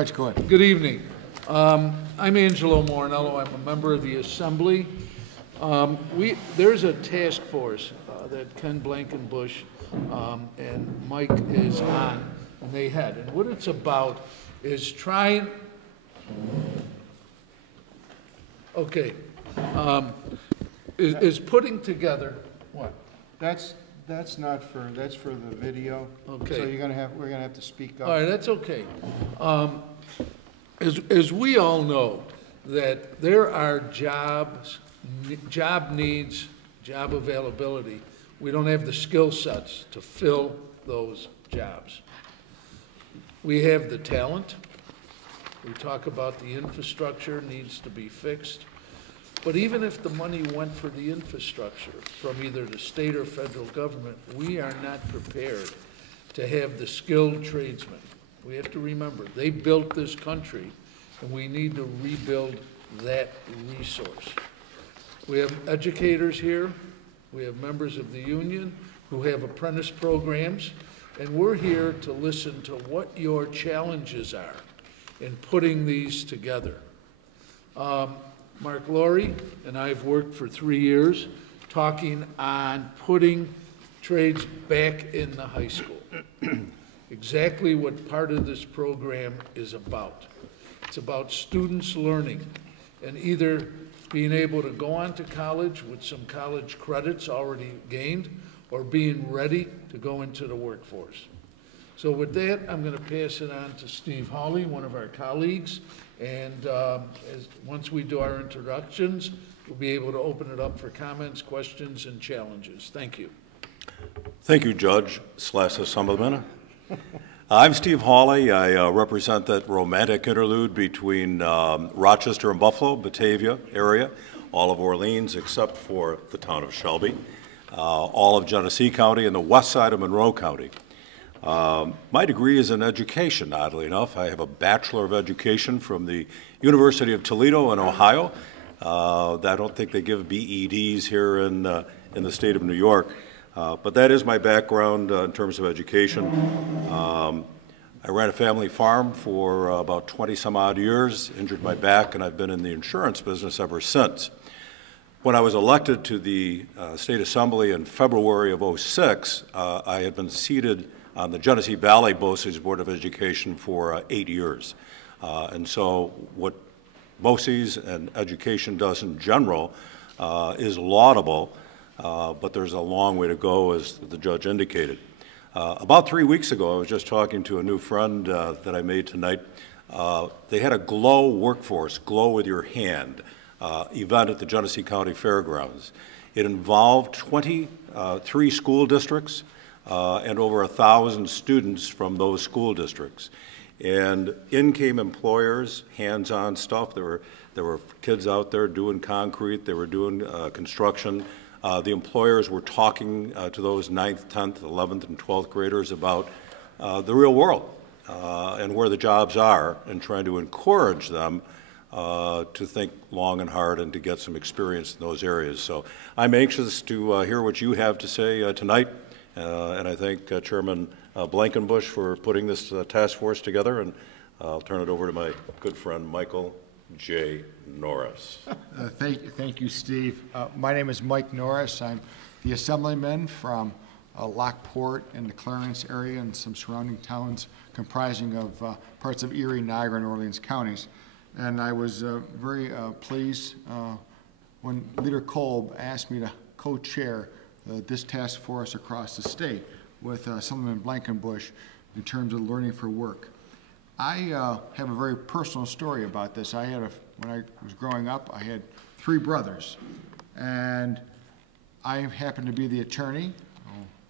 Good evening. I'm Angelo Morinello. I'm a member of the Assembly. There's a task force that Ken Blankenbush and Mike is on, and they head. And what it's about is is putting together what? That's not for, that's for the video. Okay. So we're gonna have to speak up. All right, that's okay. As we all know, that there are job needs, job availability. We don't have the skill sets to fill those jobs. We have the talent. We talk about the infrastructure needs to be fixed. But even if the money went for the infrastructure from either the state or federal government, we are not prepared to have the skilled tradesmen. We have to remember, they built this country, and we need to rebuild that resource. We have educators here. We have members of the union who have apprentice programs, and we're here to listen to what your challenges are in putting these together. Marc, Laurie, and I have worked for 3 years talking on putting trades back in the high school. Exactly what part of this program is about. It's about students learning and either being able to go on to college with some college credits already gained or being ready to go into the workforce. So with that, I'm going to pass it on to Steve Hawley, one of our colleagues, and once we do our introductions, we'll be able to open it up for comments, questions, and challenges. Thank you. Thank you, Judge / Assemblyman. I'm Steve Hawley. I represent that romantic interlude between Rochester and Buffalo, Batavia area, all of Orleans except for the town of Shelby, all of Genesee County and the west side of Monroe County. My degree is in education, oddly enough. I have a Bachelor of Education from the University of Toledo in Ohio. I don't think they give BEDs here in the state of New York, but that is my background in terms of education. I ran a family farm for about 20 some odd years, injured my back, and I've been in the insurance business ever since. When I was elected to the State Assembly in February of '06, I had been seated on the Genesee Valley BOCES Board of Education for 8 years. And so what BOCES and education does in general is laudable, but there's a long way to go, as the judge indicated. About 3 weeks ago, I was just talking to a new friend that I made tonight. They had a Glow Workforce, Glow with Your Hand event at the Genesee County Fairgrounds. It involved 23 school districts, and over 1,000 students from those school districts. And in came employers, hands-on stuff. There were kids out there doing concrete. They were doing construction. The employers were talking to those 9th, 10th, 11th, and 12th graders about the real world and where the jobs are, and trying to encourage them to think long and hard and to get some experience in those areas. So I'm anxious to hear what you have to say tonight. And I thank Chairman Blankenbush for putting this task force together, and I'll turn it over to my good friend Michael J. Norris. Thank you, Steve. My name is Mike Norris. I'm the Assemblyman from Lockport and the Clarence area and some surrounding towns comprising of parts of Erie, Niagara, and Orleans counties. And I was very pleased when Leader Kolb asked me to co-chair this task force across the state with Assemblyman Blankenbush in terms of learning for work. I have a very personal story about this. When I was growing up, I had 3 brothers, and I happened to be the attorney,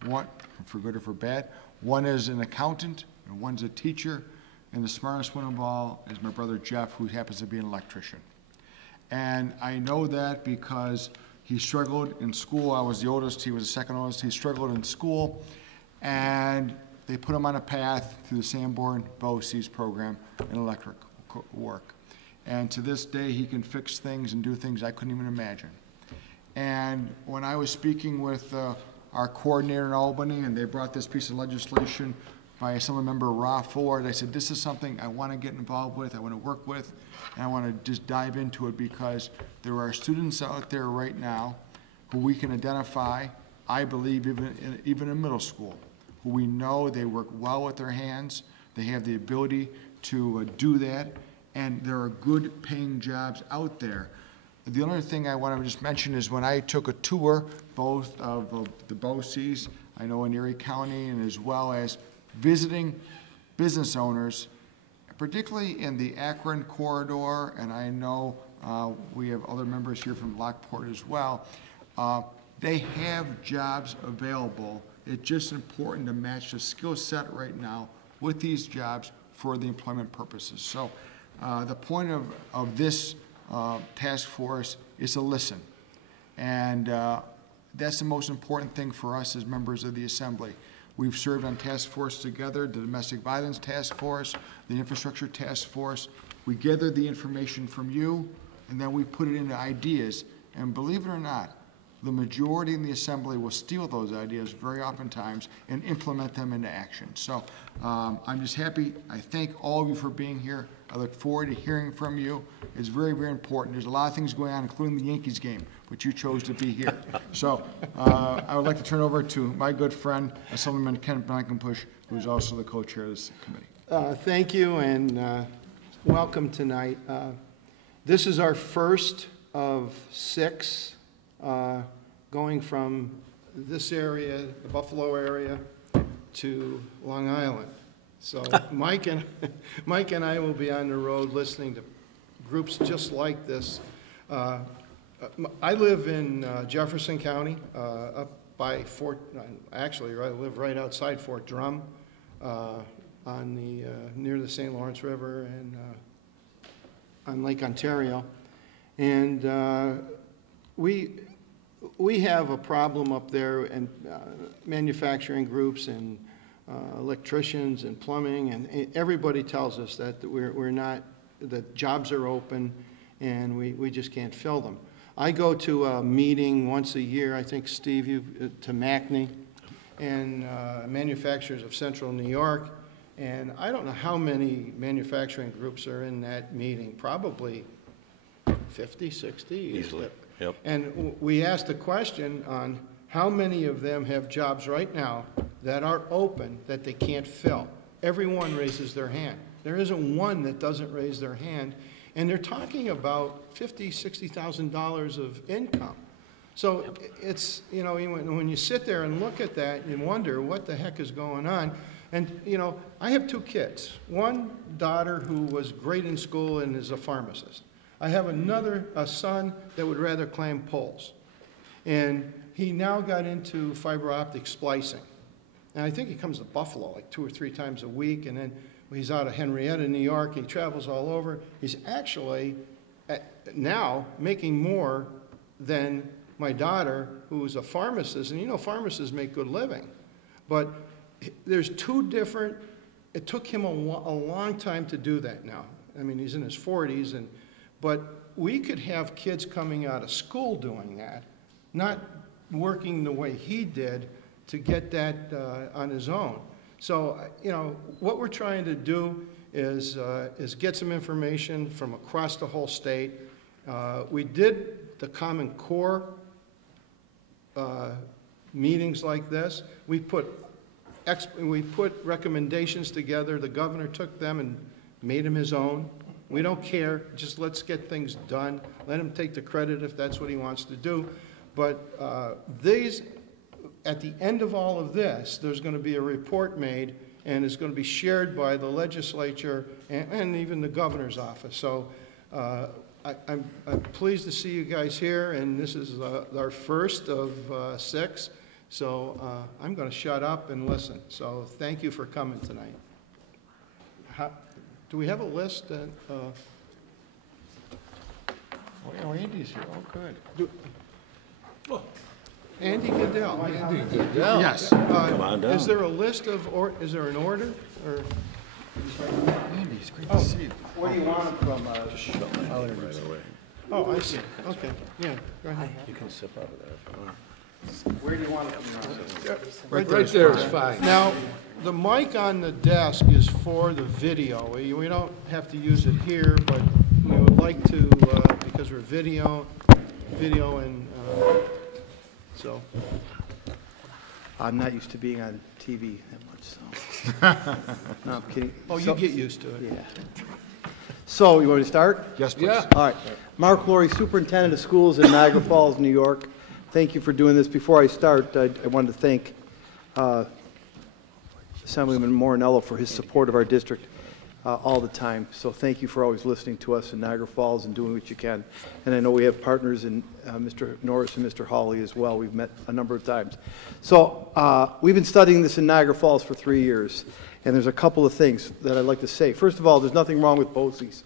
one for good or for bad. One is an accountant, and one's a teacher, and the smartest one of all is my brother Jeff, who happens to be an electrician. And I know that because he struggled in school. I was the oldest, he was the second oldest. He struggled in school, and they put him on a path through the Sanborn BOCES program in electric work. And to this day, he can fix things and do things I couldn't even imagine. And when I was speaking with our coordinator in Albany, and they brought this piece of legislation by Assemblymember Ra Ford. I said, this is something I want to get involved with, I want to work with, and I want to just dive into it because there are students out there right now who we can identify, I believe, even in middle school, who we know they work well with their hands, they have the ability to do that, and there are good paying jobs out there. The other thing I want to just mention is when I took a tour, both of the BOCES, I know in Erie County, and as well as visiting business owners, particularly in the Akron corridor, and I know we have other members here from Lockport as well, they have jobs available. It's just important to match the skill set right now with these jobs for the employment purposes. So the point of this task force is to listen. And that's the most important thing for us as members of the Assembly. We've served on task force together, the Domestic Violence Task Force, the Infrastructure Task Force. We gather the information from you, and then we put it into ideas. And believe it or not, the majority in the Assembly will steal those ideas very oftentimes and implement them into action. So I'm just happy. I thank all of you for being here. I look forward to hearing from you. It's very, very important. There's a lot of things going on, including the Yankees game, but you chose to be here. So I would like to turn over to my good friend, Assemblyman Ken Blankenbush, who is also the co-chair of this committee. Thank you, and welcome tonight. This is our first of 6 going from this area, the Buffalo area, to Long Island. So Mike and I will be on the road listening to groups just like this. I live in Jefferson County, up by actually I live right outside Fort Drum, on the near the St. Lawrence River and on Lake Ontario, and we have a problem up there, and manufacturing groups and electricians and plumbing, and everybody tells us that we're not, that jobs are open and we just can't fill them. I go to a meeting once a year, I think, Steve, to MACNY, and manufacturers of Central New York, and I don't know how many manufacturing groups are in that meeting, probably 50, 60. Easily, yep. And we asked a question on how many of them have jobs right now that are open that they can't fill. Everyone raises their hand. There isn't one that doesn't raise their hand. And they're talking about $50,000, $60,000 of income. So it's, you know, when you sit there and look at that and wonder what the heck is going on. And, you know, I have 2 kids. One daughter who was great in school and is a pharmacist. I have a son that would rather climb poles. And he now got into fiber optic splicing. And I think he comes to Buffalo like 2 or 3 times a week, and then he's out of Henrietta, New York. He travels all over. He's actually now making more than my daughter, who's a pharmacist. And you know, pharmacists make good living. But there's 2 different, it took him a long time to do that now. I mean, he's in his 40s, but we could have kids coming out of school doing that, not working the way he did to get that on his own. So, you know, what we're trying to do is get some information from across the whole state. We did the Common Core meetings like this. We put recommendations together. The governor took them and made them his own. We don't care. Just let's get things done. Let him take the credit if that's what he wants to do. But at the end of all of this, there's going to be a report made, and it's going to be shared by the legislature and even the governor's office. So I'm pleased to see you guys here, and this is our first of 6. So I'm going to shut up and listen. So thank you for coming tonight. Do we have a list? Oh, yeah, Andy's here. Oh, good. Andy Goodell. Andy Goodell. Yes. Come on down. Is there a list of, or is there an order? Or Andy, it's great to see you. where do you want it from? Just shut my hand right away. Oh, I see. Okay. Yeah. Go ahead. You can sip out of that if you want. Where do you want it from? Right there is fine. Now, the mic on the desk is for the video. We don't have to use it here, but we would like to, because we're video and, so. I'm not used to being on TV that much, so. No, I'm kidding. Oh, you So- get used to it. Yeah. So, you want me to start? Yes, please. Yeah. All right. Marc, Laurie, Superintendent of Schools in Niagara Falls, New York. Thank you for doing this. Before I start, I wanted to thank Assemblyman Morinello for his support of our district all the time. So thank you for always listening to us in Niagara Falls and doing what you can. And I know we have partners in Mr. Norris and Mr. Hawley as well. We've met a number of times. So we've been studying this in Niagara Falls for 3 years. And there's a couple of things that I'd like to say. First of all, there's nothing wrong with BOCES.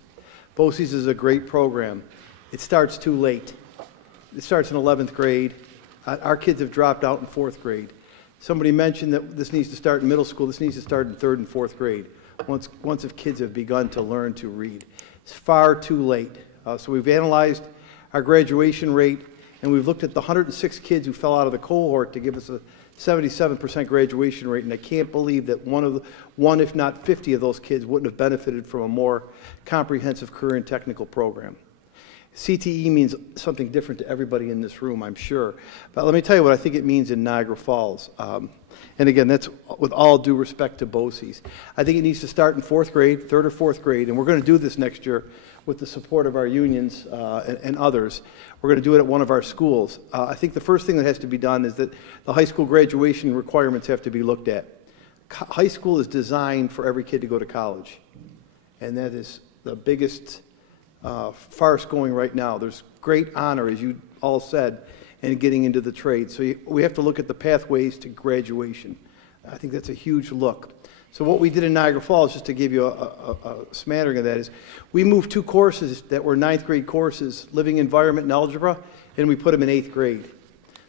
BOCES is a great program. It starts too late. It starts in 11th grade. Our kids have dropped out in 4th grade. Somebody mentioned that this needs to start in middle school. This needs to start in 3rd and 4th grade, once if kids have begun to learn to read. It's far too late. So we've analyzed our graduation rate, and we've looked at the 106 kids who fell out of the cohort to give us a 77% graduation rate, and I can't believe that one, if not 50 of those kids wouldn't have benefited from a more comprehensive career and technical program. CTE means something different to everybody in this room, I'm sure. But let me tell you what I think it means in Niagara Falls. And again, that's with all due respect to BOCES. I think it needs to start in 4th grade, 3rd or 4th grade, and we're going to do this next year with the support of our unions and others. We're going to do it at one of our schools. I think the first thing that has to be done is that the high school graduation requirements have to be looked at. High school is designed for every kid to go to college, and that is the biggest farce going right now. There's great honor, as you all said, in getting into the trade. So we have to look at the pathways to graduation. I think that's a huge look. So what we did in Niagara Falls, just to give you a smattering of that, is we moved 2 courses that were 9th grade courses, living environment and algebra, and we put them in 8th grade.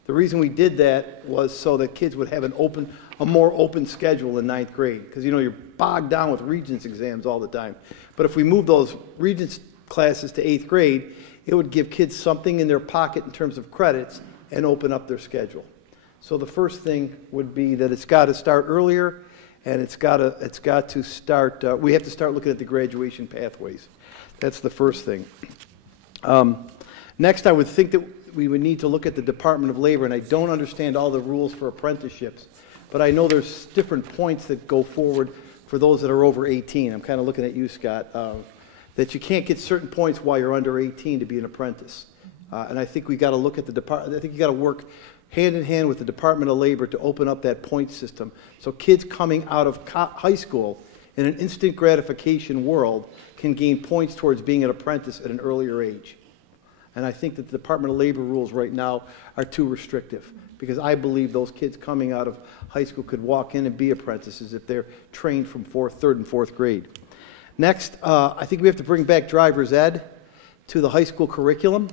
The reason we did that was so that kids would have a more open schedule in 9th grade, because you know you're bogged down with Regents exams all the time. But if we move those Regents classes to 8th grade, it would give kids something in their pocket in terms of credits and open up their schedule. So the first thing would be that it's got to start earlier, and it's got to start, we have to start looking at the graduation pathways. That's the first thing. Next, I would think that we would need to look at the Department of Labor, and I don't understand all the rules for apprenticeships, but I know there's different points that go forward for those that are over 18. I'm kind of looking at you, Scott, that you can't get certain points while you're under 18 to be an apprentice. And I think we got to look at the department. I think you got to work hand in hand with the Department of Labor to open up that point system, so kids coming out of high school in an instant gratification world can gain points towards being an apprentice at an earlier age. And I think that the Department of Labor rules right now are too restrictive, because I believe those kids coming out of high school could walk in and be apprentices if they're trained from 3rd and 4th grade. Next, I think we have to bring back driver's ed to the high school curriculum.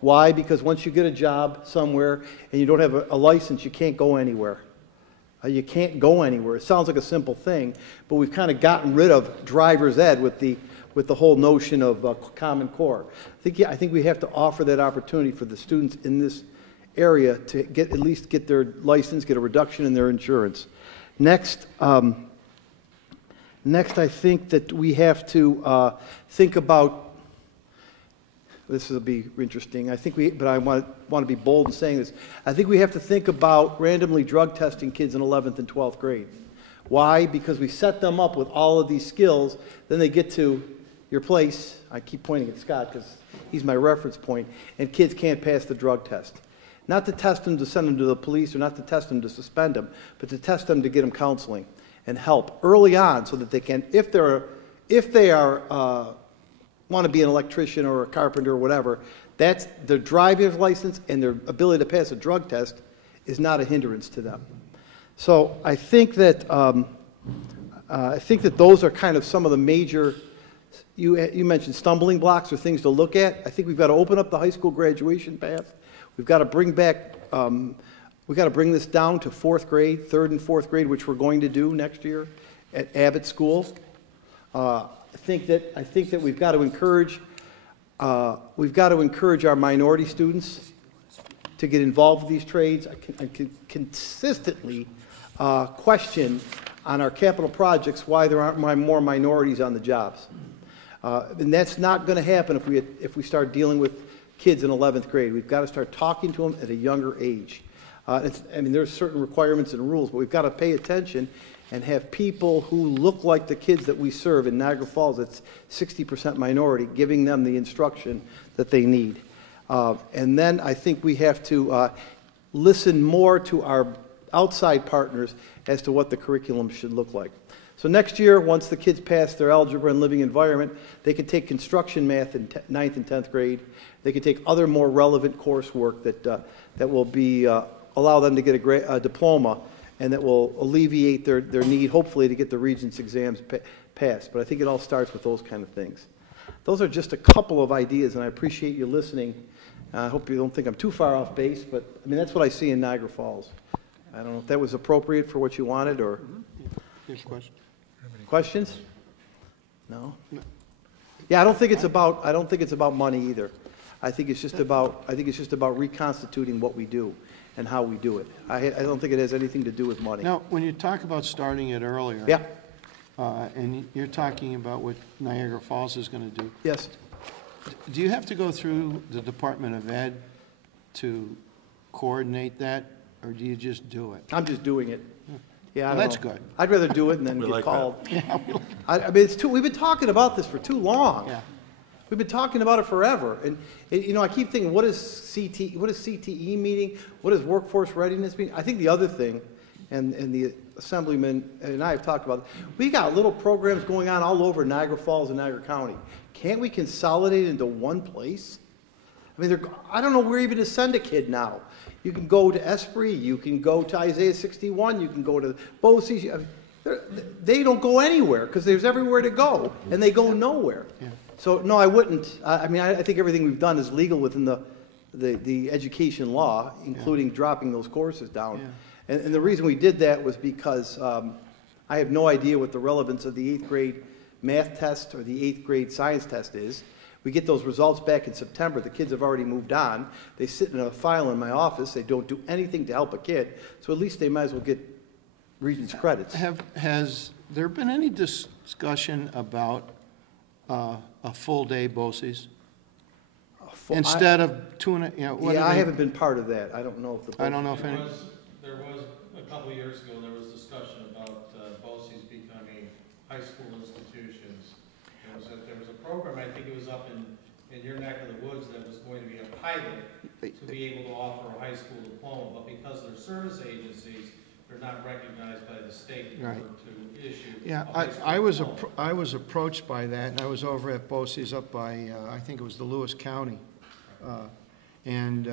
Why? Because once you get a job somewhere and you don't have a license, you can't go anywhere. You can't go anywhere. It sounds like a simple thing, but we've kind of gotten rid of driver's ed with the whole notion of Common Core. I think we have to offer that opportunity for the students in this area to at least get their license, get a reduction in their insurance. Next, I think that we have to think about. This will be interesting. But I want to be bold in saying this. I think we have to think about randomly drug testing kids in 11th and 12th grade. Why? Because we set them up with all of these skills, then they get to your place. I keep pointing at Scott because he's my reference point, and kids can't pass the drug test. Not to test them to send them to the police, or not to test them to suspend them, but to test them to get them counseling and help early on, so that they can, if they want to be an electrician or a carpenter or whatever, that's their driver's license, and their ability to pass a drug test is not a hindrance to them. So I think that those are kind of some of the major. You mentioned stumbling blocks or things to look at. I think we've got to open up the high school graduation path. We've got to bring back. We've got to bring this down to 4th grade, 3rd and 4th grade, which we're going to do next year at Abbott School. I think that we've got to encourage our minority students to get involved with these trades. I can consistently question on our capital projects why there aren't more minorities on the jobs. And that's not going to happen if we start dealing with kids in 11th grade. We've got to start talking to them at a younger age. I mean, there's certain requirements and rules, but we've got to pay attention and have people who look like the kids that we serve in Niagara Falls. It's 60% minority, giving them the instruction that they need. And then I think we have to listen more to our outside partners as to what the curriculum should look like. So next year, once the kids pass their algebra and living environment, they can take construction math in 9th and 10th grade. They can take other more relevant coursework that will be, allow them to get a diploma, and that will alleviate their need, hopefully, to get the Regents exams passed. But I think it all starts with those kind of things. Those are just a couple of ideas, and I appreciate you listening. I hope you don't think I'm too far off base, but I mean, that's what I see in Niagara Falls. I don't know if that was appropriate for what you wanted, or... Good question. Questions? No? Yeah, I don't think it's about money either. I think it's just about reconstituting what we do and how we do it. I don't think it has anything to do with money. Now, when you talk about starting it earlier. Yeah. And you're talking about what Niagara Falls is going to do. Yes. Do you have to go through the Department of Ed to coordinate that, or do you just do it? I'm just doing it. Yeah, Well, that's good. I'd rather do it and then We get like called. Yeah, I mean, we've been talking about this for too long. yeah. We've been talking about it forever. And you know, I keep thinking, what is CTE meeting? What is workforce readiness meeting? I think the other thing, and the Assemblyman and I have talked about, we got little programs going on all over Niagara Falls and Niagara County. Can't we consolidate into one place? I mean, I don't know where even to send a kid now. You can go to Esprit, you can go to Isaiah 61, you can go to BOCES. I mean, they don't go anywhere because there's everywhere to go, and they go nowhere. Yeah. So, no, I wouldn't. I mean, I think everything we've done is legal within the education law, including dropping those courses down. Yeah. And the reason we did that was because I have no idea what the relevance of the 8th grade math test or the 8th grade science test is. We get those results back in September. The kids have already moved on. They sit in a file in my office. They don't do anything to help a kid. So at least they might as well get Regents credits. Has there been any discussion about a full-day BOCES? Instead of two and a, you know, Yeah, I haven't been part of that. I don't know if the... I don't know if any... There was, a couple of years ago, there was discussion about BOCES becoming high school institutions. There was a program, I think it was up in your neck of the woods, that was going to be a pilot to be able to offer a high school diploma, but because they're service agencies, they're not recognized by the state in order to issue Yeah, a high school diploma. I was approached by that, and I was over at BOCES up by, I think it was the Lewis County. And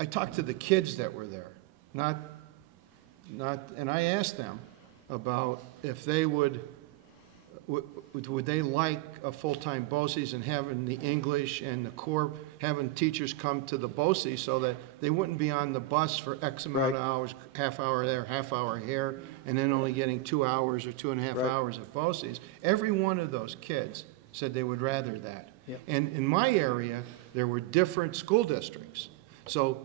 I talked to the kids that were there, and I asked them about if they would they like a full-time BOCES and having the English and the core, having teachers come to the BOCES so that they wouldn't be on the bus for X amount of hours, half hour there, half hour here, and then only getting 2 hours or 2.5 hours at BOCES. Every one of those kids said they would rather that. Yep. And in my area, there were different school districts. So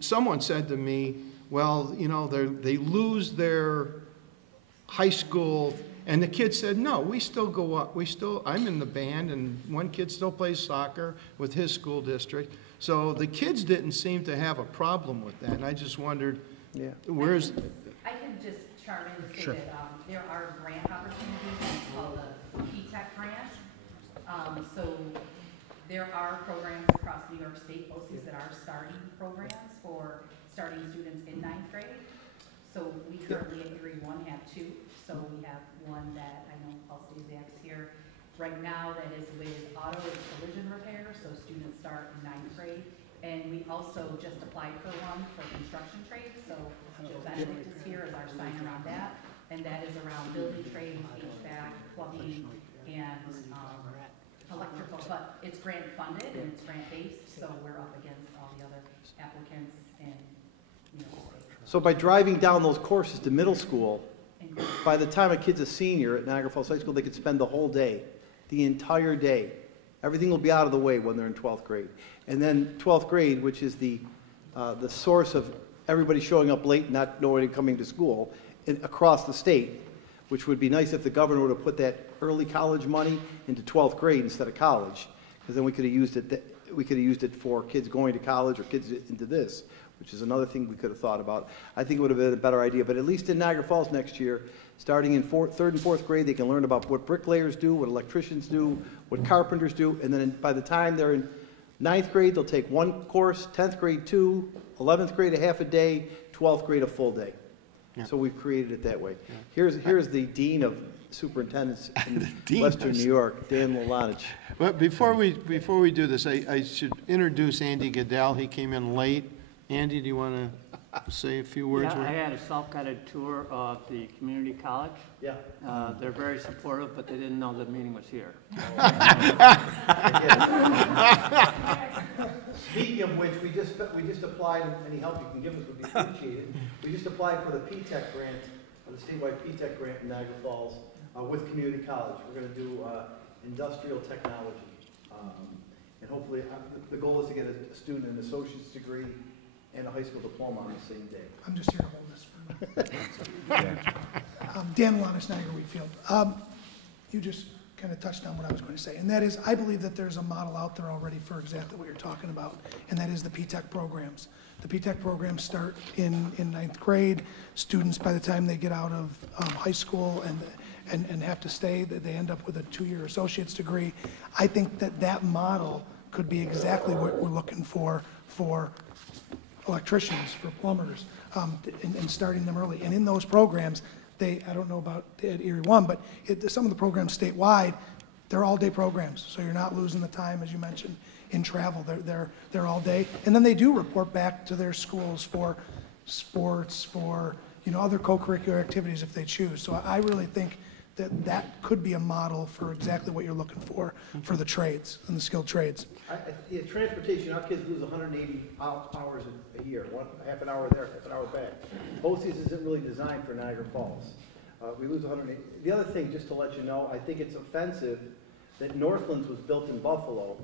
someone said to me, well, you know, they lose their high school. And the kid said, no, we still go up. I'm in the band, and one kid still plays soccer with his school district. So the kids didn't seem to have a problem with that. And I just wondered, where's... I can just chime in to say that there are grant opportunities. It's called the P-TECH grant. So there are programs across New York State BOCES that are starting programs for starting students in 9th grade. So we currently at Erie 1 have 2. So we have one that I know Paul Stasiak's here right now that is with auto and collision repair. So students start in 9th grade. And we also just applied for one for construction trades. So Jill Benedict is here as our signer on that. And that is around building trades, HVAC, plumbing, and electrical. But it's grant funded and it's grant based. So we're up against all the other applicants and, you know. So by driving down those courses to middle school, by the time a kid's a senior at Niagara Falls High School, they could spend the whole day, the entire day, Everything will be out of the way when they're in 12th grade. And then 12th grade, which is the source of everybody showing up late, not knowing coming to school across the state, which would be nice if the governor would have put that early college money into 12th grade instead of college, because then we could have used it for kids going to college or kids into this, which is another thing we could have thought about. I think it would have been a better idea, but at least in Niagara Falls next year, starting in 3rd and 4th grade, they can learn about what bricklayers do, what electricians do, what carpenters do, and then by the time they're in 9th grade, they'll take one course, 10th grade 2, 11th grade a half a day, 12th grade a full day. Yeah. So we've created it that way. Yeah. Here's the dean of superintendents in Western New York, Dan Lalonich. But before we do this, I should introduce Andy Goodell. He came in late. Andy, do you want to say a few words? Yeah, I had a self-guided tour of the community college. Yeah. They're very supportive, but they didn't know the meeting was here. Speaking of which, we just applied, and any help you can give us would be appreciated. We just applied for the P-TECH grant, the statewide P-TECH grant in Niagara Falls with community college. We're going to do industrial technology. And hopefully, the goal is to get a student an associate's degree and a high school diploma on the same day. I'm just here to hold this for a minute. Dan Lalonich, Niagara Wheatfield. You just kind of touched on what I was going to say, and that is, I believe that there's a model out there already for exactly what you're talking about, and that is the P-TECH programs. The P-TECH programs start in 9th grade. Students, by the time they get out of high school and have to stay, they end up with a 2-year associate's degree. I think that model could be exactly what we're looking for electricians, for plumbers, and starting them early. And in those programs, I don't know about at Erie 1, but some of the programs statewide, they're all-day programs, so you're not losing the time, as you mentioned, in travel. They're all day, and then they do report back to their schools for sports, for other co-curricular activities if they choose. So I really think that could be a model for exactly what you're looking for the trades and the skilled trades. Yeah, transportation, our kids lose 180 hours a year, half an hour there, half an hour back. BOCES isn't really designed for Niagara Falls. We lose 180. The other thing, just to let you know, I think it's offensive that Northlands was built in Buffalo,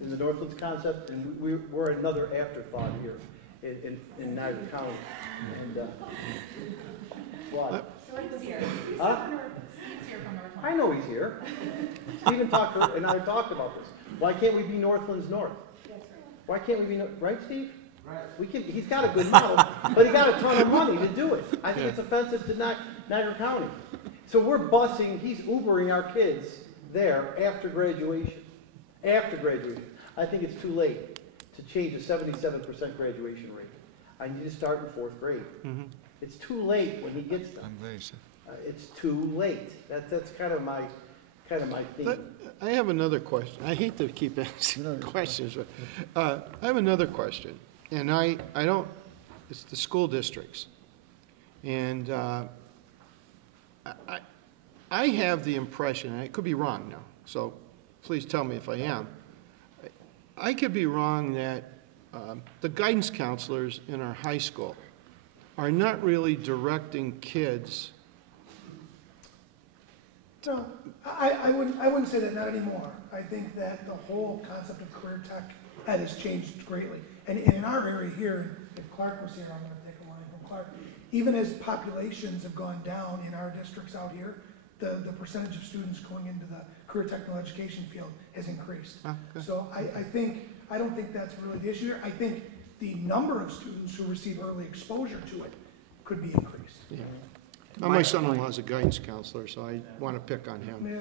in the Northlands concept, and we're another afterthought here in Niagara County. And what? So he's here. Huh? Steve's here from Northland. I know he's here. Stephen and I talked about this. Why can't we be Northlands North? That's right. Why can't we be, right, Steve? Right. We can. He's got a good model, but he got a ton of money to do it. I think it's offensive to Niagara County. So we're busing, he's Ubering our kids there after graduation. After graduation. I think it's too late to change a 77% graduation rate. I need to start in 4th grade. Mm-hmm. It's too late when he gets them. It's too late. That's kind of my theme. I have another question. I hate to keep asking questions, but I have another question. And I don't, it's the school districts. And I have the impression, and I could be wrong now, so please tell me if I am. I could be wrong that the guidance counselors in our high school are not really directing kids. No, I wouldn't say that, not anymore. I think that the whole concept of career tech has changed greatly. And in our area here, if Clark was here, I'm going to take a line from Clark. Even as populations have gone down in our districts out here, the percentage of students going into the career technical education field has increased. Okay. So I don't think that's really the issue here. I think the number of students who receive early exposure to it could be increased. Yeah. My son-in-law is a guidance counselor, so I want to pick on him. Yeah.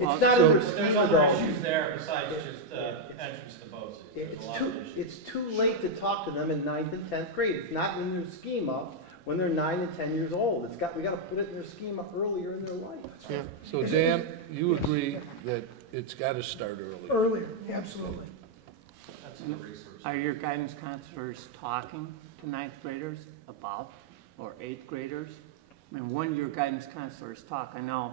It's not under there's other issues there besides just entrance to BOCES. It's too late to talk to them in 9th and 10th grade. It's not in their schema when they're 9 and 10 years old. We got to put it in their schema earlier in their life. Yeah. So Dan, you agree that it's got to start earlier? Earlier, absolutely. That's in the resource. Are your guidance counselors talking to 9th graders about, or 8th graders? I mean, when your guidance counselors talk, I know,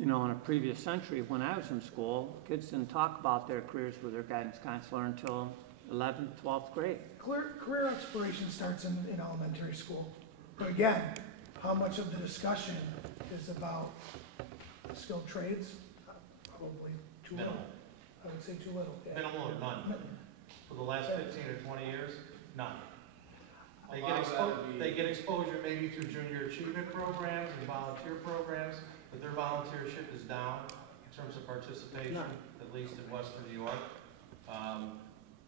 in a previous century, when I was in school, kids didn't talk about their careers with their guidance counselor until 11th, 12th grade. Career exploration starts in elementary school. But again, how much of the discussion is about skilled trades? Probably too little. say too little. Yeah. Minimal or none? For the last 15 or 20 years? None. A lot of that would be- They get exposure maybe through junior achievement programs and volunteer programs, but their volunteership is down in terms of participation, at least in Western New York.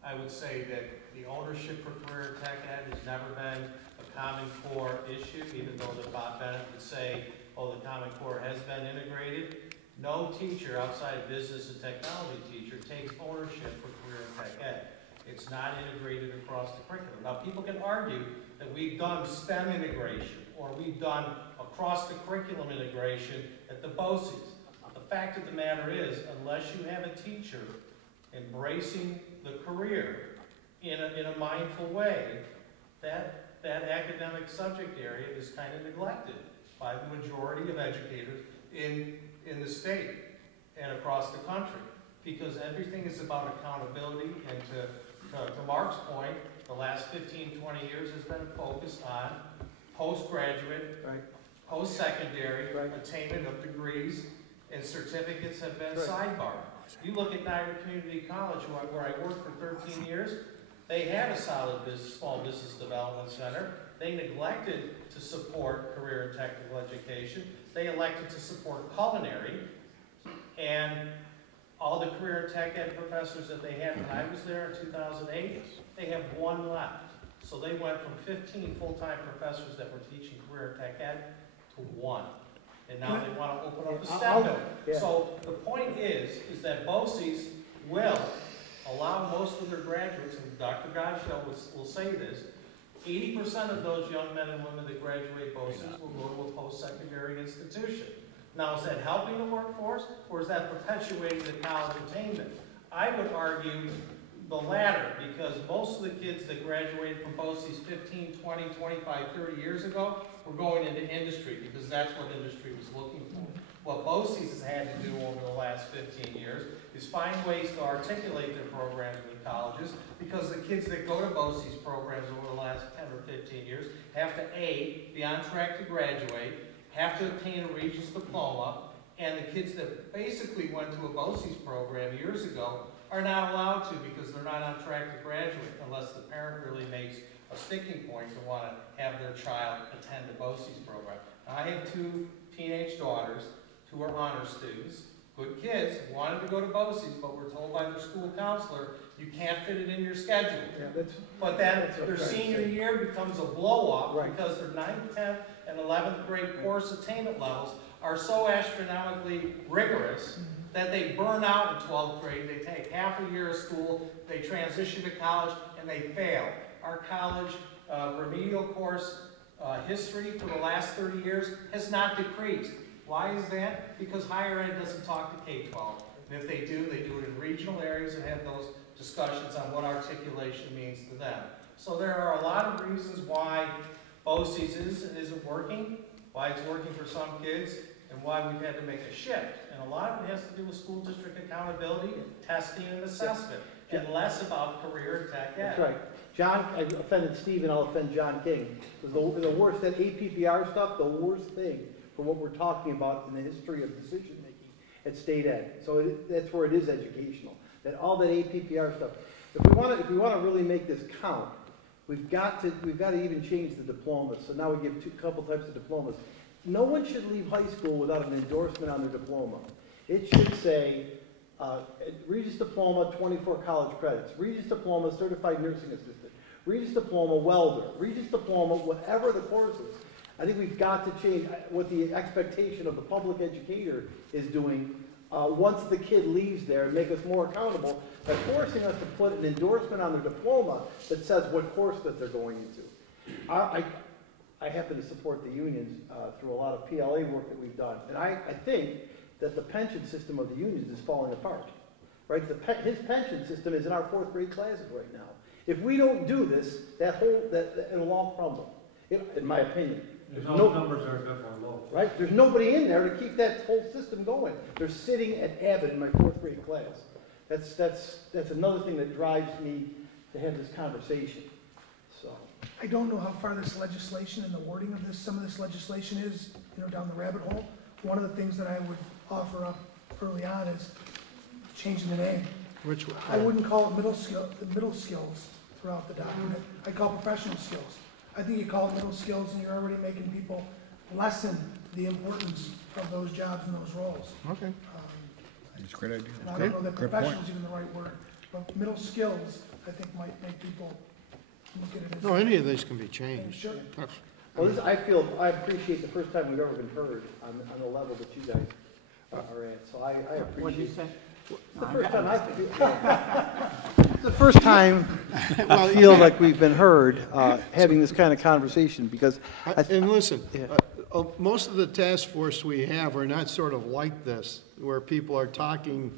I would say that the ownership for career tech ed has never been a Common Core issue, even though the Bob Bennett would say, oh, the Common Core has been integrated. No teacher outside business and technology teacher takes ownership for career tech ed. It's not integrated across the curriculum. Now, people can argue that we've done STEM integration or we've done across the curriculum integration at the BOCES. The fact of the matter is, unless you have a teacher embracing the career in a mindful way, that academic subject area is kind of neglected by the majority of educators in the state and across the country, because everything is about accountability. And to Mark's point, the last 15, 20 years has been focused on postgraduate, post-secondary, attainment of degrees, and certificates have been sidebarred. You look at Niagara Community College, where I worked for 13 years, they had a solid small business development center. They neglected to support career and technical education. They elected to support culinary, and all the career and tech ed professors that they had when I was there in 2008, they have one left. So they went from 15 full-time professors that were teaching career and tech ed to one. And now they want to open up a STEM building. So the point is that BOCES will allow most of their graduates, and Dr. Godshell will say this, 80% of those young men and women that graduate BOCES will go to a post-secondary institution. Now, is that helping the workforce, or is that perpetuating the college attainment? I would argue the latter, because most of the kids that graduated from BOCES 15, 20, 25, 30 years ago were going into industry, because that's what industry was looking for. What BOCES has had to do over the last 15 years is find ways to articulate their programs in the colleges, because the kids that go to BOCES programs over the last 10 or 15 years have to A, be on track to graduate, have to obtain a Regents diploma, and the kids that basically went to a BOCES program years ago are not allowed to, because they're not on track to graduate unless the parent really makes a sticking point to want to have their child attend a BOCES program. Now, I have two teenage daughters who are honor students, good kids, wanted to go to BOCES, but were told by their school counselor, you can't fit it in your schedule. Yeah, but then their senior year becomes a blow-up because their 9th, 10th, and 11th grade course attainment levels are so astronomically rigorous that they burn out in 12th grade. They take half a year of school, they transition to college, and they fail. Our college remedial course history for the last 30 years has not decreased. Why is that? Because higher ed doesn't talk to K-12. And if they do it in regional areas and have those discussions on what articulation means to them. So there are a lot of reasons why BOCES isn't working, why it's working for some kids, and why we've had to make a shift. And a lot of it has to do with school district accountability, testing, and assessment, and less about career and tech ed. That's right. John, I offended Steve, and I'll offend John King. The worst, that APPR stuff, the worst thing for what we're talking about in the history of decision-making at state ed. So that's where it is educational. That all that APPR stuff. If we want to really make this count, we've got to even change the diplomas. So now we give a couple types of diplomas. No one should leave high school without an endorsement on their diploma. It should say Regents Diploma, 24 college credits. Regents Diploma, Certified Nursing Assistant. Regents Diploma, Welder. Regents Diploma, whatever the course is. I think we've got to change what the expectation of the public educator is doing once the kid leaves there, and make us more accountable by forcing us to put an endorsement on their diploma that says what course that they're going into. I happen to support the unions through a lot of PLA work that we've done, and I think that the pension system of the unions is falling apart. Right? His pension system is in our 4th grade classes right now. If we don't do this, it'll all crumble, in my opinion. No numbers are good for low. Right? There's nobody in there to keep that whole system going. They're sitting at Abbott in my 4th grade class. That's another thing that drives me to have this conversation. So I don't know how far this legislation and the wording of some of this legislation is, down the rabbit hole. One of the things that I would offer up early on is changing the name. Which, I wouldn't call it the middle skills throughout the document. I call it professional skills. I think you call it middle skills and you're already making people lessen the importance of those jobs and those roles. okay. That's a great idea. And I don't know that professional is even the right word, but middle skills, I think, might make people look at it as. No, any of these can be changed. Sure. Well, I appreciate the first time we've ever been heard on the level that you guys are at, so I appreciate. What did you say? The first time I feel like we've been heard, having this kind of conversation, because And listen, most of the task force we have are not sort of like this, where people are talking,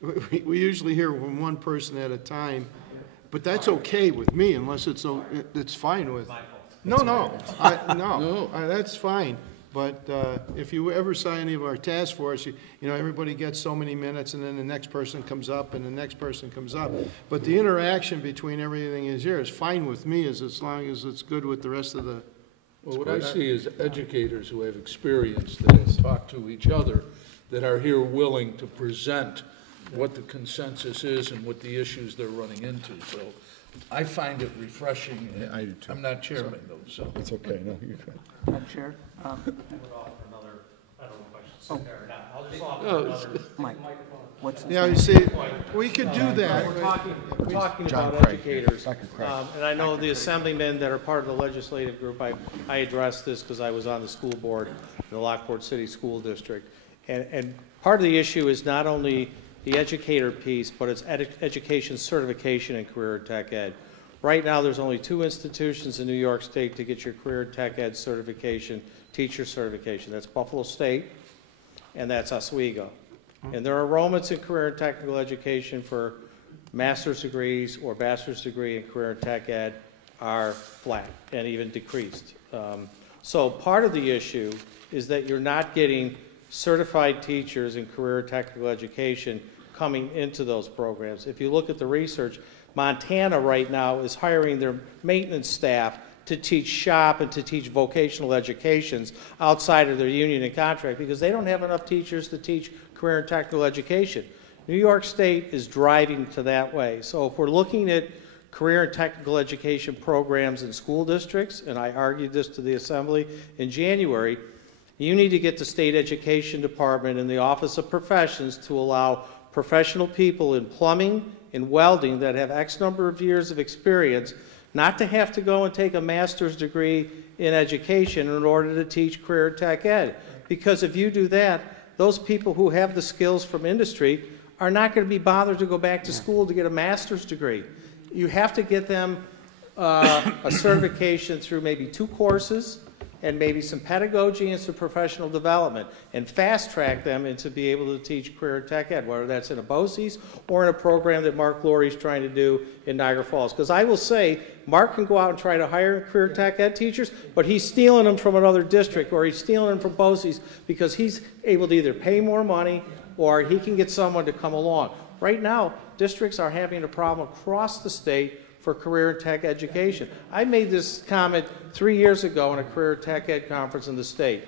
we usually hear from one person at a time, but that's okay with me unless it's fine with. No, that's fine. But if you ever saw any of our task force, you know, everybody gets so many minutes and then the next person comes up and the next person comes up. But the interaction between everything is here is fine with me as long as it's good with the rest of the. Well, what I see is educators who have experience that have talked to each other, that are here willing to present what the consensus is and what the issues they're running into. So I find it refreshing. Yeah, I do too. I'm not chairman though, so. It's okay, no, you're good. Madam Chair? I would offer another, I don't know if I should sit there or not. I'll just offer another. Mike, what's Yeah, you see, we could do that. We're talking John about Craig. educators. Dr. Craig. And I know the assemblymen that are part of the legislative group, I addressed this because I was on the school board in the Lockport City School District. And part of the issue is not only the educator piece, but it's education certification and career tech ed. Right now, there's only 2 institutions in New York State to get your career tech ed certification, teacher certification. That's Buffalo State, and that's Oswego. And their enrollments in career and technical education for master's degrees or bachelor's degree in career and tech ed are flat and even decreased. So part of the issue is that you're not getting certified teachers in career and technical education coming into those programs. If you look at the research, Montana right now is hiring their maintenance staff to teach shop and to teach vocational educations outside of their union and contract because they don't have enough teachers to teach career and technical education. New York State is driving to that way. So if we're looking at career and technical education programs in school districts, and I argued this to the Assembly in January, you need to get the State Education Department and the Office of Professions to allow professional people in plumbing and welding that have X number of years of experience not to have to go and take a master's degree in education in order to teach career tech ed. Because if you do that, those people who have the skills from industry are not going to be bothered to go back to school to get a master's degree. You have to get them a certification through maybe 2 courses and maybe some pedagogy and some professional development, and fast track them into be able to teach career tech ed, whether that's in a BOCES or in a program that Marc Laurie is trying to do in Niagara Falls. Because I will say, Marc can go out and try to hire career tech ed teachers, but he's stealing them from another district or he's stealing them from BOCES because he's able to either pay more money or he can get someone to come along. Right now, districts are having a problem across the state for career and tech education. I made this comment 3 years ago in a career tech ed conference in the state.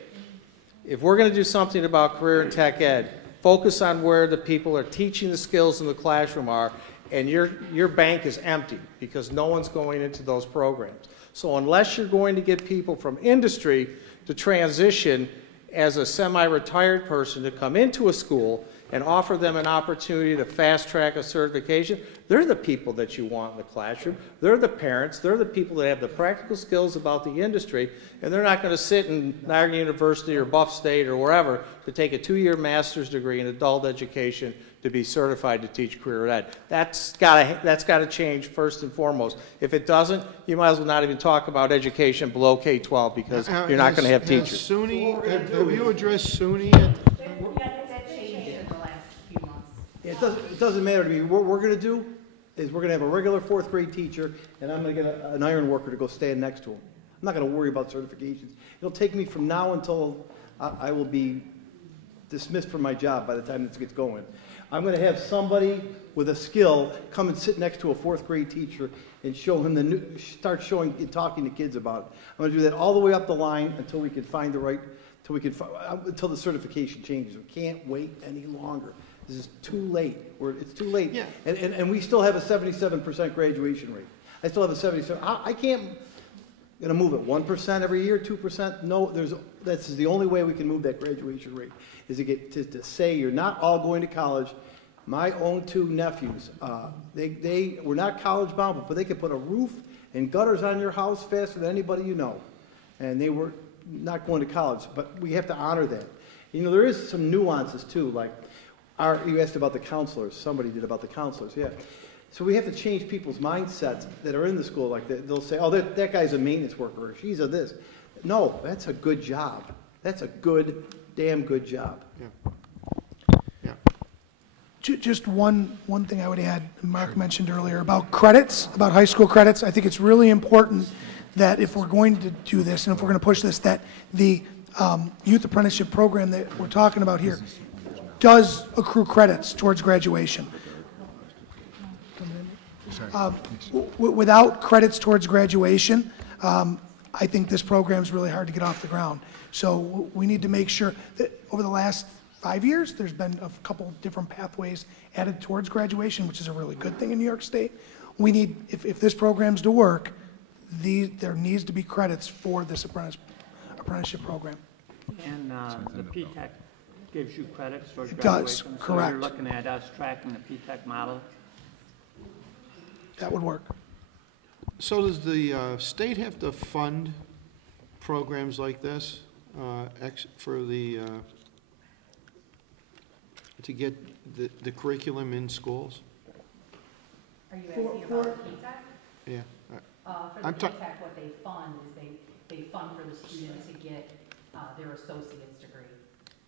If we're going to do something about career and tech ed, focus on where the people are teaching the skills in the classroom are, and your bank is empty because no one's going into those programs. So unless you're going to get people from industry to transition as a semi-retired person to come into a school and offer them an opportunity to fast-track a certification, they're the people that you want in the classroom. They're the parents. They're the people that have the practical skills about the industry, and they're not going to sit in Niagara University or Buff State or wherever to take a 2-year master's degree in adult education to be certified to teach career ed. That's got to change first and foremost. If it doesn't, you might as well not even talk about education below K-12 because you're not going to have teachers. SUNY, have you addressed SUNY? That changed in the last few months. It doesn't matter to me. What we're going to do is we're going to have a regular 4th grade teacher, and I'm going to get an iron worker to go stand next to him. I'm not going to worry about certifications. It'll take me from now until I will be dismissed from my job by the time this gets going. I'm going to have somebody with a skill come and sit next to a 4th grade teacher and show him start showing and talking to kids about it. I'm going to do that all the way up the line until we can find the right, until the certification changes. We can't wait any longer. This is too late. It's too late. Yeah. And we still have a 77% graduation rate. I still have a 77. I can't, gonna move it 1% every year, 2%. No, that's the only way we can move that graduation rate, is to get to say you're not all going to college. My own 2 nephews, they were not college bound, but they could put a roof and gutters on your house faster than anybody you know. And they were not going to college, but we have to honor that. You know, there is some nuances too, like you asked about the counselors. Somebody did about the counselors, yeah. So we have to change people's mindsets that are in the school. Like they'll say, oh, that guy's a maintenance worker, or she's a this. No, that's a good job. That's a damn good job. Yeah. Just one thing I would add, Mark mentioned earlier about credits, about high school credits. I think it's really important that if we're going to do this and if we're going to push this, that the youth apprenticeship program that we're talking about here does accrue credits towards graduation. Without credits towards graduation, I think this program is really hard to get off the ground. So we need to make sure that over the last 5 years, there's been a couple different pathways added towards graduation, which is a really good thing in New York State. We need, if this program's to work, there needs to be credits for this apprenticeship program. And the P-TECH gives you credits towards It graduation? does, correct. So you're looking at us tracking the P-TECH model? That would work. So does the state have to fund programs like this for the, to get the curriculum in schools? Are you asking about the P-TECH? Yeah. For the P-TECH, what they fund is they fund for the student to get their associate's degree.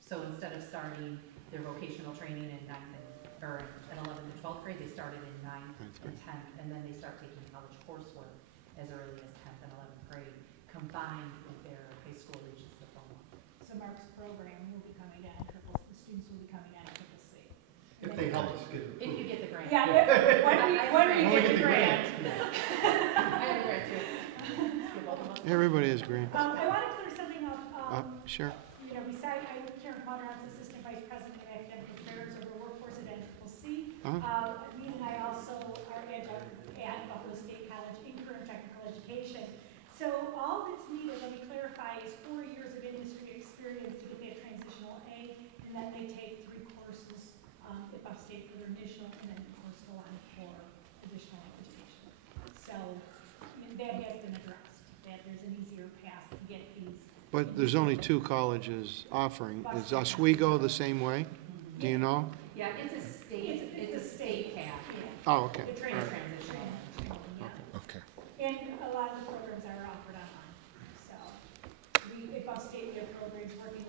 So instead of starting their vocational training in 11th and 12th grade, they started in 9th and 10th, and then they start taking college coursework as early as 10th and 11th grade, combined with their high school Regents diploma. So Marc's program will become identical, the students will become identical to C. If they help us get it. If you get the grant. Yeah, when we get the grant. I have a grant too. Give both of us. Everybody has grant. I want to clear something up. Sure. You know, besides, I work here in Conrad's Assistant Vice President of Academic Affairs over Workforce Identical C. Me and I also are adjunct at Buffalo State College in current technical education. So all that's needed, let me clarify, is 4 years of industry experience to get that transitional A, and then they take 3 courses at Upstate for their initial, and then of course go on for additional education. So that has been addressed, that there's an easier path to get these. But there's only 2 colleges offering. Is Oswego the same way? Do you know? Yeah, it's a state path. Oh, okay. The All right. Transition. Okay. And a lot of the programs are offered online. So at Upstate, we have programs working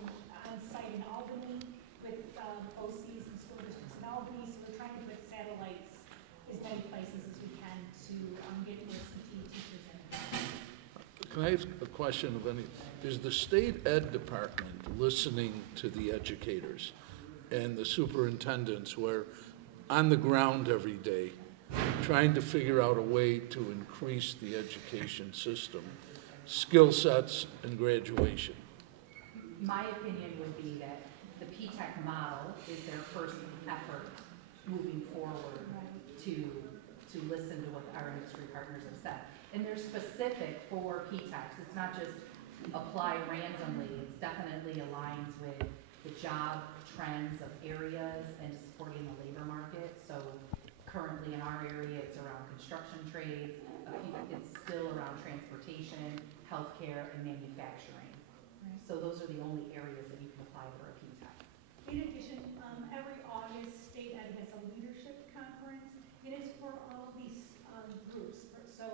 on site in Albany with OCs and school districts in Albany. So we're trying to put satellites as many places as we can to get USCT teachers in. Can I ask a question of any, is the state ed department listening to the educators and the superintendents who are on the ground every day, trying to figure out a way to increase the education system, skill sets, and graduation? My opinion would be that the P-TECH model is their first effort moving forward to listen to what our industry partners have said. And they're specific for P-TECHs. It's not just apply randomly. It definitely aligns with the job trends of areas and supporting the labor market. So currently in our area, it's around construction trades. It's still around transportation, healthcare, and manufacturing. Right. So those are the only areas that you can apply for a P-TECH. In addition, every August, State Ed has a leadership conference. It is for all of these groups. So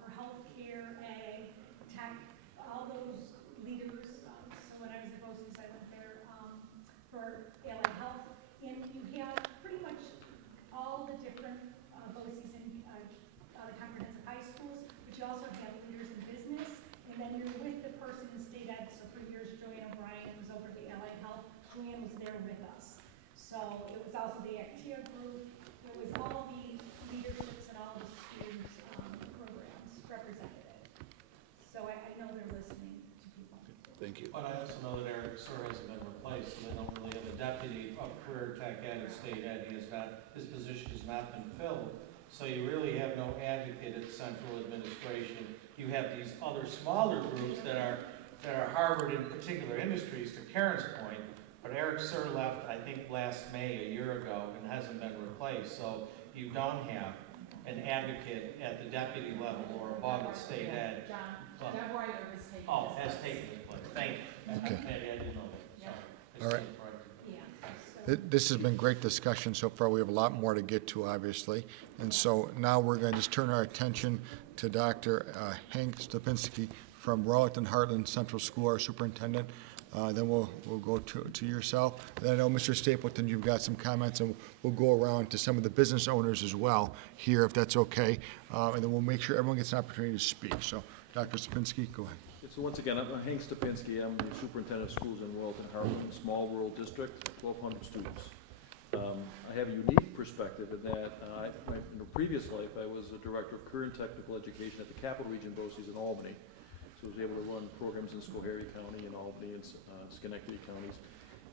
for healthcare, ag, tech, all those leaders. So when I was at BOCES, I went there for allied health. And you have pretty much all the different BOCES in the comprehensive high schools, but you also have leaders in business. And then you're with the person in State Ed. So for years, Joanne O'Brien was over the allied health. Joanne was there with us. So it was also the Actia group. It was all the leaderships and all the students programs represented. So I know they're listening to people. Thank you. But I also know that Eric Sir hasn't been replaced, so they don't really have a deputy of career tech ed and state ed. His position has not been filled. So you really have no advocate at central administration. You have these other smaller groups that are harbored in particular industries, to Karen's point. But Eric Sir left, I think, last May, a year ago, and hasn't been replaced. So you don't have an advocate at the deputy level or above at state ed. John, Deb Ryder has taken Oh, his has place. taken his place. Thank you. Okay. Maybe I didn't know that. Sorry. All right. This has been great discussion so far. We have a lot more to get to, obviously. And so now we're going to just turn our attention to Dr. Hank Stupinski from Royalton Heartland Central School, our superintendent. Then we'll go to yourself. And I know, Mr. Stapleton, you've got some comments, and we'll go around to some of the business owners as well here, if that's okay. And then we'll make sure everyone gets an opportunity to speak. So, Dr. Stupinski, go ahead. So once again, I'm Hank Stupinski. I'm the superintendent of schools in Royalton Heartland, a small rural district, 1,200 students. I have a unique perspective in that in a previous life, I was a director of career and technical education at the Capital Region BOCES in Albany. So I was able to run programs in Schoharie County and Albany and Schenectady counties.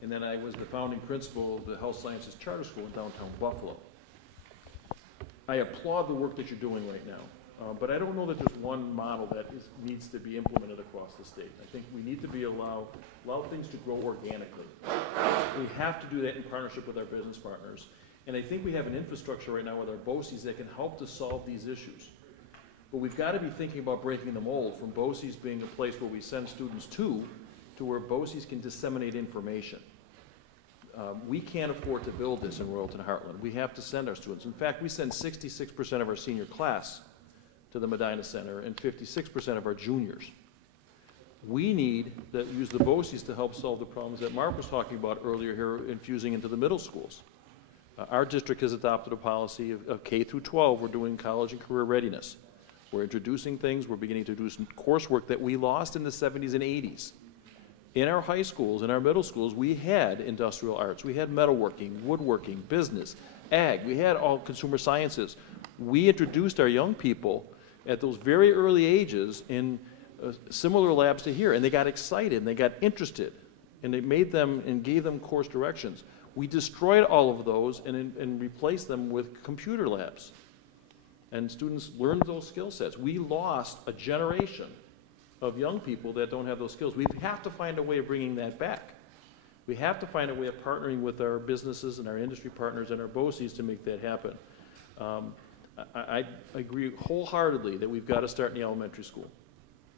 And then I was the founding principal of the Health Sciences Charter School in downtown Buffalo. I applaud the work that you're doing right now. But I don't know that there's one model that needs to be implemented across the state. I think we need to allow things to grow organically. We have to do that in partnership with our business partners. And I think we have an infrastructure right now with our BOCES that can help to solve these issues. But we've got to be thinking about breaking the mold from BOCES being a place where we send students to where BOCES can disseminate information. We can't afford to build this in Royalton Heartland. We have to send our students. In fact, we send 66% of our senior class to the Medina Center and 56% of our juniors. We need to use the BOCES to help solve the problems that Marc was talking about earlier here, infusing into the middle schools. Our district has adopted a policy of K through 12. We're doing college and career readiness. We're introducing things. We're beginning to do some coursework that we lost in the 70s and 80s. In our high schools, in our middle schools, we had industrial arts. We had metalworking, woodworking, business, ag. We had all consumer sciences. We introduced our young people at those very early ages in similar labs to here, and they got excited, and they got interested, and it made them and gave them course directions. We destroyed all of those and replaced them with computer labs, and students learned those skill sets. We lost a generation of young people that don't have those skills. We have to find a way of bringing that back. We have to find a way of partnering with our businesses and our industry partners and our BOCES to make that happen. I agree wholeheartedly that we've got to start in the elementary school.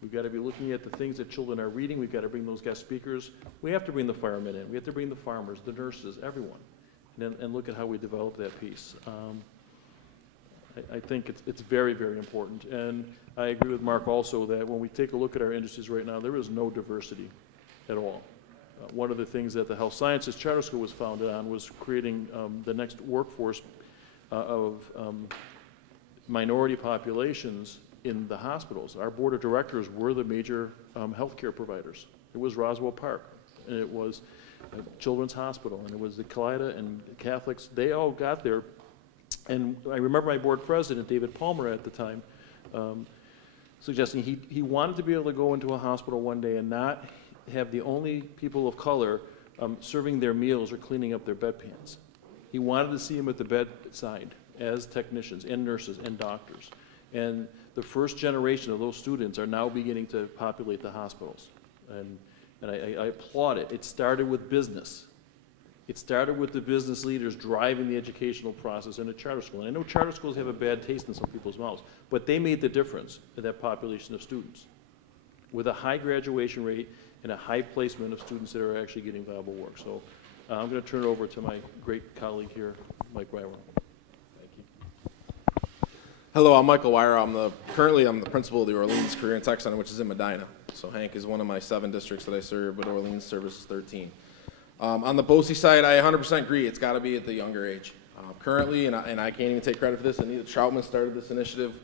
We've got to be looking at the things that children are reading. We've got to bring those guest speakers. We have to bring the firemen in. We have to bring the farmers, the nurses, everyone, and look at how we develop that piece. I think it's very, very important. And I agree with Marc also that when we take a look at our industries right now, there is no diversity at all. One of the things that the Health Sciences Charter School was founded on was creating the next workforce of minority populations in the hospitals. Our board of directors were the major healthcare providers. It was Roswell Park, and it was Children's Hospital, and it was the Kaleida and Catholics. They all got there. And I remember my board president, David Palmer, at the time, suggesting he wanted to be able to go into a hospital one day and not have the only people of color serving their meals or cleaning up their bedpans. He wanted to see them at the bedside as technicians and nurses and doctors. And the first generation of those students are now beginning to populate the hospitals. And I applaud it. It started with business. It started with the business leaders driving the educational process in a charter school. And I know charter schools have a bad taste in some people's mouths, but they made the difference in that population of students with a high graduation rate and a high placement of students that are actually getting valuable work. So I'm going to turn it over to my great colleague here, Mike Rywer. Thank you. Hello, I'm Michael Wyra. Currently I'm the principal of the Orleans Career and Tech Center, which is in Medina. So Hank is one of my 7 districts that I serve, but Orleans services 13. On the BOCES side, I 100% agree. It's got to be at the younger age. Currently, and I can't even take credit for this, Anita Troutman started this initiative.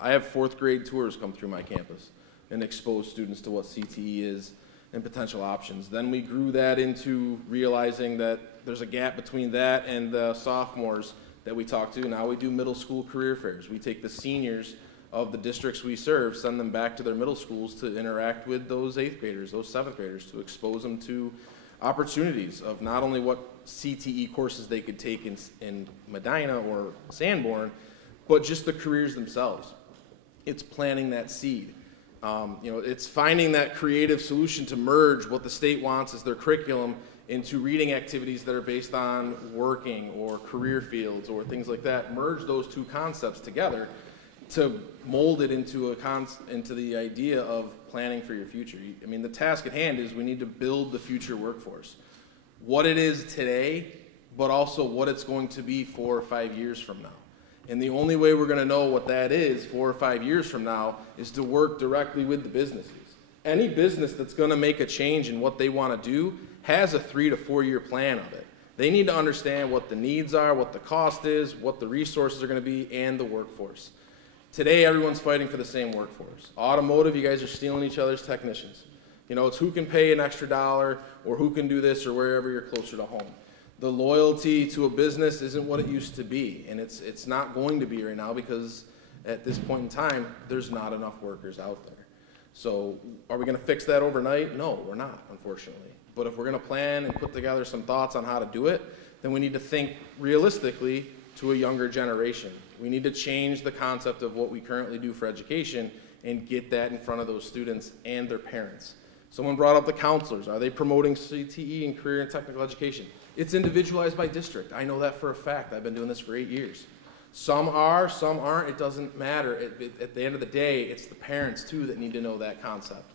I have 4th grade tours come through my campus and expose students to what CTE is and potential options. Then we grew that into realizing that there's a gap between that and the sophomores that we talk to. Now we do middle school career fairs. We take the seniors of the districts we serve, send them back to their middle schools to interact with those 8th graders, those 7th graders, to expose them to opportunities of not only what CTE courses they could take in Medina or Sanborn, but just the careers themselves. It's planting that seed. It's finding that creative solution to merge what the state wants as their curriculum into reading activities that are based on working or career fields or things like that. Merge those two concepts together to mold it into the idea of planning for your future. I mean, the task at hand is we need to build the future workforce. What it is today, but also what it's going to be 4 or 5 years from now. And the only way we're going to know what that is 4 or 5 years from now is to work directly with the businesses. Any business that's going to make a change in what they want to do has a 3 to 4 year plan of it. They need to understand what the needs are, what the cost is, what the resources are going to be, and the workforce. Today, everyone's fighting for the same workforce. Automotive, you guys are stealing each other's technicians. It's who can pay an extra dollar or who can do this or wherever you're closer to home. The loyalty to a business isn't what it used to be, and it's not going to be right now because at this point in time, there's not enough workers out there. So are we going to fix that overnight? No, we're not, unfortunately. But if we're going to plan and put together some thoughts on how to do it, then we need to think realistically to a younger generation. We need to change the concept of what we currently do for education and get that in front of those students and their parents. Someone brought up the counselors. Are they promoting CTE and career and technical education? It's individualized by district. I know that for a fact. I've been doing this for 8 years. Some are, some aren't. It doesn't matter. At the end of the day, it's the parents, too, that need to know that concept.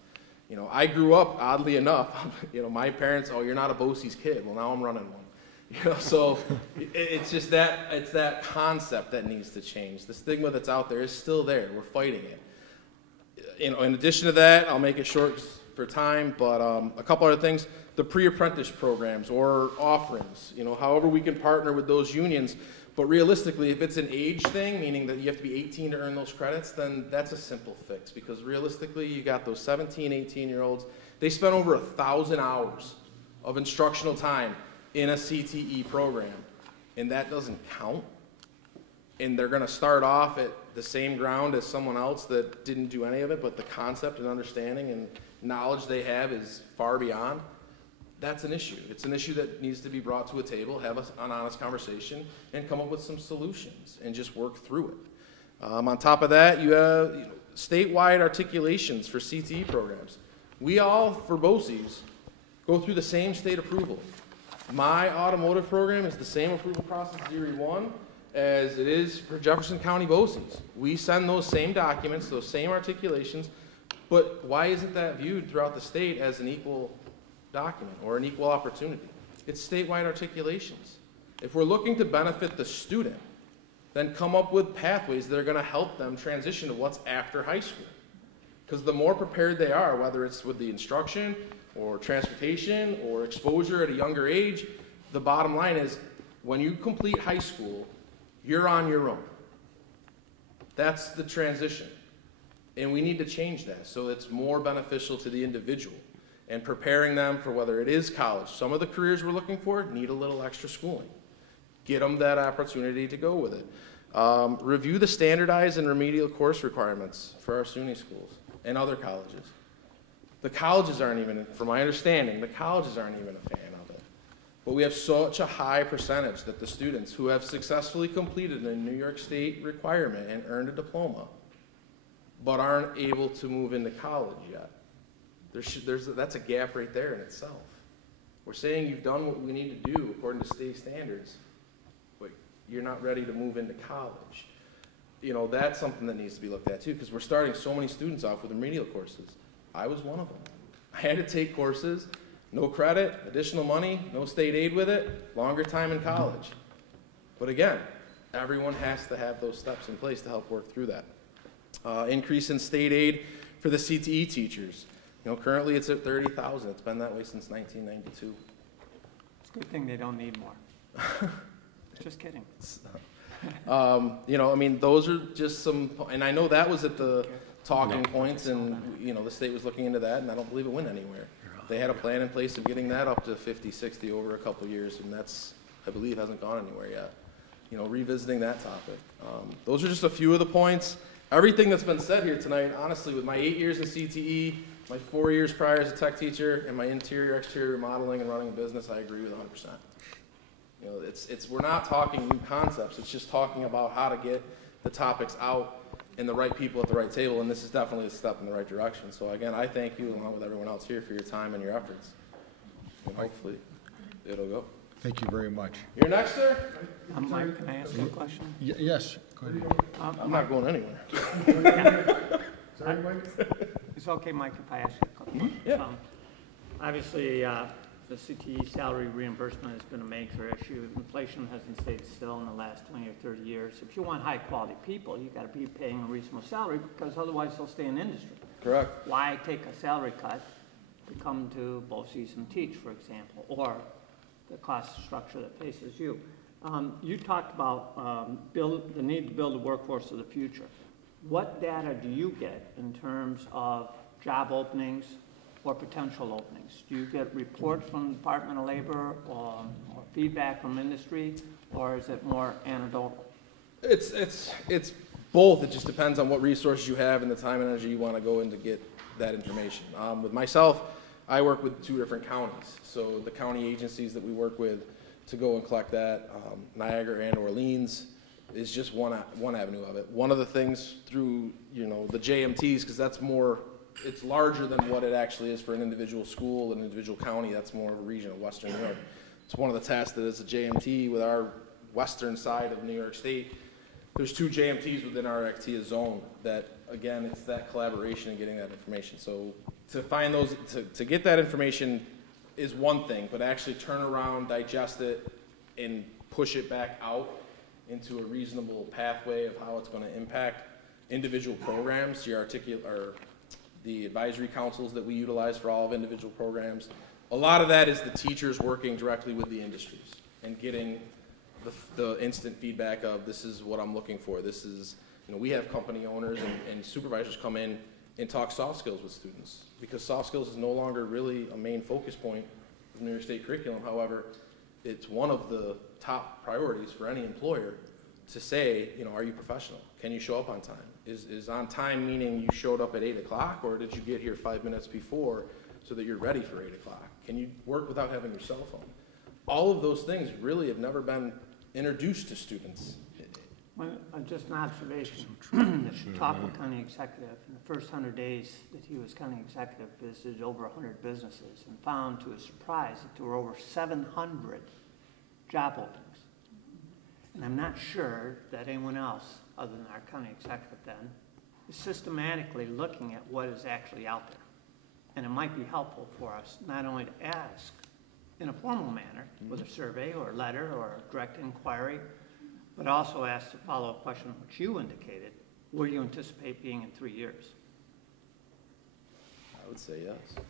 I grew up, oddly enough, my parents, oh, you're not a BOCES kid. Well, now I'm running one. So it's just it's that concept that needs to change. The stigma that's out there is still there. We're fighting it. In addition to that, I'll make it short for time, but a couple other things. The pre-apprentice programs or offerings, however we can partner with those unions. But realistically, if it's an age thing, meaning that you have to be 18 to earn those credits, then that's a simple fix. Because realistically, you got those 17, 18-year-olds. They spend over 1,000 hours of instructional time in a CTE program, and that doesn't count. And they're going to start off at the same ground as someone else that didn't do any of it, but the concept and understanding and knowledge they have is far beyond. That's an issue. It's an issue that needs to be brought to a table, have an honest conversation, and come up with some solutions and just work through it. On top of that, you have statewide articulations for CTE programs. We all, for BOCES, go through the same state approval. My automotive program is the same approval process as Erie 1 as it is for Jefferson County BOCES. We send those same documents, those same articulations, but why isn't that viewed throughout the state as an equal document or an equal opportunity? It's statewide articulations. If we're looking to benefit the student, then come up with pathways that are going to help them transition to what's after high school. Because the more prepared they are, whether it's with the instruction or transportation or exposure at a younger age, the bottom line is when you complete high school, you're on your own. That's the transition. And we need to change that so it's more beneficial to the individual and preparing them for whether it is college. Some of the careers we're looking for need a little extra schooling. Get them that opportunity to go with it. Review the standardized and remedial course requirements for our SUNY schools and other colleges. The colleges aren't even, from my understanding, the colleges aren't even a fan of it. But we have such a high percentage that the students who have successfully completed a New York State requirement and earned a diploma, but aren't able to move into college yet. That's a gap right there in itself. We're saying you've done what we need to do according to state standards, but you're not ready to move into college. That's something that needs to be looked at too, because we're starting so many students off with remedial courses. I was one of them. I had to take courses, no credit, additional money, no state aid with it, longer time in college. But again, everyone has to have those steps in place to help work through that. Increase in state aid for the CTE teachers. Currently it's at $30,000. It's been that way since 1992. It's a good thing they don't need more. Just kidding. Those are just some, and I know that was at the talking points, and the state was looking into that, and I don't believe it went anywhere. They had a plan in place of getting that up to 50, 60 over a couple years, and that's, I believe, hasn't gone anywhere yet. Revisiting that topic. Those are just a few of the points. everything that's been said here tonight, honestly, with my 8 years in CTE, my 4 years prior as a tech teacher, and my interior, exterior modeling and running a business, I agree with 100%. You know, we're not talking new concepts. It's just talking about how to get the topics out and the right people at the right table, and this is definitely a step in the right direction. So again, I thank you along with everyone else here for your time and your efforts. And hopefully it'll go. Thank you very much. You're next, sir? Mike, can I ask you a question? Yes, go ahead. I'm not going anywhere. Sorry, Mike? It's okay, Mike, if I ask you a question. Yeah. Obviously, the CTE salary reimbursement has been a major issue. Inflation hasn't stayed still in the last 20 or 30 years. If you want high-quality people, you've got to be paying a reasonable salary because otherwise they'll stay in industry. Correct. Why take a salary cut to come to BOCES and teach, for example, or the cost structure that faces you? You talked about the need to build a workforce of the future. What data do you get in terms of job openings or potential openings? Do you get reports from the Department of Labor or feedback from industry, or is it more anecdotal? It's both. It just depends on what resources you have and the time and energy you want to go in to get that information. With myself, I work with 2 different counties. So the county agencies that we work with to go and collect that, Niagara and Orleans, is just one avenue of it. One of the things through, you know, the JMTs, because that's more, it's larger than what it actually is for an individual school, an individual county. That's more of a region of Western New York. It's one of the tasks that is a JMT with our western side of New York State. There's 2 JMTs within our ACTIA zone that, again, it's that collaboration and getting that information. So to find those, to get that information is one thing, but actually turn around, digest it, and push it back out into a reasonable pathway of how it's going to impact individual programs, the advisory councils that we utilize for all of individual programs. A lot of that is the teachers working directly with the industries and getting the instant feedback of, this is what I'm looking for. This is, you know, we have company owners and supervisors come in and talk soft skills with students, because soft skills is no longer really a main focus point of New York State curriculum. However, it's one of the top priorities for any employer to say, you know, are you professional? Can you show up on time? Is on time meaning you showed up at 8 o'clock, or did you get here 5 minutes before so that you're ready for 8 o'clock? Can you work without having your cell phone? All of those things really have never been introduced to students. Well, just an observation. The Chautauqua County Executive, in the first 100 days that he was county executive, visited over 100 businesses and found to his surprise that there were over 700 job openings. And I'm not sure that anyone else, other than our county executive then, is systematically looking at what is actually out there. And it might be helpful for us not only to ask in a formal manner, with a survey or a letter or a direct inquiry, but also ask the follow-up question, which you indicated, where do you anticipate being in 3 years? I would say yes.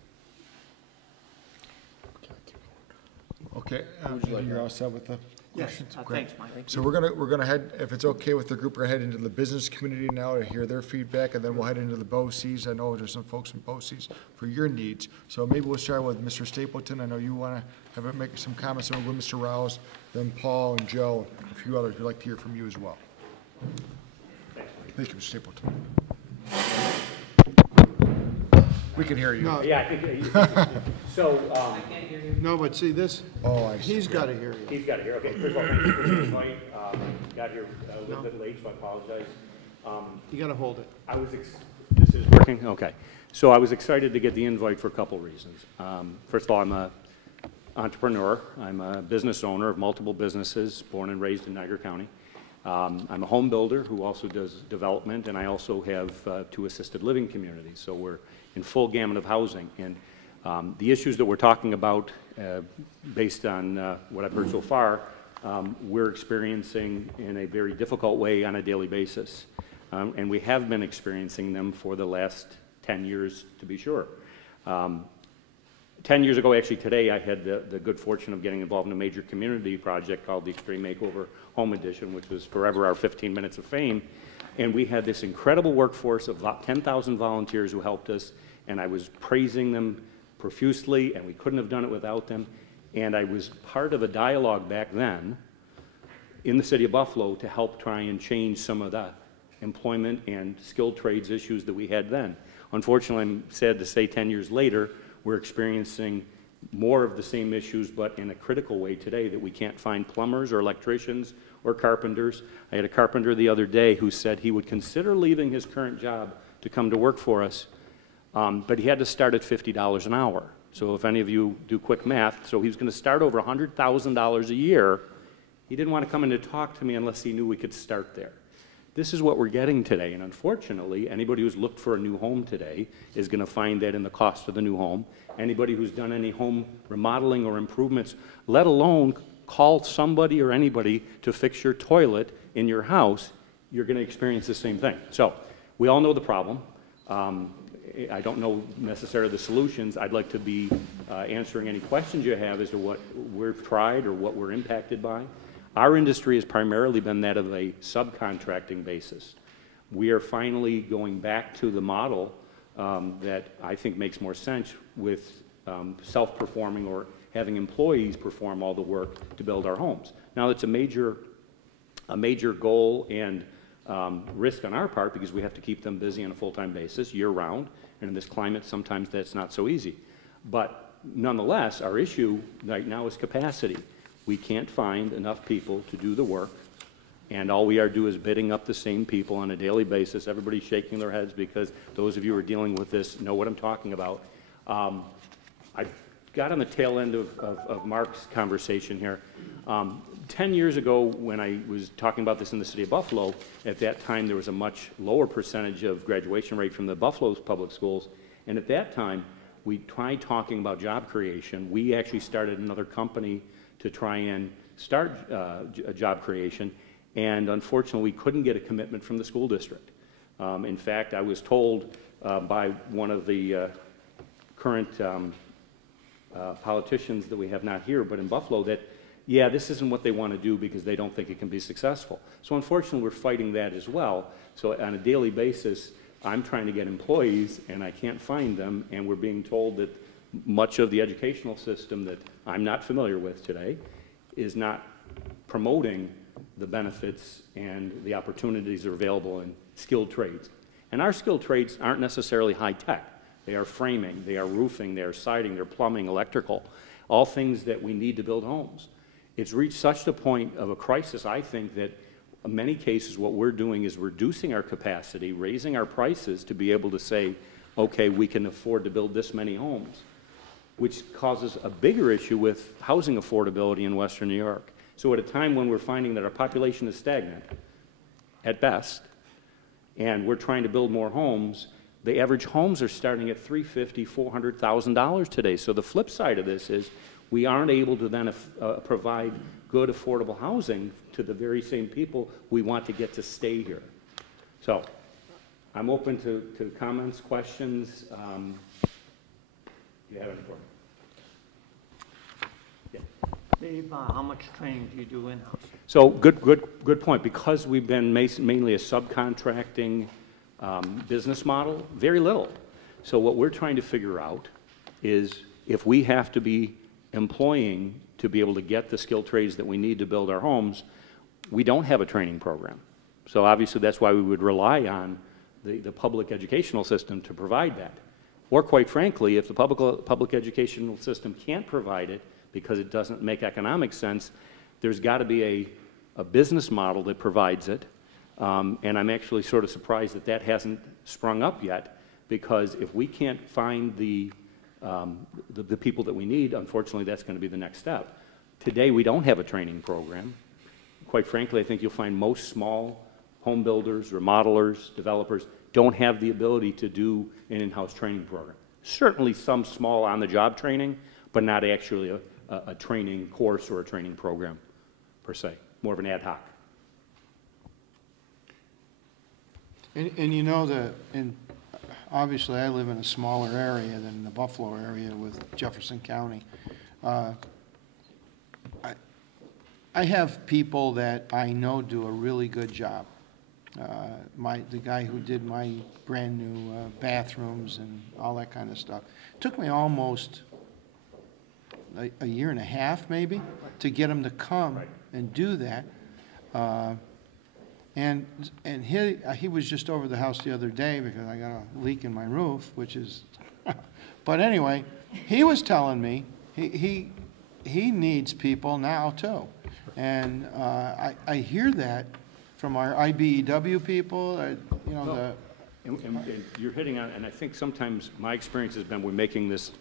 Okay, you're all set with the questions? Great. Thanks, Mike. So we're gonna head, if it's okay with the group, we're gonna head into the business community now to hear their feedback, and then we'll head into the BOCES. I know there's some folks in BOCES for your needs. So maybe we'll start with Mr. Stapleton. I know you wanna make some comments, and we'll go Mr. Rouse, then Paul and Joe, and a few others. We'd like to hear from you as well. Thank you, Mr. Stapleton. We can hear you. No, Yeah, I think, so, no, but see this, Oh, I see. he's got to hear you. he's got it here. Okay, first of all, thank you for the invite. Got here a little bit late, so I apologize. You got to hold it. This is working? Okay. So I was excited to get the invite for a couple reasons. First of all, I'm an entrepreneur. I'm a business owner of multiple businesses, born and raised in Niagara County. I'm a home builder who also does development, and I also have 2 assisted living communities. So we're in full gamut of housing. And the issues that we're talking about, based on what I've heard so far, we're experiencing in a very difficult way on a daily basis. And we have been experiencing them for the last 10 years, to be sure. 10 years ago, actually today, I had the good fortune of getting involved in a major community project called the Extreme Makeover Home Edition, which was forever our 15 minutes of fame. And we had this incredible workforce of about 10,000 volunteers who helped us, and I was praising them profusely, and we couldn't have done it without them. And I was part of a dialogue back then in the city of Buffalo to help try and change some of the employment and skilled trades issues that we had then. Unfortunately, I'm sad to say 10 years later, we're experiencing more of the same issues, but in a critical way today, that we can't find plumbers or electricians or carpenters. I had a carpenter the other day who said he would consider leaving his current job to come to work for us, but he had to start at $50 an hour. So if any of you do quick math, so he was going to start over $100,000 a year. He didn't want to come in to talk to me unless he knew we could start there. This is what we're getting today, and unfortunately, anybody who's looked for a new home today is going to find that in the cost of the new home. Anybody who's done any home remodeling or improvements, let alone call somebody or anybody to fix your toilet in your house, you're going to experience the same thing. So we all know the problem. I don't know necessarily the solutions. I'd like to be answering any questions you have as to what we've tried or what we're impacted by. Our industry has primarily been that of a subcontracting basis. We are finally going back to the model that I think makes more sense with self-performing or having employees perform all the work to build our homes. Now, it's a major goal and risk on our part because we have to keep them busy on a full-time basis year-round, and in this climate, sometimes that's not so easy. But nonetheless, our issue right now is capacity. We can't find enough people to do the work, and all we are doing is bidding up the same people on a daily basis. Everybody's shaking their heads because those of you who are dealing with this know what I'm talking about. I got on the tail end of Marc's conversation here. 10 years ago, when I was talking about this in the city of Buffalo, at that time there was a much lower percentage of graduation rate from the Buffalo public schools, and at that time we tried talking about job creation. We actually started another company to try and start a job creation, and unfortunately we couldn't get a commitment from the school district. In fact, I was told by one of the current politicians that we have not here, but in Buffalo, that yeah, this isn't what they want to do because they don't think it can be successful. So unfortunately we're fighting that as well. So on a daily basis, I'm trying to get employees and I can't find them, and we're being told that much of the educational system that I'm not familiar with today is not promoting the benefits and the opportunities that are available in skilled trades. And our skilled trades aren't necessarily high-tech. They are framing, they are roofing, they are siding, they're plumbing, electrical, all things that we need to build homes. It's reached such a point of a crisis, I think, that in many cases what we're doing is reducing our capacity, raising our prices to be able to say, okay, we can afford to build this many homes, which causes a bigger issue with housing affordability in Western New York. So at a time when we're finding that our population is stagnant, at best, and we're trying to build more homes, the average homes are starting at $350,000, $400,000 today. So the flip side of this is we aren't able to then provide good affordable housing to the very same people we want to get to stay here. So I'm open to comments, questions. Do you have any for me? Yeah. Dave, how much training do you do in-house? So good point. Because we've been mainly a subcontracting business model, very little. So what we're trying to figure out is if we have to be employing to be able to get the skilled trades that we need to build our homes, we don't have a training program. So obviously that's why we would rely on the public educational system to provide that. Or quite frankly, if the public educational system can't provide it because it doesn't make economic sense, there's got to be a business model that provides it. And I'm actually sort of surprised that that hasn't sprung up yet, because if we can't find the people that we need, unfortunately that's going to be the next step. Today we don't have a training program. Quite frankly, I think you'll find most small home builders, remodelers, developers don't have the ability to do an in-house training program. Certainly some small on-the-job training, but not actually a training course or a training program per se, more of an ad hoc. And you know and obviously I live in a smaller area than the Buffalo area with Jefferson County. I have people that I know do a really good job. The guy who did my brand new bathrooms and all that kind of stuff. It took me almost a year and a half maybe to get him to come and do that. And he was just over the house the other day because I got a leak in my roof, which is, but anyway, he was telling me he needs people now too. And I hear that from our IBEW people, you know, the. And you're hitting on, and I think sometimes my experience has been we're making this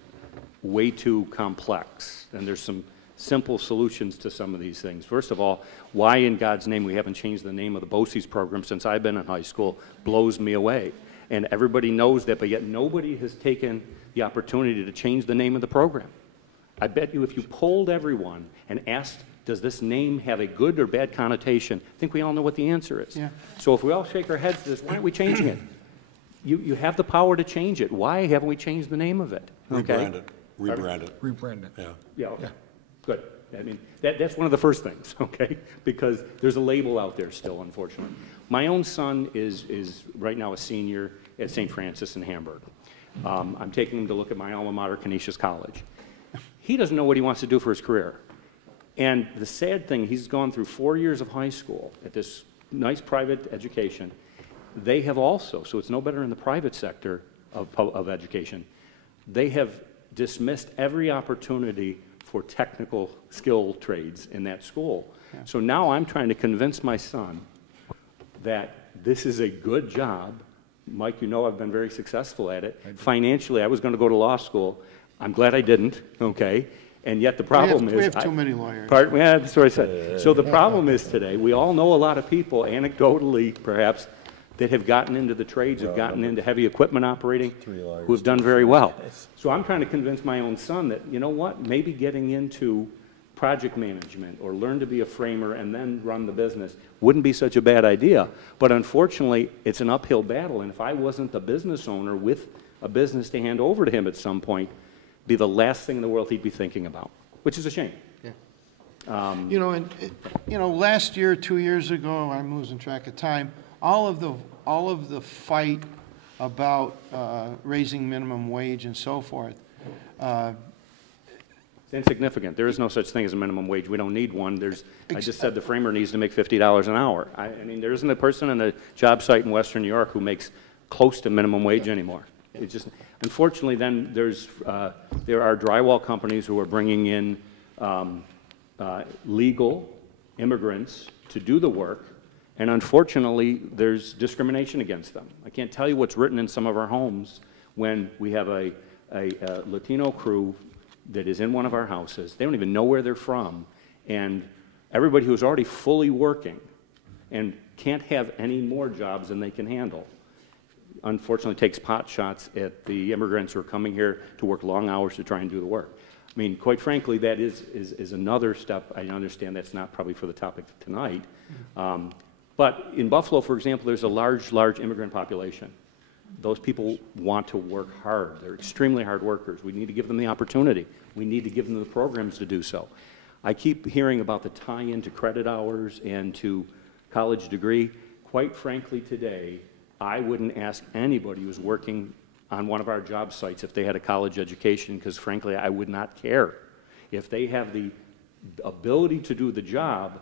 way too complex, and there's some simple solutions to some of these things. First of all, why in God's name we haven't changed the name of the BOCES program since I've been in high school blows me away. And everybody knows that, but yet nobody has taken the opportunity to change the name of the program. I bet you if you polled everyone and asked, does this name have a good or bad connotation, I think we all know what the answer is. Yeah. So if we all shake our heads to this, why aren't we changing it? You have the power to change it. Why haven't we changed the name of it? Okay? Rebrand it. Rebrand it. Rebrand it. Yeah. Yeah, okay. Good. I mean, that's one of the first things, okay? Because there's a label out there still, unfortunately. My own son is right now a senior at St. Francis in Hamburg. I'm taking him to look at my alma mater, Canisius College. He doesn't know what he wants to do for his career. And the sad thing, he's gone through 4 years of high school at this nice private education. They have also, so it's no better in the private sector of education, they have dismissed every opportunity for technical skill trades in that school. Yeah. So now I'm trying to convince my son that this is a good job. Mike, you know I've been very successful at it. Financially, I was going to go to law school. I'm glad I didn't, okay? And yet the problem is... We have too many lawyers. Yeah, that's what I said. So the problem is today, we all know a lot of people, anecdotally perhaps, that have gotten into the trades, have gotten into heavy equipment operating, who have done very well. So I'm trying to convince my own son that, you know what, maybe getting into project management or learn to be a framer and then run the business wouldn't be such a bad idea. But unfortunately, it's an uphill battle, and if I wasn't the business owner with a business to hand over to him at some point, be the last thing in the world he'd be thinking about, which is a shame. Yeah. You know, last year, 2 years ago, I'm losing track of time, all of the fight about raising minimum wage and so forth. It's insignificant. There is no such thing as a minimum wage. We don't need one. I just said the framer needs to make $50 an hour. I mean, there isn't a person on a job site in Western New York who makes close to minimum wage anymore. It's just, unfortunately, then there are drywall companies who are bringing in legal immigrants to do the work. And unfortunately, there's discrimination against them. I can't tell you what's written in some of our homes when we have a Latino crew that is in one of our houses. They don't even know where they're from. And everybody who's already fully working and can't have any more jobs than they can handle, unfortunately takes pot shots at the immigrants who are coming here to work long hours to try and do the work. I mean, quite frankly, that is another step. I understand that's not probably for the topic tonight. But in Buffalo, for example, there's a large immigrant population. Those people want to work hard. They're extremely hard workers. We need to give them the opportunity. We need to give them the programs to do so. I keep hearing about the tie-in to credit hours and to college degree. Quite frankly, today, I wouldn't ask anybody who's working on one of our job sites if they had a college education, because frankly, I would not care. If they have the ability to do the job,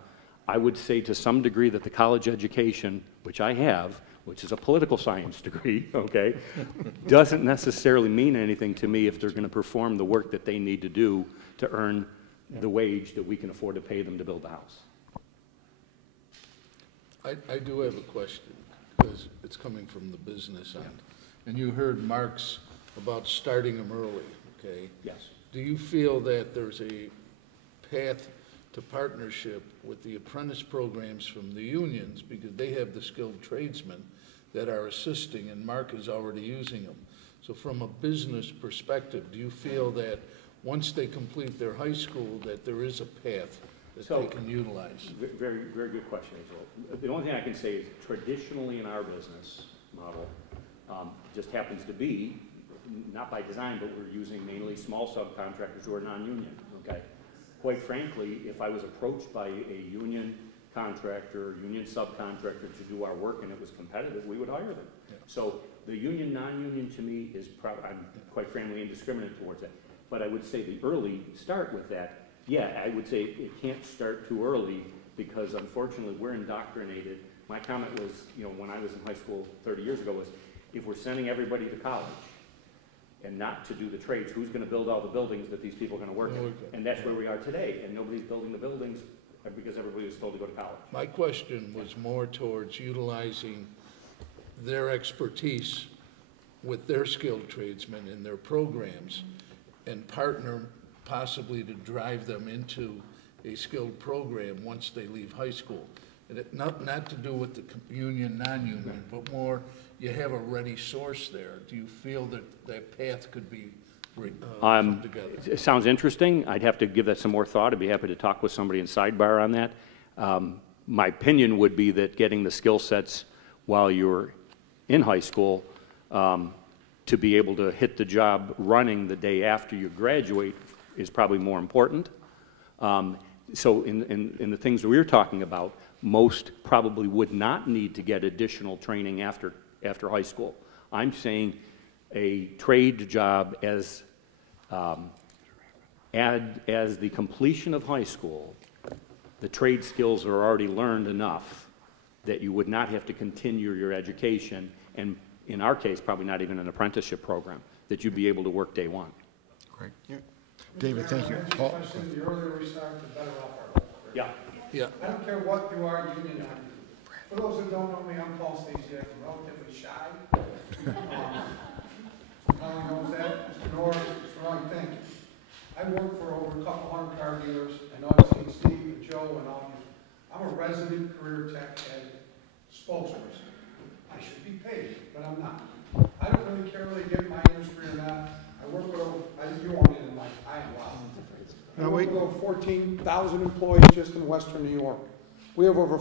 I would say to some degree that the college education, which I have, which is a political science degree, okay, doesn't necessarily mean anything to me if they're going to perform the work that they need to do to earn the wage that we can afford to pay them to build the house. I do have a question, because it's coming from the business end. And you heard Marc's about starting them early, okay? Yes. Do you feel that there's a path to partnership with the apprentice programs from the unions, because they have the skilled tradesmen that are assisting, and Marc is already using them? So from a business perspective, do you feel that once they complete their high school, that there is a path that they can utilize? Very, very good question, Angela. The only thing I can say is traditionally in our business model, just happens to be, not by design, but we're using mainly small subcontractors who are non-union, okay? Quite frankly, if I was approached by a union contractor, union subcontractor to do our work and it was competitive, we would hire them. Yeah. So the union, non-union to me is, I'm quite frankly indiscriminate towards that. But I would say the early start with that, yeah, I would say it can't start too early, because unfortunately we're indoctrinated My comment was, you know, when I was in high school 30 years ago, was if we're sending everybody to college and not to do the trades, who's going to build all the buildings that these people are going to work in? And that's where we are today, and nobody's building the buildings because everybody was told to go to college. My question was more towards utilizing their expertise with their skilled tradesmen in their programs and partner possibly to drive them into a skilled program once they leave high school. And not to do with the union, non-union, but more, you have a ready source there. Do you feel that that path could be come together? It sounds interesting. I'd have to give that some more thought. I'd be happy to talk with somebody in sidebar on that. My opinion would be that getting the skill sets while you're in high school to be able to hit the job running the day after you graduate is probably more important. So in the things that we were talking about, most probably would not need to get additional training after high school. I'm saying a trade job as the completion of high school, the trade skills are already learned enough that you would not have to continue your education, and in our case, probably not even an apprenticeship program, that you'd be able to work day one. Great. David, thank you. The earlier we start, the better off our. Yeah. Yeah. I don't care what you are, union on. For those who don't know me, I'm Paul Stacey. I'm relatively shy. Everyone knows that. Mr. Norris, Mr. Wright, thank you. I work for over a couple hundred car dealers, and I've seen Steve and Joe and all you. I'm a resident career tech and spokesperson. I should be paid, but I'm not. I don't really care whether they get my industry or not. I work with over, you want it in my, I am loud. I work with over 14,000 employees just in Western New York. We have over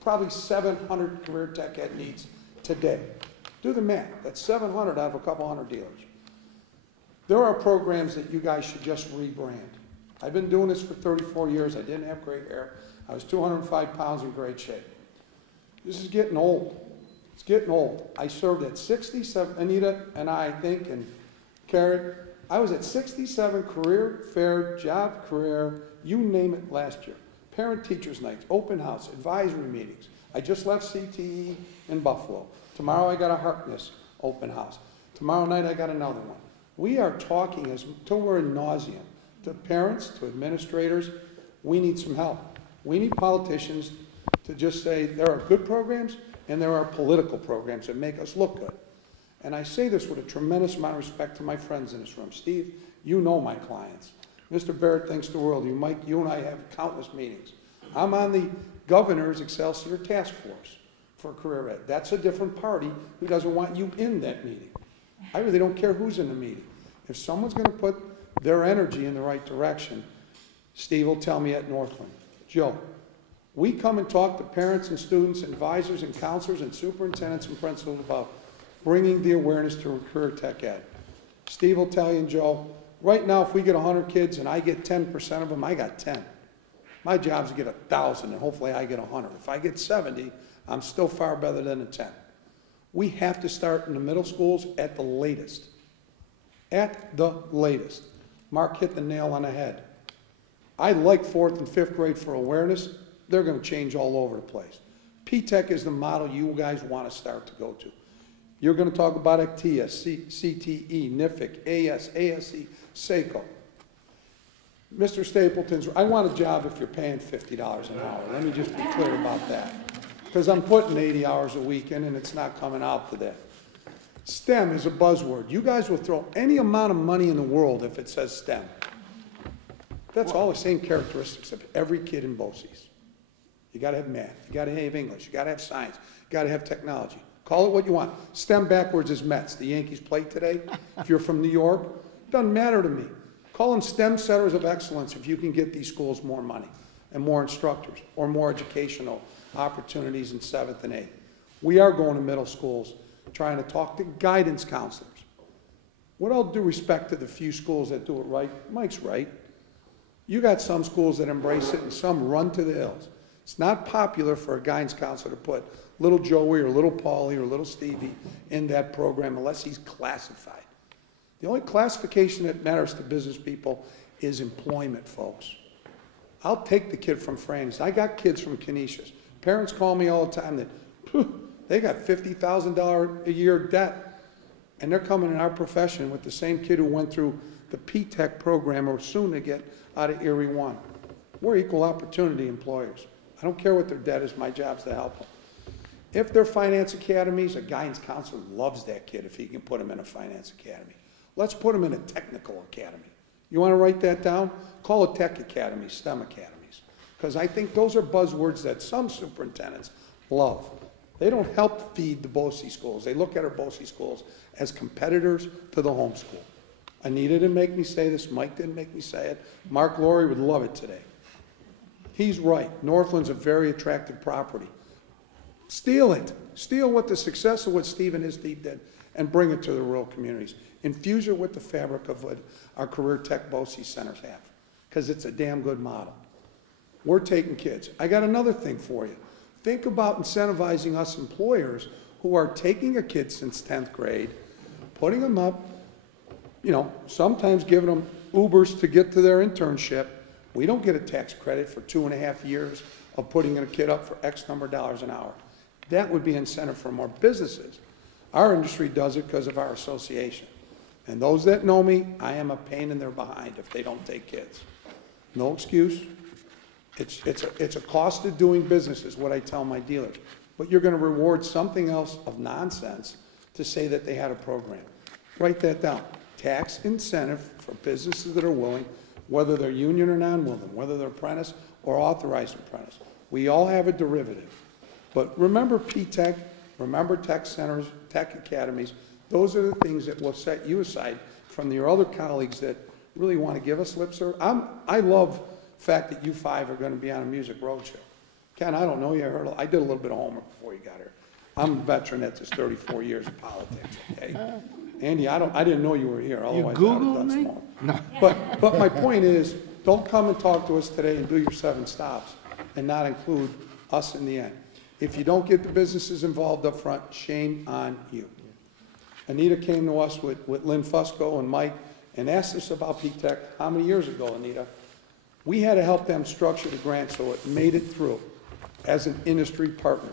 probably 700 career tech ed needs today. Do the math. That's 700 out of a couple hundred dealers. There are programs that you guys should just rebrand. I've been doing this for 34 years. I didn't have gray hair. I was 205 pounds in great shape. This is getting old. It's getting old. I served at 67, Anita and I think, and Carrie, I was at 67 career fair, job career, you name it, last year. Parent teachers nights, open house, advisory meetings. I just left CTE in Buffalo. Tomorrow I got a Harkness open house. Tomorrow night I got another one. We are talking until we're in nauseam to parents, to administrators. We need some help. We need politicians to just say there are good programs and there are political programs that make us look good. And I say this with a tremendous amount of respect to my friends in this room. Steve, you know my clients. Mr. Barrett thinks the world of you. Mike, you and I have countless meetings. I'm on the governor's Excelsior task force for career ed. That's a different party who doesn't want you in that meeting. I really don't care who's in the meeting. If someone's going to put their energy in the right direction, Steve will tell me at Northland, Joe, we come and talk to parents and students, advisors and counselors and superintendents and principals about bringing the awareness to career tech ed. Steve will tell you, and Joe, right now if we get 100 kids and I get 10% of them, I got 10. My job is to get 1,000 and hopefully I get 100. If I get 70, I'm still far better than a 10. We have to start in the middle schools at the latest. At the latest. Marc hit the nail on the head. I like 4th and 5th grade for awareness. They're going to change all over the place. P-TECH is the model you guys want to start to go to. You're going to talk about ACTIA, CTE, NIFIC, AS, ASE, SACO. Mr. Stapleton's, I want a job if you're paying $50 an hour. Let me just be clear about that. Because I'm putting 80 hours a week in and it's not coming out to that. STEM is a buzzword. You guys will throw any amount of money in the world if it says STEM. That's all the same characteristics of every kid in BOCES. You got to have math. You got to have English. You got to have science. You got to have technology. Call it what you want. STEM backwards is Mets. The Yankees played today. If you're from New York, it doesn't matter to me. Call them STEM centers of excellence if you can get these schools more money and more instructors or more educational opportunities in 7th and 8th. We are going to middle schools trying to talk to guidance counselors. With all due respect to the few schools that do it right, Mike's right. You got some schools that embrace it and some run to the hills. It's not popular for a guidance counselor to put little Joey or little Paulie or little Stevie in that program unless he's classified. The only classification that matters to business people is employment, folks. I'll take the kid from Franny's. I got kids from Canisius. Parents call me all the time that They got $50,000 a year debt, and they're coming in our profession with the same kid who went through the P-Tech program or soon to get out of Erie 1. We're equal opportunity employers. I don't care what their debt is, my job's to help them. If they're finance academies, a guidance counselor loves that kid if he can put him in a finance academy. Let's put him in a technical academy. You want to write that down? Call it tech academies, STEM academies. Because I think those are buzzwords that some superintendents love. They don't help feed the BOCES schools. They look at our BOCES schools as competitors to the homeschool. Anita didn't make me say this. Mike didn't make me say it. Marc, Laurie would love it today. He's right. Northland's a very attractive property. Steal it. Steal what the success of what Steve and his team did and bring it to the rural communities. Infuse it with the fabric of what our career tech BOCES centers have, because it's a damn good model. We're taking kids. I got another thing for you. Think about incentivizing us employers who are taking a kid since 10th grade, putting them up, you know, sometimes giving them Ubers to get to their internship. We don't get a tax credit for 2.5 years of putting a kid up for X number of dollars an hour. That would be incentive for more businesses. Our industry does it because of our association. And those that know me, I am a pain in their behind if they don't take kids. No excuse. It's a cost of doing business is what I tell my dealers. But you're going to reward something else of nonsense to say that they had a program. Write that down. Tax incentive for businesses that are willing, whether they're union or non-willing, whether they're apprentice or authorized apprentice. We all have a derivative. But remember P-Tech, remember tech centers, tech academies. Those are the things that will set you aside from your other colleagues that really want to give us lip service. I love the fact that you 5 are going to be on a music roadshow. Ken, I don't know you. I did a little bit of homework before you got here. I'm a veteran at this 34 years of politics, okay? Andy, I didn't know you were here, otherwise I would have done some more. No. But my point is, don't come and talk to us today and do your 7 stops and not include us in the end. If you don't get the businesses involved up front, shame on you. Anita came to us with Lynn Fusco and Mike and asked us about P-Tech how many years ago, Anita? We had to help them structure the grant so it made it through as an industry partner.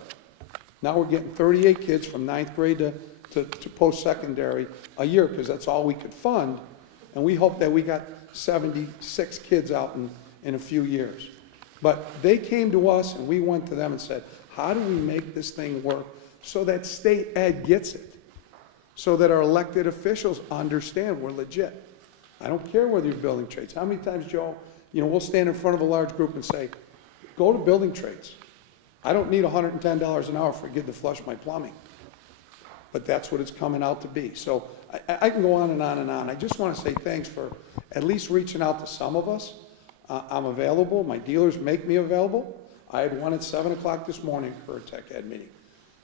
Now we're getting 38 kids from 9th grade to post-secondary a year because that's all we could fund, and we hope that we got 76 kids out in a few years. But they came to us and we went to them and said, how do we make this thing work so that state ed gets it? So that our elected officials understand we're legit. I don't care whether you're building trades. How many times, Joe, we'll stand in front of a large group and say, go to building trades. I don't need $110 an hour for a kid to flush my plumbing. But that's what it's coming out to be. So I can go on and on and on. I just want to say thanks for at least reaching out to some of us. I'm available. My dealers make me available. I had one at 7 o'clock this morning for a tech ed meeting.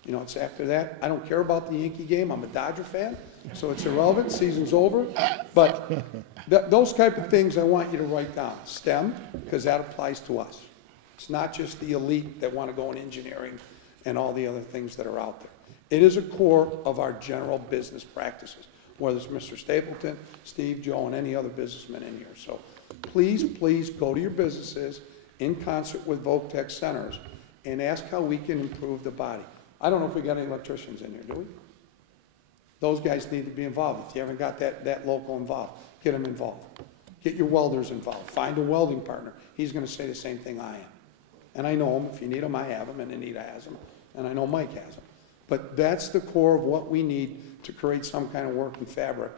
It's after that. I don't care about the Yankee game. I'm a Dodger fan, so it's irrelevant. Season's over. But those type of things I want you to write down. STEM, because that applies to us. It's not just the elite that want to go in engineering and all the other things that are out there. It is a core of our general business practices, whether it's Mr. Stapleton, Steve, Joe, and any other businessmen in here. So please, please go to your businesses in concert with Voc Tech Centers and ask how we can improve the body. I don't know if we got any electricians in here, do we? Those guys need to be involved. If you haven't got that local involved, get them involved. Get your welders involved. Find a welding partner. He's going to say the same thing I am. And I know him. If you need them, I have them, and Anita has them, and I know Mike has them. But that's the core of what we need to create some kind of working fabric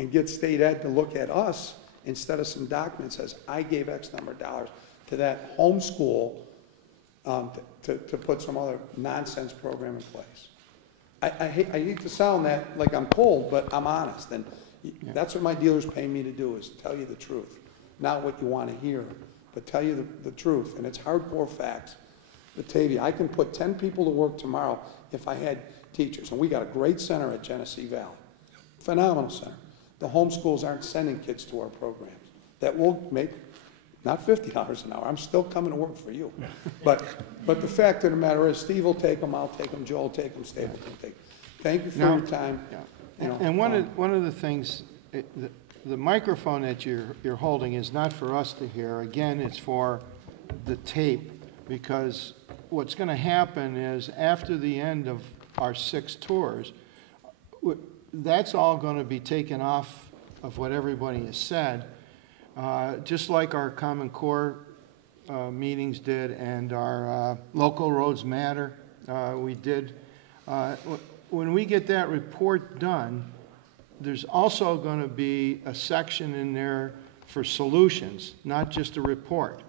and get state ed to look at us instead of some document that says, I gave X number of dollars to that homeschool to put some other nonsense program in place. I hate to sound that like I'm cold, but I'm honest. And that's what my dealers pay me to do, is tell you the truth. Not what you want to hear, but tell you the truth. And it's hardcore facts. Batavia, I can put 10 people to work tomorrow if I had teachers. And we got a great center at Genesee Valley. Phenomenal center. The homeschools aren't sending kids to our programs. That will make not $50 an hour. I'm still coming to work for you. But the fact of the matter is, Steve will take them, I'll take them, Joe will take them, Stapleton will take them. Thank you for your time. And one of the things, the microphone that you're holding is not for us to hear. Again, it's for the tape, because what's going to happen is after the end of our 6 tours, that's all going to be taken off of what everybody has said, just like our Common Core meetings did and our Local Roads Matter we did. When we get that report done, there's also going to be a section in there for solutions, not just a report.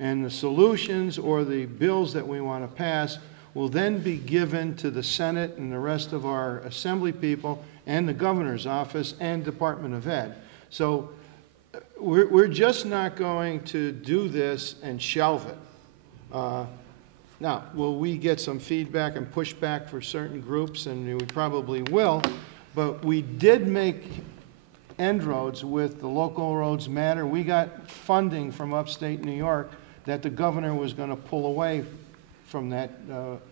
And the solutions or the bills that we want to pass will then be given to the Senate and the rest of our assembly people and the governor's office and Department of Ed. So we're just not going to do this and shelve it. Now, will we get some feedback and pushback for certain groups? And we probably will. But we did make inroads with the Local Roads Matter. We got funding from upstate New York that the governor was going to pull away from that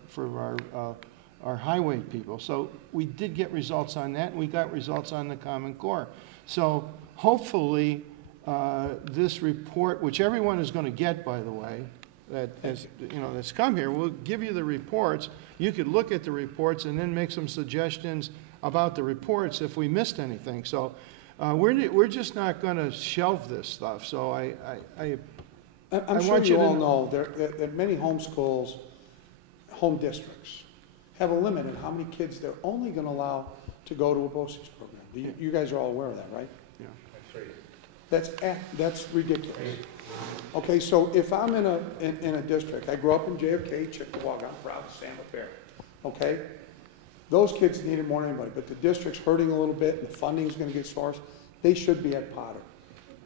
for our highway people. So we did get results on that, and we got results on the Common Core. So hopefully this report, which everyone is going to get, by the way, that as, you know, that's come here, we'll give you the reports. You could look at the reports and then make some suggestions about the reports if we missed anything. So we're just not going to shelve this stuff. So I'm sure you all know that many homeschools, home districts, have a limit on how many kids they're only going to allow to go to a BOCES program. You guys are all aware of that, right? Yeah. That's ridiculous. Okay, so if I'm in a district, I grew up in JFK, Chippewa, I'm proud to stand up there. Okay, those kids need it more than anybody, but the district's hurting a little bit, and the funding's going to get sourced. They should be at Potter.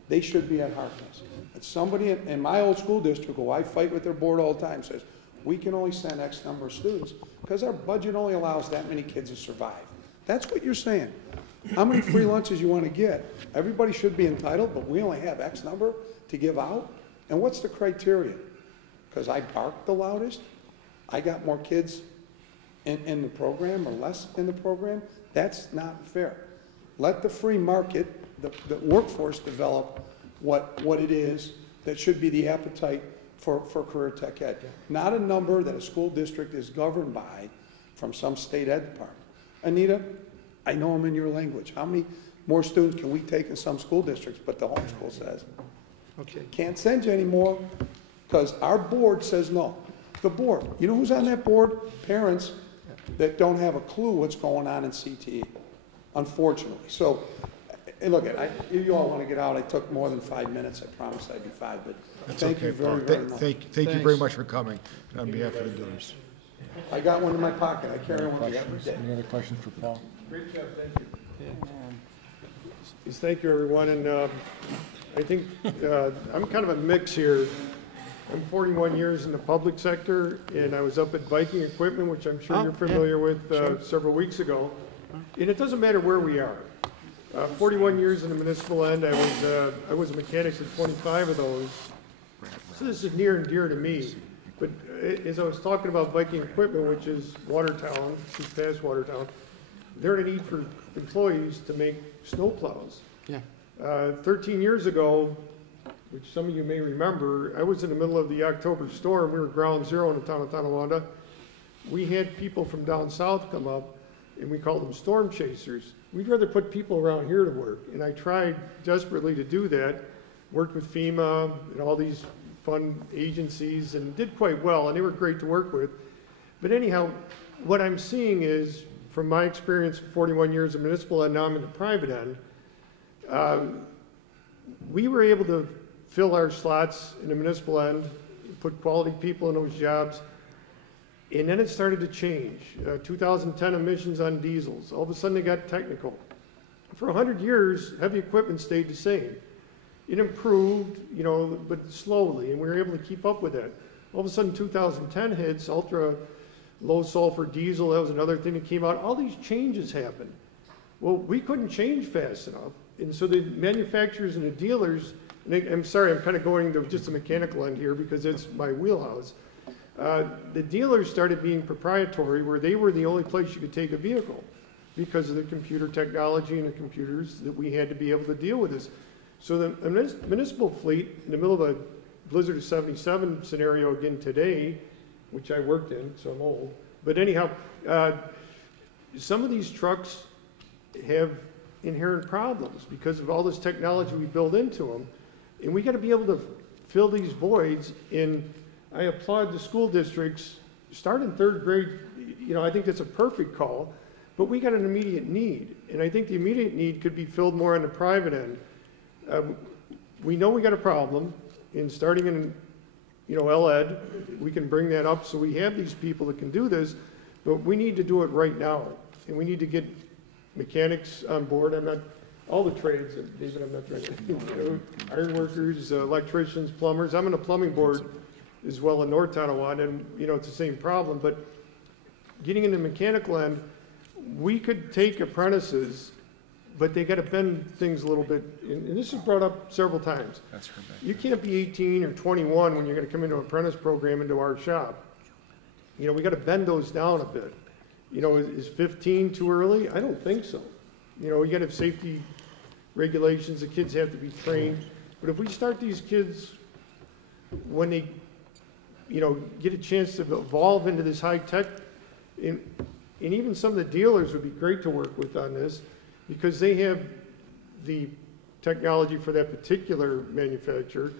They should be at Harkness. And somebody in my old school district, who I fight with their board all the time, says, we can only send X number of students because our budget only allows that many kids to survive. That's what you're saying. How many free lunches you want to get? Everybody should be entitled, but we only have X number to give out? And what's the criteria? Because I bark the loudest? I got more kids in the program or less in the program? That's not fair. Let the free market, the workforce, develop what it is that should be the appetite for career tech ed. Not a number that a school district is governed by from some state ed department. Anita, I know them in your language. How many more students can we take in some school districts? But the homeschool says, okay, can't send you anymore because our board says no. The board, you know who's on that board? Parents that don't have a clue what's going on in CTE, unfortunately. So, hey, look, you all want to get out. I took more than 5 minutes. I promised I'd be 5, but That's thank okay, you very, Paul. very much. Thank you very much for coming on behalf of the donors. I got one in my pocket. I carry one every day. Any other questions for Paul? Great job. Thank you. Yes, thank you, everyone. And I think I'm kind of a mix here. I'm 41 years in the public sector, and I was up at Viking Equipment, which I'm sure you're familiar with, several weeks ago. And it doesn't matter where we are. 41 years in the municipal end. I was a mechanic for 25 of those. So this is near and dear to me. But as I was talking about Viking Equipment, which is Watertown, just past Watertown, they're in a need for employees to make snow plows. Yeah. 13 years ago, which some of you may remember, I was in the middle of the October storm. We were ground zero in the town of Tonawanda. We had people from down south come up, and we called them storm chasers. We'd rather put people around here to work, and I tried desperately to do that. Worked with FEMA and all these fun agencies and did quite well, and they were great to work with. But anyhow, what I'm seeing is, from my experience, 41 years of municipal and now I'm in the private end, we were able to fill our slots in the municipal end, put quality people in those jobs, and then it started to change. 2010 emissions on diesels, all of a sudden they got technical. For 100 years, heavy equipment stayed the same. It improved, you know, but slowly, and we were able to keep up with that. All of a sudden 2010 hits, ultra low sulfur diesel, that was another thing that came out. All these changes happened. Well, we couldn't change fast enough. And so the manufacturers and the dealers, and I'm sorry, I'm kind of going to just the mechanical end here because it's my wheelhouse. The dealers started being proprietary where they were the only place you could take a vehicle because of the computer technology and the computers that we had to be able to deal with this. So the municipal fleet, in the middle of a blizzard of 77 scenario again today, which I worked in, so I'm old. But anyhow, some of these trucks have inherent problems because of all this technology we build into them. And we got to be able to fill these voids. And I applaud the school districts. Start in 3rd grade, you know, I think that's a perfect call. But we got an immediate need. And I think the immediate need could be filled more on the private end. We know we got a problem. In starting in, you know, LED, we can bring that up so we have these people that can do this. But we need to do it right now. And we need to get mechanics on board. I'm not, all the trades, David, I'm not trying to, iron workers, electricians, plumbers. I'm on a plumbing board as well in North Tonawanda, and, you know, it's the same problem. But getting in the mechanical end, we could take apprentices, but they got to bend things a little bit. And this is brought up several times. That's her back. You can't be 18 or 21 when you're going to come into an apprentice program into our shop. You know, we got to bend those down a bit. You know, is 15 too early? I don't think so. You know, we got to have safety regulations. The kids have to be trained. But if we start these kids when they, you know, get a chance to evolve into this high tech, and even some of the dealers would be great to work with on this because they have the technology for that particular manufacturer.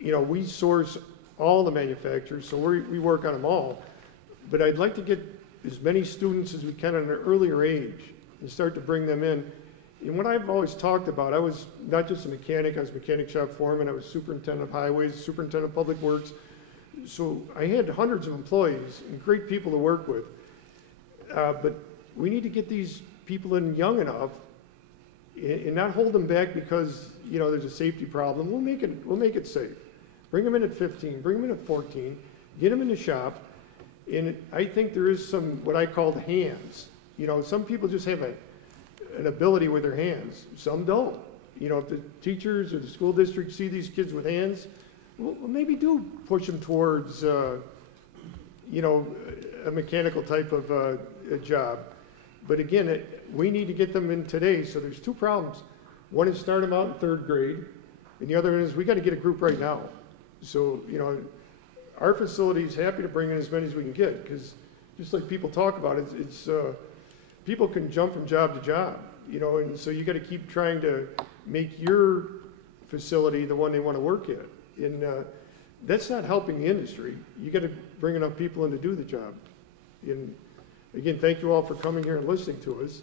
You know, we source all the manufacturers, so we work on them all. But I'd like to get as many students as we can at an earlier age and start to bring them in. And what I've always talked about, I was not just a mechanic, I was mechanic shop foreman, I was superintendent of highways, superintendent of public works. So I had hundreds of employees and great people to work with. But we need to get these people in young enough and not hold them back because, you know, there's a safety problem. We'll make it safe. Bring them in at 15, bring them in at 14, get them in the shop. And I think there is some, what I call the hands. You know, some people just have an ability with their hands. Some don't. You know, if the teachers or the school district see these kids with hands, well, maybe do push them towards, you know, a mechanical type of a job. But again, we need to get them in today. So there's two problems. One is start them out in 3rd grade, and the other one is we got to get a group right now. So, you know, our facility is happy to bring in as many as we can get because just like people talk about it, it's people can jump from job to job, you know, and so you got to keep trying to make your facility the one they want to work at. And that's not helping the industry. You got to bring enough people in to do the job. And again, thank you all for coming here and listening to us.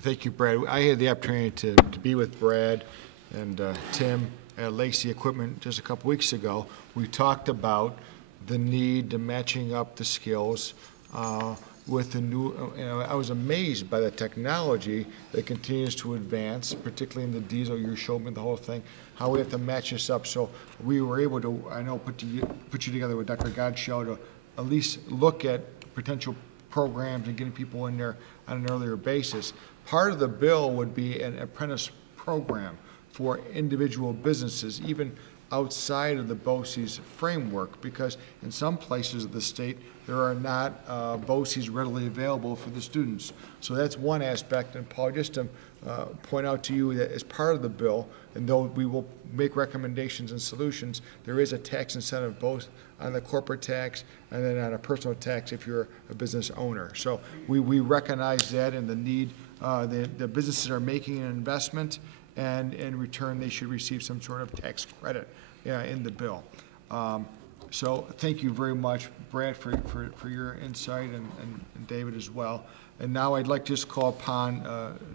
Thank you, Brad. I had the opportunity to be with Brad and Tim at Lacey Equipment just a couple weeks ago. We talked about the need to matching up the skills with the new, you know, I was amazed by the technology that continues to advance, particularly in the diesel. You showed me the whole thing, how we have to match this up. So we were able to, I know, put you together with Dr. Godshell to at least look at potential programs and getting people in there on an earlier basis. Part of the bill would be an apprentice program for individual businesses, even outside of the BOCES framework, because in some places of the state, there are not BOCES readily available for the students. So that's one aspect. And Paul, just to point out to you that as part of the bill, and though we will make recommendations and solutions, there is a tax incentive both on the corporate tax and then on a personal tax if you're a business owner. So we recognize that and the need. The businesses are making an investment, and in return they should receive some sort of tax credit in the bill. So thank you very much, Brad, for your insight, and David as well. And now I'd like to just call upon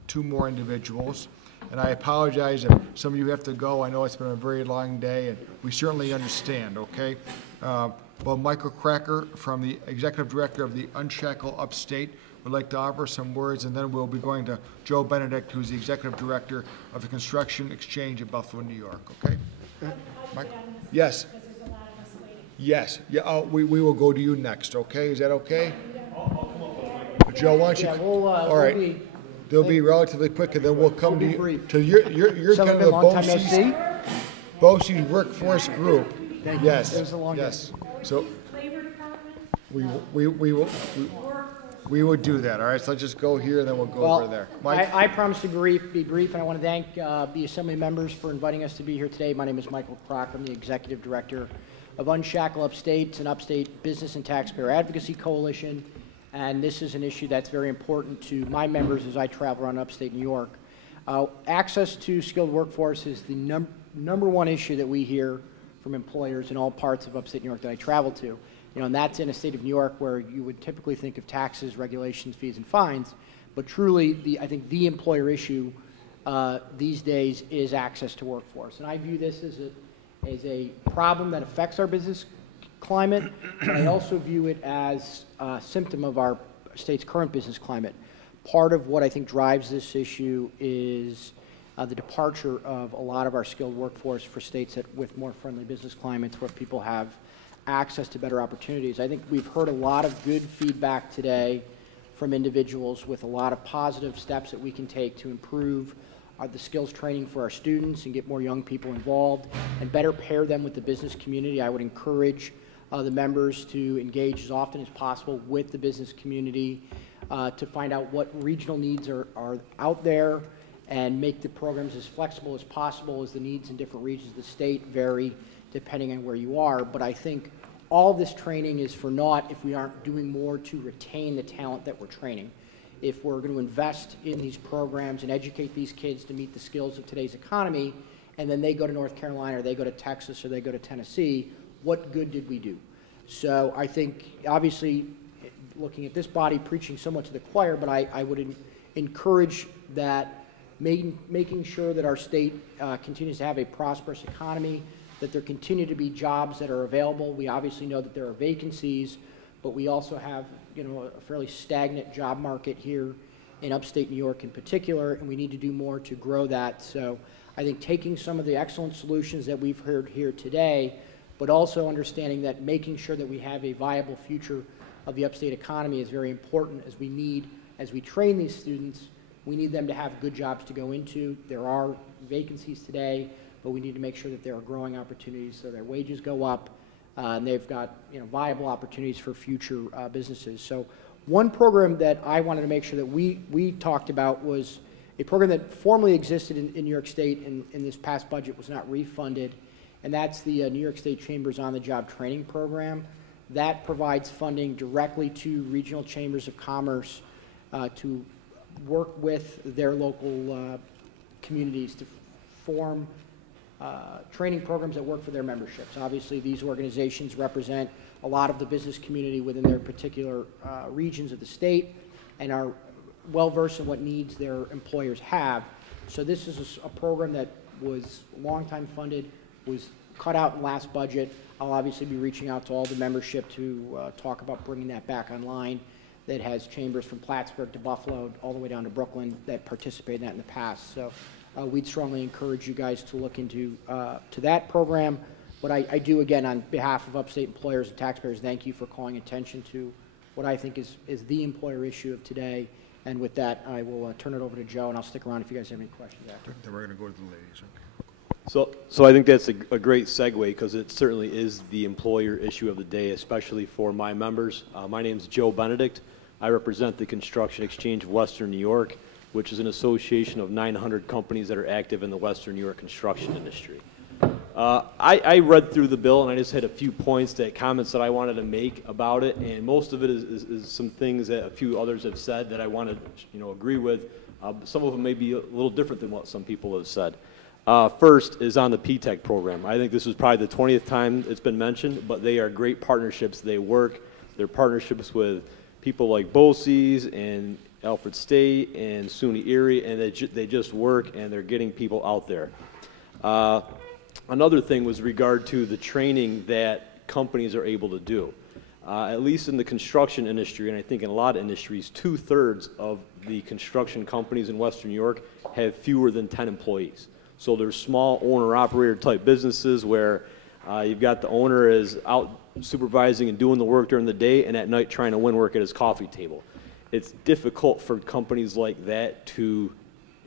two more individuals. And I apologize if some of you have to go. I know it's been a very long day, and we certainly understand, okay? Well, Michael Cracker, from the Executive Director of the Unshackle Upstate, would like to offer some words, and then we'll be going to Joe Benedict, who's the Executive Director of the Construction Exchange in Buffalo, New York, okay? Michael? Yes. Yes. Yeah, we will go to you next, okay? Is that okay? Joe, why don't you? All right. They'll be relatively quick, and then we'll come to you. To you're kind of the BOCES workforce group. Yes. Yes. So we will do that. All right. So let's just go here, and then we'll go over there. Mike? I promise to be brief, and I want to thank the Assembly members for inviting us to be here today. My name is Michael Crocker. I'm the Executive Director of Unshackle Upstate. It's an Upstate Business and Taxpayer Advocacy Coalition, and this is an issue that's very important to my members as I travel around upstate New York. Access to skilled workforce is the number one issue that we hear from employers in all parts of upstate New York that I travel to. And that's in a state of New York where you would typically think of taxes, regulations, fees, and fines, but truly, I think the employer issue these days is access to workforce. And I view this as a problem that affects our business climate, but I also view it as a symptom of our state's current business climate. Part of what I think drives this issue is the departure of a lot of our skilled workforce for states with more friendly business climates where people have access to better opportunities. I think we've heard a lot of good feedback today from individuals with a lot of positive steps that we can take to improve the skills training for our students and get more young people involved and better pair them with the business community. I would encourage the members to engage as often as possible with the business community to find out what regional needs are out there and make the programs as flexible as possible as the needs in different regions of the state vary depending on where you are. But I think all this training is for naught if we aren't doing more to retain the talent that we're training. If we're going to invest in these programs and educate these kids to meet the skills of today's economy, and then they go to North Carolina or they go to Texas or they go to Tennessee, what good did we do? So I think, obviously, looking at this body preaching so much to the choir, but I would encourage that making sure that our state continues to have a prosperous economy, that there continue to be jobs that are available. We obviously know that there are vacancies, but we also have a fairly stagnant job market here in upstate New York in particular, and we need to do more to grow that. So I think taking some of the excellent solutions that we've heard here today, but also understanding that making sure that we have a viable future of the upstate economy is very important as we train these students. We need them to have good jobs to go into. There are vacancies today, but we need to make sure that there are growing opportunities so their wages go up and they've got viable opportunities for future businesses. So one program that I wanted to make sure that we talked about was a program that formerly existed in New York State and in this past budget was not refunded, and that's the New York State Chamber's on-the-job training program. That provides funding directly to regional chambers of commerce to work with their local communities to form training programs that work for their memberships. Obviously, these organizations represent a lot of the business community within their particular regions of the state and are well-versed in what needs their employers have. So this is a program that was long time funded, was cut out in last budget. I'll obviously be reaching out to all the membership to talk about bringing that back online. That has chambers from Plattsburgh to Buffalo all the way down to Brooklyn that participated in that in the past. So we'd strongly encourage you guys to look into to that program. But I do, again, on behalf of upstate employers and taxpayers, thank you for calling attention to what I think is the employer issue of today. And with that, I will turn it over to Joe, and I'll stick around if you guys have any questions after. Then we're going to go to the ladies. So I think that's a great segue because it certainly is the employer issue of the day, especially for my members. My name is Joe Benedict. I represent the Construction Exchange of Western New York, which is an association of 900 companies that are active in the Western New York construction industry. I read through the bill and I just had a few comments that I wanted to make about it, and most of it is some things that a few others have said that I want to agree with. Some of them may be a little different than what some people have said. First is on the P-TECH program. I think this is probably the 20th time it's been mentioned, but they are great partnerships. They're partnerships with people like BOCES and Alfred State and SUNY Erie, and they just work and they're getting people out there. Another thing was regard to the training that companies are able to do. At least in the construction industry, and I think in a lot of industries, 2/3 of the construction companies in Western New York have fewer than 10 employees. So there's small owner-operator type businesses where you've got the owner is out supervising and doing the work during the day and at night trying to win work at his coffee table. It's difficult for companies like that to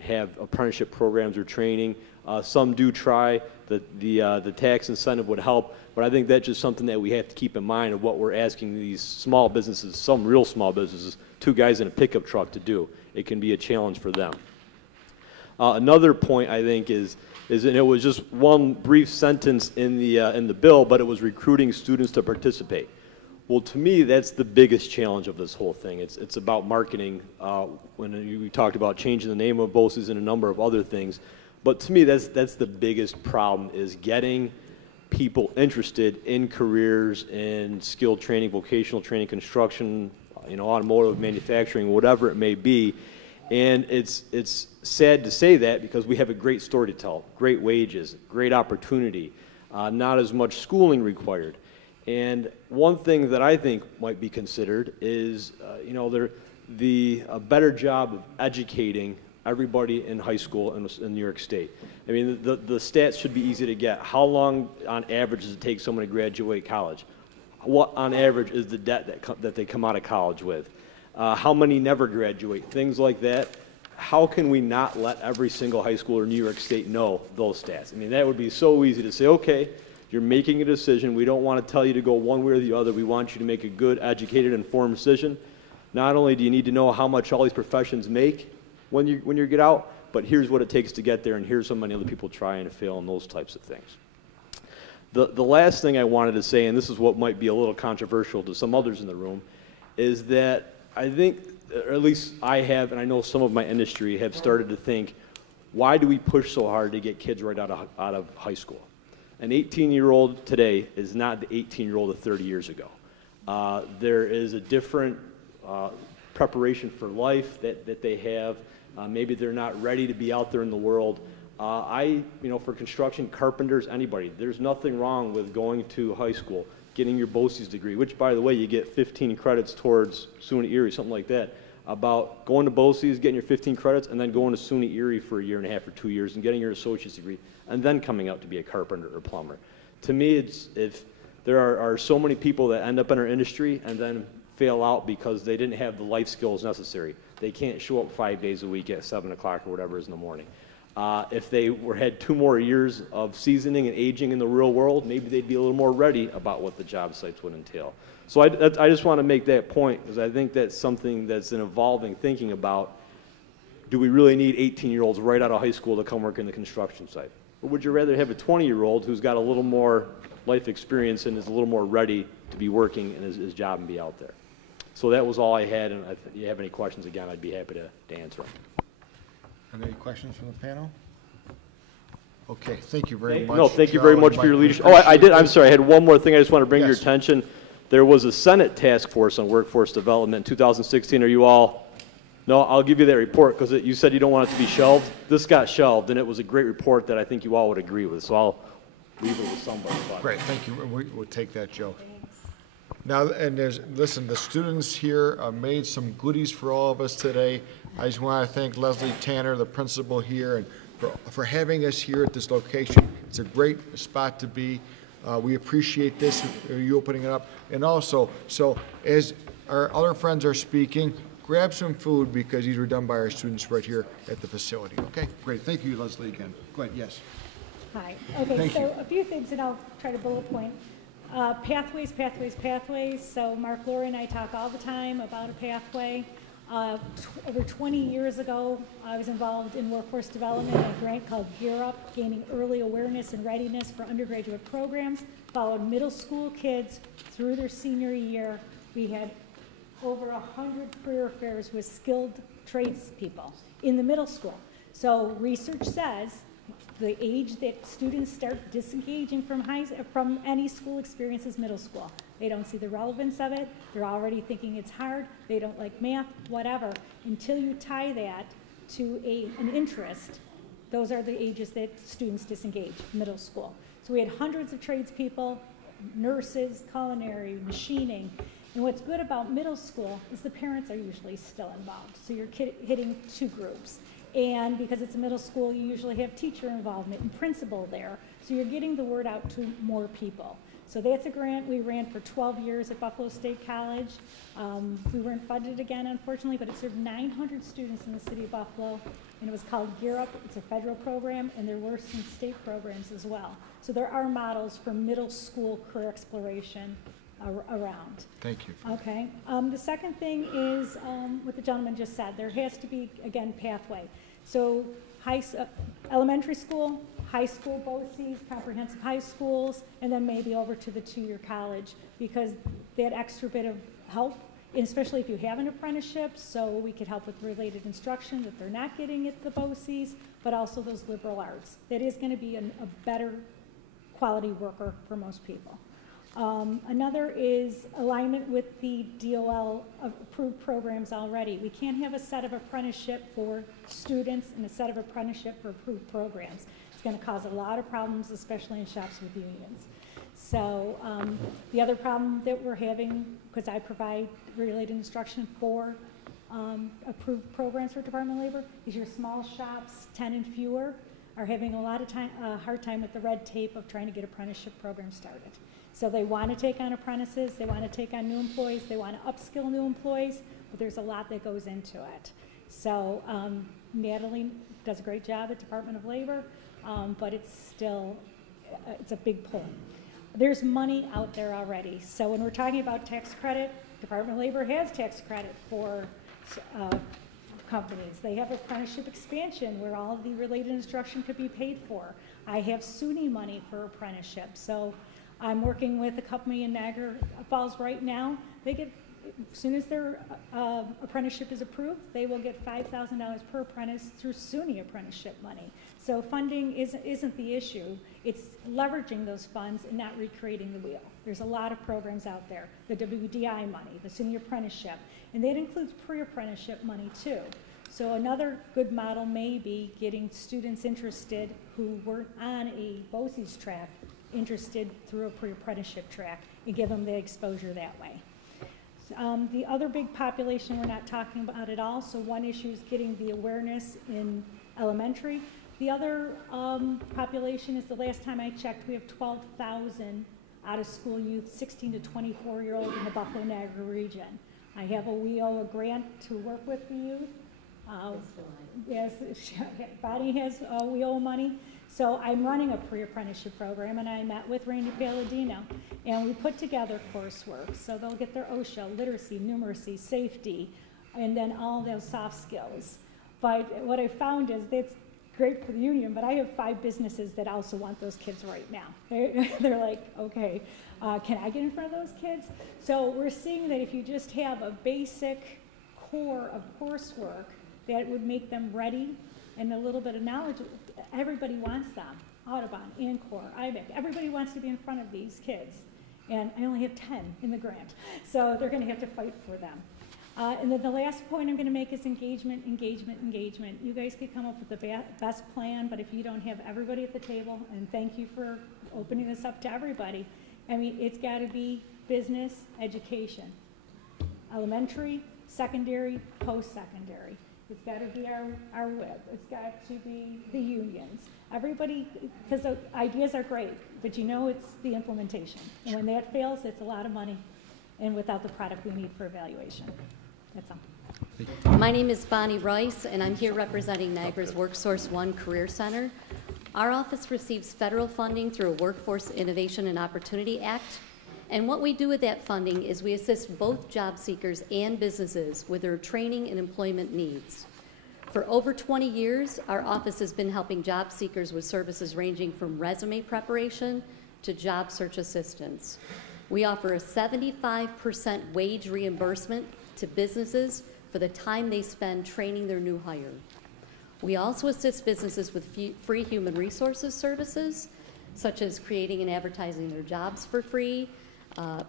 have apprenticeship programs or training. Some do try. The tax incentive would help, but I think that's just something that we have to keep in mind of what we're asking these small businesses, some real small businesses, 2 guys in a pickup truck to do. It can be a challenge for them. Another point I think is and it was just one brief sentence in the bill, but it was recruiting students to participate. Well, to me, that's the biggest challenge of this whole thing. It's about marketing. When we talked about changing the name of BOCES and a number of other things, but to me, that's the biggest problem, is getting people interested in careers, in skilled training, vocational training, construction, automotive, manufacturing, whatever it may be. And it's sad to say that, because we have a great story to tell, great wages, great opportunity, not as much schooling required. And one thing that I think might be considered is, a better job of educating everybody in high school in New York State. I mean, the stats should be easy to get. How long, on average, does it take someone to graduate college? What, on average, is the debt that they come out of college with? How many never graduate? Things like that. How can we not let every single high schooler in New York State know those stats? I mean, that would be so easy to say, okay, you're making a decision. We don't want to tell you to go one way or the other. We want you to make a good, educated, informed decision. Not only do you need to know how much all these professions make when you get out, but here's what it takes to get there, and here's how many other people try and fail, and those types of things. The last thing I wanted to say, and this is what might be a little controversial to some others in the room, is that I think, or at least I have, and I know some of my industry have started to think, why do we push so hard to get kids right out of high school? An 18-year-old today is not the 18-year-old of 30 years ago. There is a different preparation for life that they have. Maybe they're not ready to be out there in the world. For construction, carpenters, anybody, there's nothing wrong with going to high school, getting your BOCES degree, which, by the way, you get 15 credits towards SUNY Erie, something like that, about going to BOCES, getting your 15 credits, and then going to SUNY Erie for 1.5 years or 2 years and getting your associate's degree, and then coming out to be a carpenter or plumber. To me, if there are so many people that end up in our industry and then fail out because they didn't have the life skills necessary. They can't show up 5 days a week at 7 o'clock or whatever it is in the morning. If they had 2 more years of seasoning and aging in the real world, maybe they'd be a little more ready about what the job sites would entail. So I just want to make that point, because I think that's something that's an evolving thinking about, do we really need 18-year-olds right out of high school to come work in the construction site? Or would you rather have a 20-year-old who's got a little more life experience and is a little more ready to be working in his job and be out there? So that was all I had, and if you have any questions, again, I'd be happy to answer them. Are there any questions from the panel? Okay, thank you very much. No, thank you very much for your leadership. Oh, I'm sorry, I had one more thing I just want to bring to your attention. There was a Senate task force on workforce development in 2016. Are you all? No, I'll give you that report, because you said you don't want it to be shelved. This got shelved, and it was a great report that I think you all would agree with, so I'll leave it with somebody. Great, thank you. We'll take that, Joe. Now, and listen, the students here made some goodies for all of us today. I just want to thank Leslie Tanner, the principal here, and for having us here at this location. It's a great spot to be. We appreciate this, you opening it up. And also, so as our other friends are speaking, grab some food, because these were done by our students right here at the facility. Okay, great. Thank you, Leslie, again. Go ahead, yes. Hi. Okay, Thank you. A few things, and I'll try to bullet point. Pathways. So Marc, Laurie, and I talk all the time about a pathway. Over 20 years ago, I was involved in workforce development in a grant called Gear Up, gaining early awareness and readiness for undergraduate programs, followed middle school kids through their senior year. We had over 100 career fairs with skilled tradespeople in the middle school. So research says the age that students start disengaging from any school experience is middle school. They don't see the relevance of it. They're already thinking it's hard. They don't like math, whatever. Until you tie that to an interest, those are the ages that students disengage, middle school. So we had hundreds of tradespeople, nurses, culinary, machining. And what's good about middle school is the parents are usually still involved. So you're hitting 2 groups. And because it's a middle school, you usually have teacher involvement and principal there. So you're getting the word out to more people. So that's a grant we ran for 12 years at Buffalo State College. We weren't funded again, unfortunately, but it served 900 students in the city of Buffalo. And it was called Gear Up. It's a federal program, and there were some state programs as well. So there are models for middle school career exploration around. Thank you. Okay. The second thing is what the gentleman just said. There has to be, again, pathway. So elementary school, high school BOCES, comprehensive high schools, and then maybe over to the two-year college, because that extra bit of help, and especially if you have an apprenticeship, so we could help with related instruction that they're not getting at the BOCES, but also those liberal arts. That is going to be a better quality worker for most people. Another is alignment with the DOL approved programs already. We can't have a set of apprenticeship for students and a set of apprenticeship for approved programs. It's going to cause a lot of problems, especially in shops with unions. So the other problem that we're having, because I provide related instruction for approved programs for Department of Labor, is your small shops, 10 and fewer, are having a lot of hard time with the red tape of trying to get apprenticeship programs started. So they want to take on apprentices, they want to take on new employees, they want to upskill new employees, but there's a lot that goes into it. So Natalie does a great job at Department of Labor, but it's still, it's a big pull. There's money out there already. So when we're talking about tax credit, Department of Labor has tax credit for companies. They have apprenticeship expansion where all of the related instruction could be paid for. I have SUNY money for apprenticeship. So I'm working with a company in Niagara Falls right now. They get, as soon as their apprenticeship is approved, they will get $5,000 per apprentice through SUNY apprenticeship money. So funding isn't the issue. It's leveraging those funds and not recreating the wheel. There's a lot of programs out there. The WDI money, the SUNY apprenticeship, and that includes pre-apprenticeship money too. So another good model may be getting students interested who weren't on a BOCES track interested through a pre-apprenticeship track and give them the exposure that way. The other big population we're not talking about at all, so one issue is getting the awareness in elementary. The other population is, the last time I checked, we have 12,000 out-of-school youth, 16 to 24-year-old in the Buffalo-Niagara region. I have we owe a grant to work with the youth. Yes, Bonnie has we owe money. So I'm running a pre-apprenticeship program, and I met with Randy Palladino, and we put together coursework. So they'll get their OSHA, literacy, numeracy, safety, and then all those soft skills. But what I found is that's great for the union, but I have 5 businesses that also want those kids right now. They're like, okay, can I get in front of those kids? So we're seeing that if you just have a basic core of coursework that would make them ready and a little bit of knowledge, everybody wants them. Audubon, Ancor, IBEC, everybody wants to be in front of these kids. And I only have 10 in the grant, so they're gonna have to fight for them. And then the last point I'm going to make is engagement, engagement, engagement. You guys could come up with the best plan, but if you don't have everybody at the table, and thank you for opening this up to everybody, I mean, it's got to be business, education, elementary, secondary, post-secondary. It's got to be our WIB. It's got to be the unions. Everybody, because the ideas are great, but you know it's the implementation. And when that fails, it's a lot of money, and without the product we need for evaluation. That's all. My name is Bonnie Rice, and I'm here representing Niagara's WorkSource One Career Center. Our office receives federal funding through a Workforce Innovation and Opportunity Act. And what we do with that funding is we assist both job seekers and businesses with their training and employment needs. For over 20 years, our office has been helping job seekers with services ranging from resume preparation to job search assistance. We offer a 75% wage reimbursement to businesses for the time they spend training their new hire. We also assist businesses with free human resources services, such as creating and advertising their jobs for free,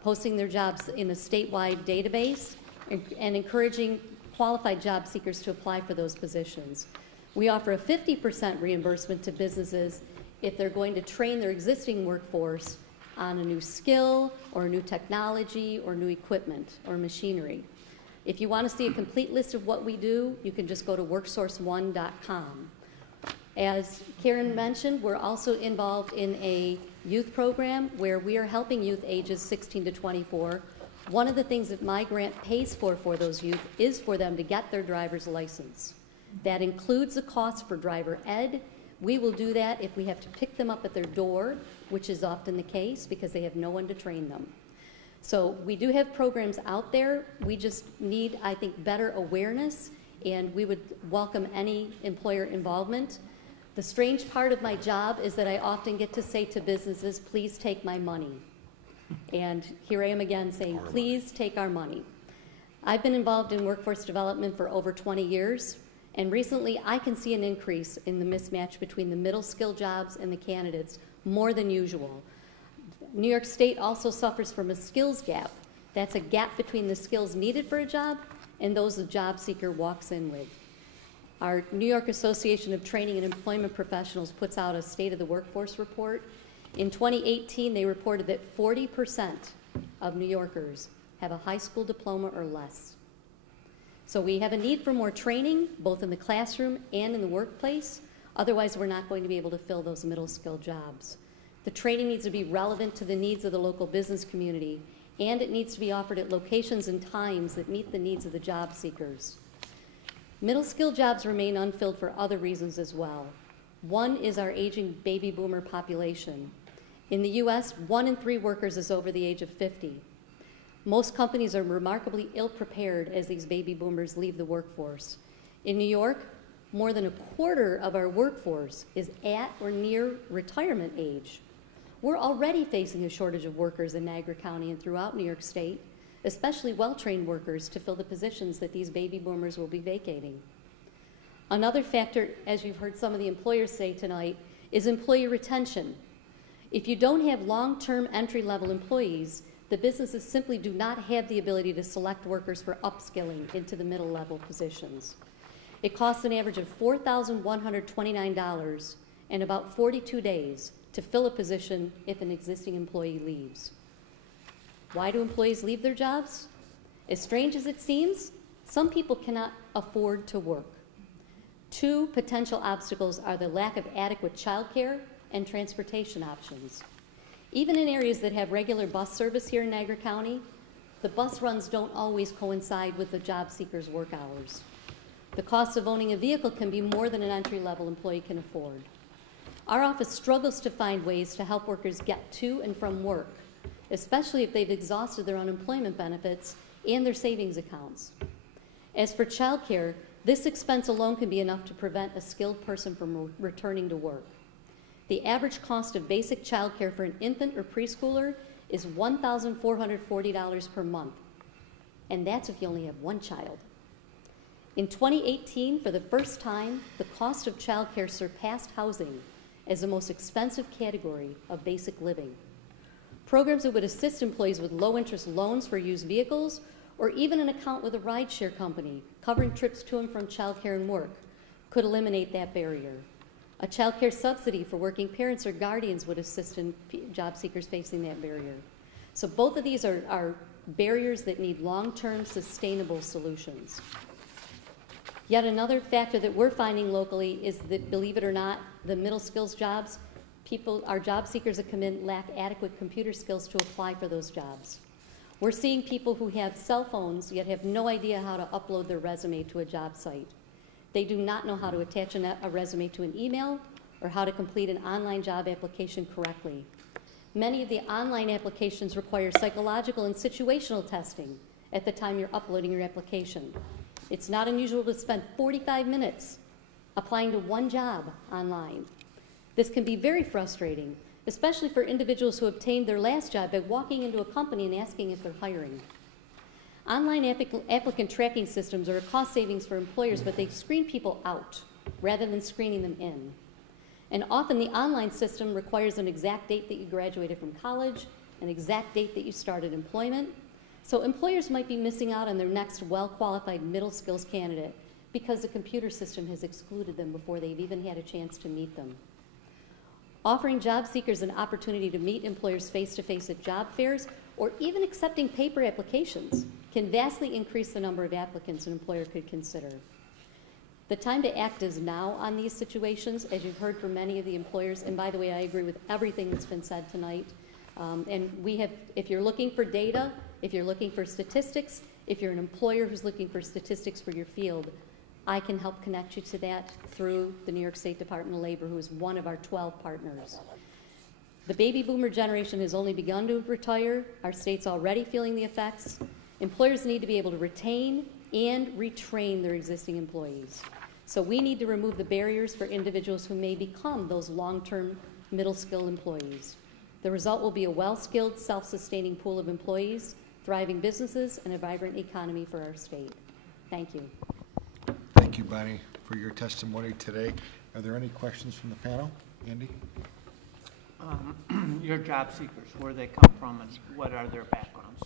posting their jobs in a statewide database, and encouraging qualified job seekers to apply for those positions. We offer a 50% reimbursement to businesses if they're going to train their existing workforce on a new skill or a new technology or new equipment or machinery. If you want to see a complete list of what we do, you can just go to worksource1.com. As Karen mentioned, we're also involved in a youth program where we are helping youth ages 16 to 24. One of the things that my grant pays for those youth is for them to get their driver's license. That includes the cost for driver ed. We will do that if we have to pick them up at their door, which is often the case because they have no one to train them. So we do have programs out there. We just need, I think, better awareness and we would welcome any employer involvement. The strange part of my job is that I often get to say to businesses, please take my money. And here I am again saying, please take our money. I've been involved in workforce development for over 20 years, and recently I can see an increase in the mismatch between the middle skill jobs and the candidates, more than usual. New York State also suffers from a skills gap. That's a gap between the skills needed for a job and those the job seeker walks in with. Our New York Association of Training and Employment Professionals puts out a State of the Workforce report. In 2018, they reported that 40% of New Yorkers have a high school diploma or less. So we have a need for more training, both in the classroom and in the workplace. Otherwise, we're not going to be able to fill those middle skill jobs. The training needs to be relevant to the needs of the local business community, and it needs to be offered at locations and times that meet the needs of the job seekers. Middle skill jobs remain unfilled for other reasons as well. One is our aging baby boomer population. In the US, 1 in 3 workers is over the age of 50. Most companies are remarkably ill-prepared as these baby boomers leave the workforce. In New York, more than a quarter of our workforce is at or near retirement age. We're already facing a shortage of workers in Niagara County and throughout New York State, especially well-trained workers to fill the positions that these baby boomers will be vacating. Another factor, as you've heard some of the employers say tonight, is employee retention. If you don't have long-term entry-level employees, the businesses simply do not have the ability to select workers for upskilling into the middle-level positions. It costs an average of $4,129 and about 42 days to fill a position if an existing employee leaves. Why do employees leave their jobs? As strange as it seems, some people cannot afford to work. 2 potential obstacles are the lack of adequate childcare and transportation options. Even in areas that have regular bus service here in Niagara County, the bus runs don't always coincide with the job seeker's work hours. The cost of owning a vehicle can be more than an entry-level employee can afford. Our office struggles to find ways to help workers get to and from work, especially if they've exhausted their unemployment benefits and their savings accounts. As for childcare, this expense alone can be enough to prevent a skilled person from returning to work. The average cost of basic childcare for an infant or preschooler is $1,440 per month, and that's if you only have 1 child. In 2018, for the first time, the cost of childcare surpassed housing as the most expensive category of basic living. Programs that would assist employees with low-interest loans for used vehicles, or even an account with a rideshare company covering trips to and from childcare and work, could eliminate that barrier. A childcare subsidy for working parents or guardians would assist in job seekers facing that barrier. So both of these are barriers that need long-term sustainable solutions. Yet another factor that we're finding locally is that, believe it or not, the middle skills jobs, our job seekers that come in lack adequate computer skills to apply for those jobs. We're seeing people who have cell phones yet have no idea how to upload their resume to a job site. They do not know how to attach a resume to an email or how to complete an online job application correctly. Many of the online applications require psychological and situational testing at the time you're uploading your application. It's not unusual to spend 45 minutes applying to 1 job online. This can be very frustrating, especially for individuals who obtained their last job by walking into a company and asking if they're hiring. Online applicant tracking systems are a cost savings for employers, but they screen people out rather than screening them in. And often the online system requires an exact date that you graduated from college, an exact date that you started employment. So employers might be missing out on their next well-qualified middle skills candidate because the computer system has excluded them before they've even had a chance to meet them. Offering job seekers an opportunity to meet employers face-to-face at job fairs or even accepting paper applications can vastly increase the number of applicants an employer could consider. The time to act is now on these situations, as you've heard from many of the employers, and by the way, I agree with everything that's been said tonight. And we have, if you're looking for data, if you're looking for statistics, if you're an employer who's looking for statistics for your field, I can help connect you to that through the New York State Department of Labor, who is one of our 12 partners. The baby boomer generation has only begun to retire. Our state's already feeling the effects. Employers need to be able to retain and retrain their existing employees. So we need to remove the barriers for individuals who may become those long-term middle-skilled employees. The result will be a well-skilled, self-sustaining pool of employees, thriving businesses, and a vibrant economy for our state. Thank you. Thank you, Bonnie, for your testimony today. Are there any questions from the panel? Andy? Your job seekers, where they come from and what are their backgrounds?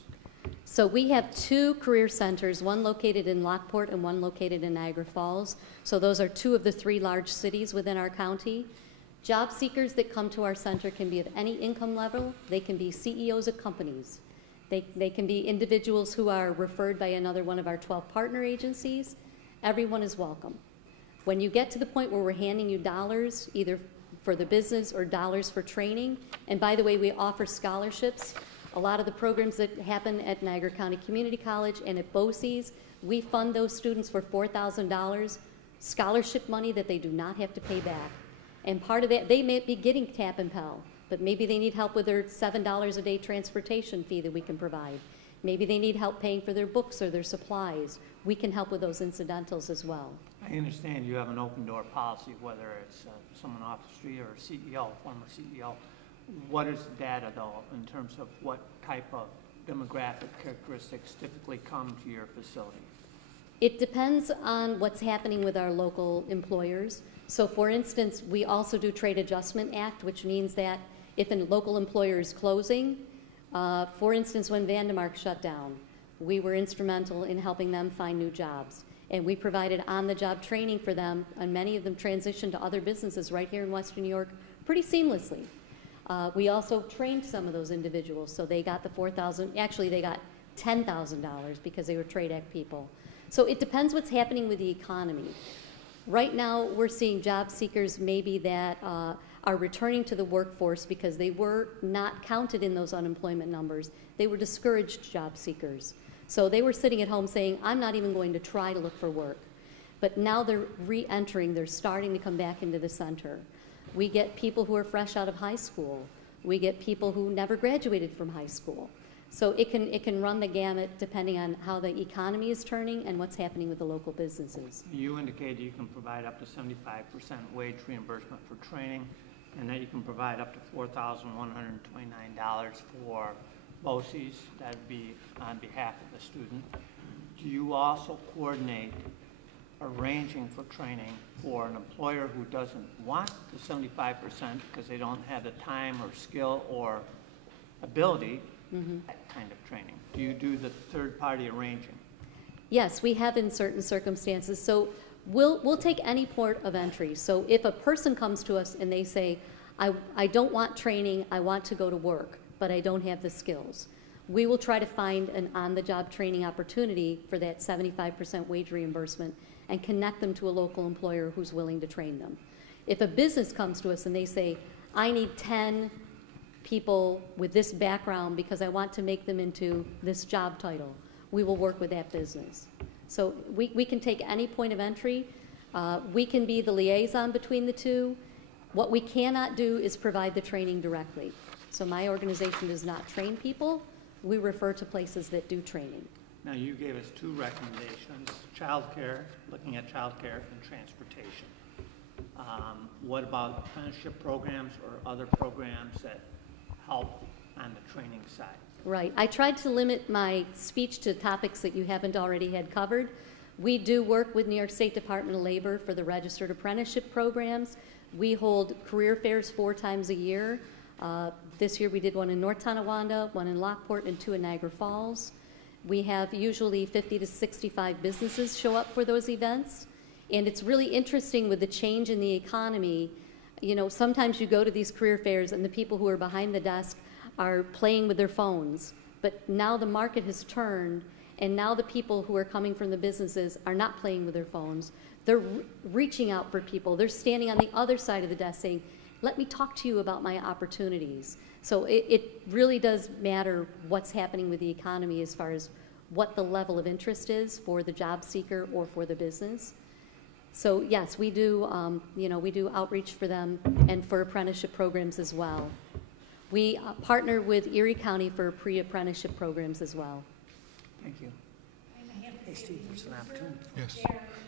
So we have 2 career centers, one located in Lockport and one located in Niagara Falls. So those are 2 of the 3 large cities within our county. Job seekers that come to our center can be of any income level. They can be CEOs of companies. They can be individuals who are referred by another one of our 12 partner agencies. Everyone is welcome. When you get to the point where we're handing you dollars, either for the business or dollars for training, and by the way, we offer scholarships. A lot of the programs that happen at Niagara County Community College and at BOCES, we fund those students for $4,000 scholarship money that they do not have to pay back. And part of that, they may be getting TAP and Pell, but maybe they need help with their $7 a day transportation fee that we can provide. Maybe they need help paying for their books or their supplies. We can help with those incidentals as well. I understand you have an open door policy, whether it's someone off the street or a CEO, former CEO. What is the data, though, in terms of what type of demographic characteristics typically come to your facility? It depends on what's happening with our local employers. So for instance, we also do Trade Adjustment Act, which means that if a local employer is closing, for instance, when Vandemark shut down, we were instrumental in helping them find new jobs. And we provided on-the-job training for them, and many of them transitioned to other businesses right here in Western New York pretty seamlessly. We also trained some of those individuals, so they got the $4,000, actually they got $10,000 because they were Trade Act people. So it depends what's happening with the economy. Right now, we're seeing job seekers maybe that are returning to the workforce because they were not counted in those unemployment numbers. They were discouraged job seekers. So they were sitting at home saying, I'm not even going to try to look for work. But now they're re-entering, they're starting to come back into the center. We get people who are fresh out of high school. We get people who never graduated from high school. So it can run the gamut depending on how the economy is turning and what's happening with the local businesses. You indicated you can provide up to 75% wage reimbursement for training, and that you can provide up to $4,129 for BOCES. That would be on behalf of the student. Do you also coordinate arranging for training for an employer who doesn't want the 75% because they don't have the time or skill or ability, that kind of training? Do you do the third-party arranging? Yes, we have in certain circumstances. So we'll take any port of entry. So if a person comes to us and they say, I don't want training, I want to go to work, but I don't have the skills, we will try to find an on-the-job training opportunity for that 75% wage reimbursement and connect them to a local employer who's willing to train them. If a business comes to us and they say, I need 10 people with this background because I want to make them into this job title, we will work with that business. So we can take any point of entry. We can be the liaison between the two. What we cannot do is provide the training directly. So my organization does not train people. We refer to places that do training. Now, you gave us 2 recommendations, childcare, looking at childcare, and transportation. What about apprenticeship programs or other programs that help on the training side? Right. I tried to limit my speech to topics that you haven't already had covered. We do work with New York State Department of Labor for the registered apprenticeship programs. We hold career fairs 4 times a year. This year we did one in North Tonawanda, one in Lockport, and 2 in Niagara Falls. We have usually 50 to 65 businesses show up for those events. And it's really interesting with the change in the economy. You know, sometimes you go to these career fairs and the people who are behind the desk are playing with their phones. But now the market has turned, and now the people who are coming from the businesses are not playing with their phones. They're reaching out for people. They're standing on the other side of the desk saying, let me talk to you about my opportunities. So it really does matter what's happening with the economy as far as what the level of interest is for the job seeker or for the business. So yes, we do, we do outreach for them and for apprenticeship programs as well. We partner with Erie County for pre-apprenticeship programs as well. Thank you. And I have to Hey, Steve, there's an opportunity. Yes.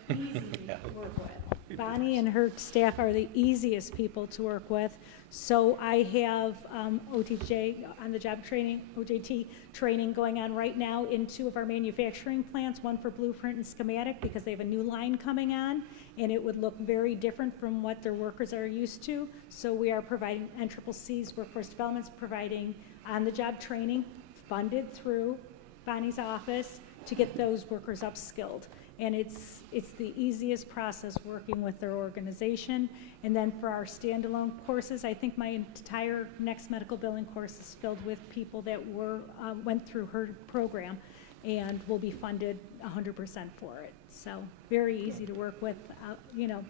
They're easy to work with. Bonnie and her staff are the easiest people to work with. So I have OTJ, on-the-job training, OJT training going on right now in 2 of our manufacturing plants, one for blueprint and schematic because they have a new line coming on, and it would look very different from what their workers are used to. So we are providing, NCCC's Workforce Development's providing on-the-job training funded through Bonnie's office to get those workers upskilled. And it's the easiest process working with their organization. And then for our standalone courses, I think my entire next medical billing course is filled with people that went through her program and will be funded 100% for it. So very easy to work with, you know,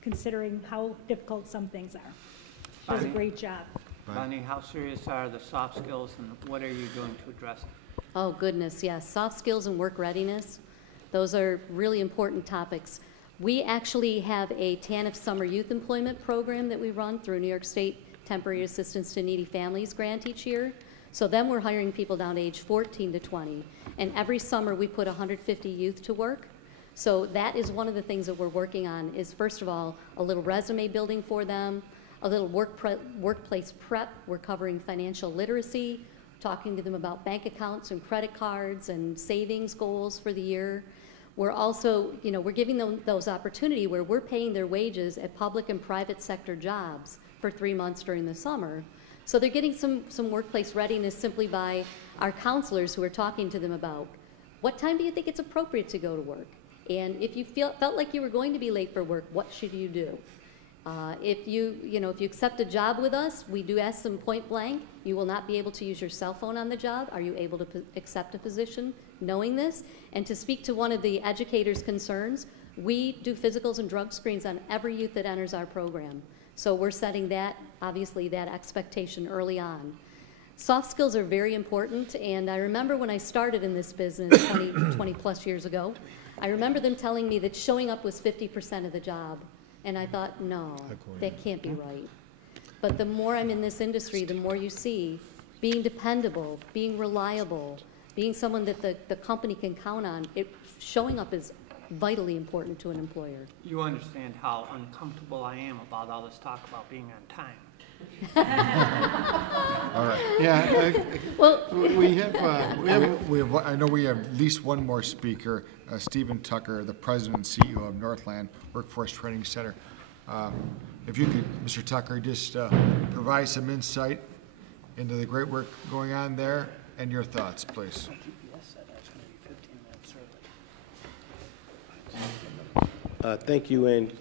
considering how difficult some things are. Does a great job. Bonnie, how serious are the soft skills and what are you doing to address it? Oh, goodness, yes. Soft skills and work readiness, those are really important topics. We actually have a TANF Summer Youth Employment Program that we run through New York State Temporary Assistance to Needy Families grant each year. So then we're hiring people down to age 14 to 20. And every summer we put 150 youth to work. So that is one of the things that we're working on is, first of all, a little resume building for them, a little workplace prep. We're covering financial literacy, talking to them about bank accounts and credit cards and savings goals for the year. We're also, you know, we're giving them those opportunity where we're paying their wages at public and private sector jobs for 3 months during the summer. So they're getting some workplace readiness simply by our counselors who are talking to them about what time do you think it's appropriate to go to work? And if you felt like you were going to be late for work, what should you do? If you accept a job with us, we do ask them point blank, you will not be able to use your cell phone on the job. Are you able to accept a position knowing this? And to speak to one of the educators' concerns, we do physicals and drug screens on every youth that enters our program. So we're setting that, obviously, that expectation early on. Soft skills are very important, and I remember when I started in this business 20 plus years ago, I remember them telling me that showing up was 50% of the job. And I thought, no, that can't be right. But the more I'm in this industry, the more you see being dependable, being reliable, being someone that the company can count on, showing up is vitally important to an employer. You understand how uncomfortable I am about all this talk about being on time. All right. Yeah. Well, I know we have at least one more speaker, Stephen Tucker, the president and CEO of Northland Workforce Training Center. If you could, Mr. Tucker, just provide some insight into the great work going on there and your thoughts, please. Thank you, and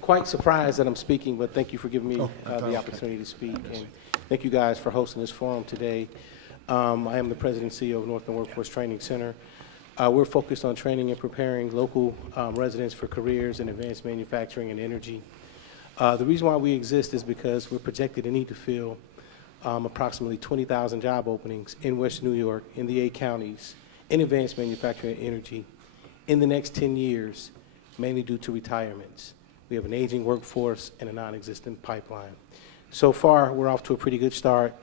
quite surprised that I'm speaking, but thank you for giving me the opportunity to speak. And thank you guys for hosting this forum today. I am the president and CEO of Northland Workforce Training Center. We're focused on training and preparing local residents for careers in advanced manufacturing and energy. The reason why we exist is because we're projected to need to fill approximately 20,000 job openings in Western New York, in the 8 counties, in advanced manufacturing and energy in the next 10 years, mainly due to retirements. We have an aging workforce and a non-existent pipeline. So far, we're off to a pretty good start.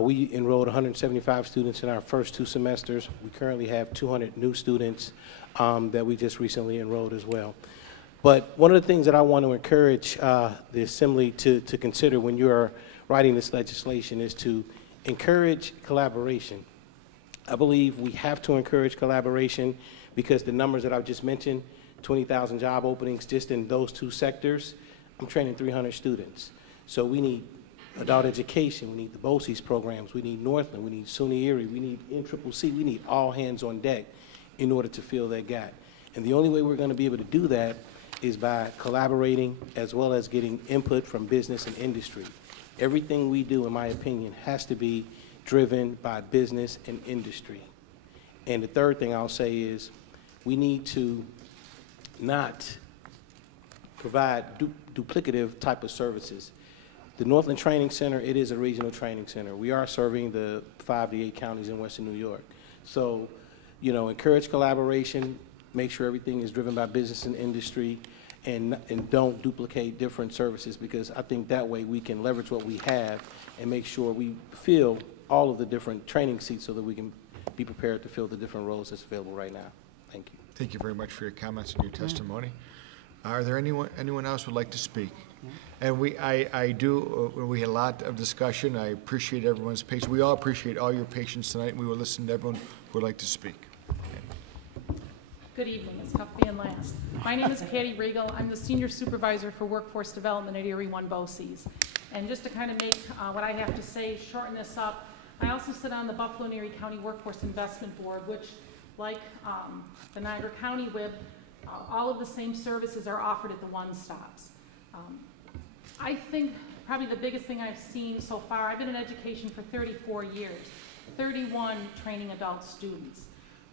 We enrolled 175 students in our first 2 semesters. We currently have 200 new students that we just recently enrolled as well. But one of the things that I want to encourage the Assembly to consider when you are writing this legislation is to encourage collaboration. I believe we have to encourage collaboration because the numbers that I've just mentioned, 20,000 job openings just in those 2 sectors, I'm training 300 students. So we need adult education, we need the BOCES programs, we need Northland, we need SUNY Erie, we need NCCC, we need all hands on deck in order to fill that gap. And the only way we're going to be able to do that is by collaborating as well as getting input from business and industry. Everything we do, in my opinion, has to be driven by business and industry. And the third thing I'll say is we need to not provide duplicative type of services. The Northland Training Center, it is a regional training center. We are serving the 5 to 8 counties in Western New York. So, you know, encourage collaboration, make sure everything is driven by business and industry, and don't duplicate different services, because I think that way we can leverage what we have and make sure we fill all of the different training seats so that we can be prepared to fill the different roles that's available right now. Thank you. Thank you very much for your comments and your testimony. Are there anyone else who would like to speak? And we had a lot of discussion. I appreciate everyone's patience. We all appreciate all your patience tonight. We will listen to everyone who would like to speak. Good evening. It's tough being last. My name is Patty Regal. I'm the Senior Supervisor for Workforce Development at Erie 1 BOCES. And just to kind of make what I have to say, shorten this up, I also sit on the Buffalo and Erie County Workforce Investment Board, which, like the Niagara County WIB, all of the same services are offered at the one-stops. I think probably the biggest thing I've seen so far, I've been in education for 34 years, 31 training adult students.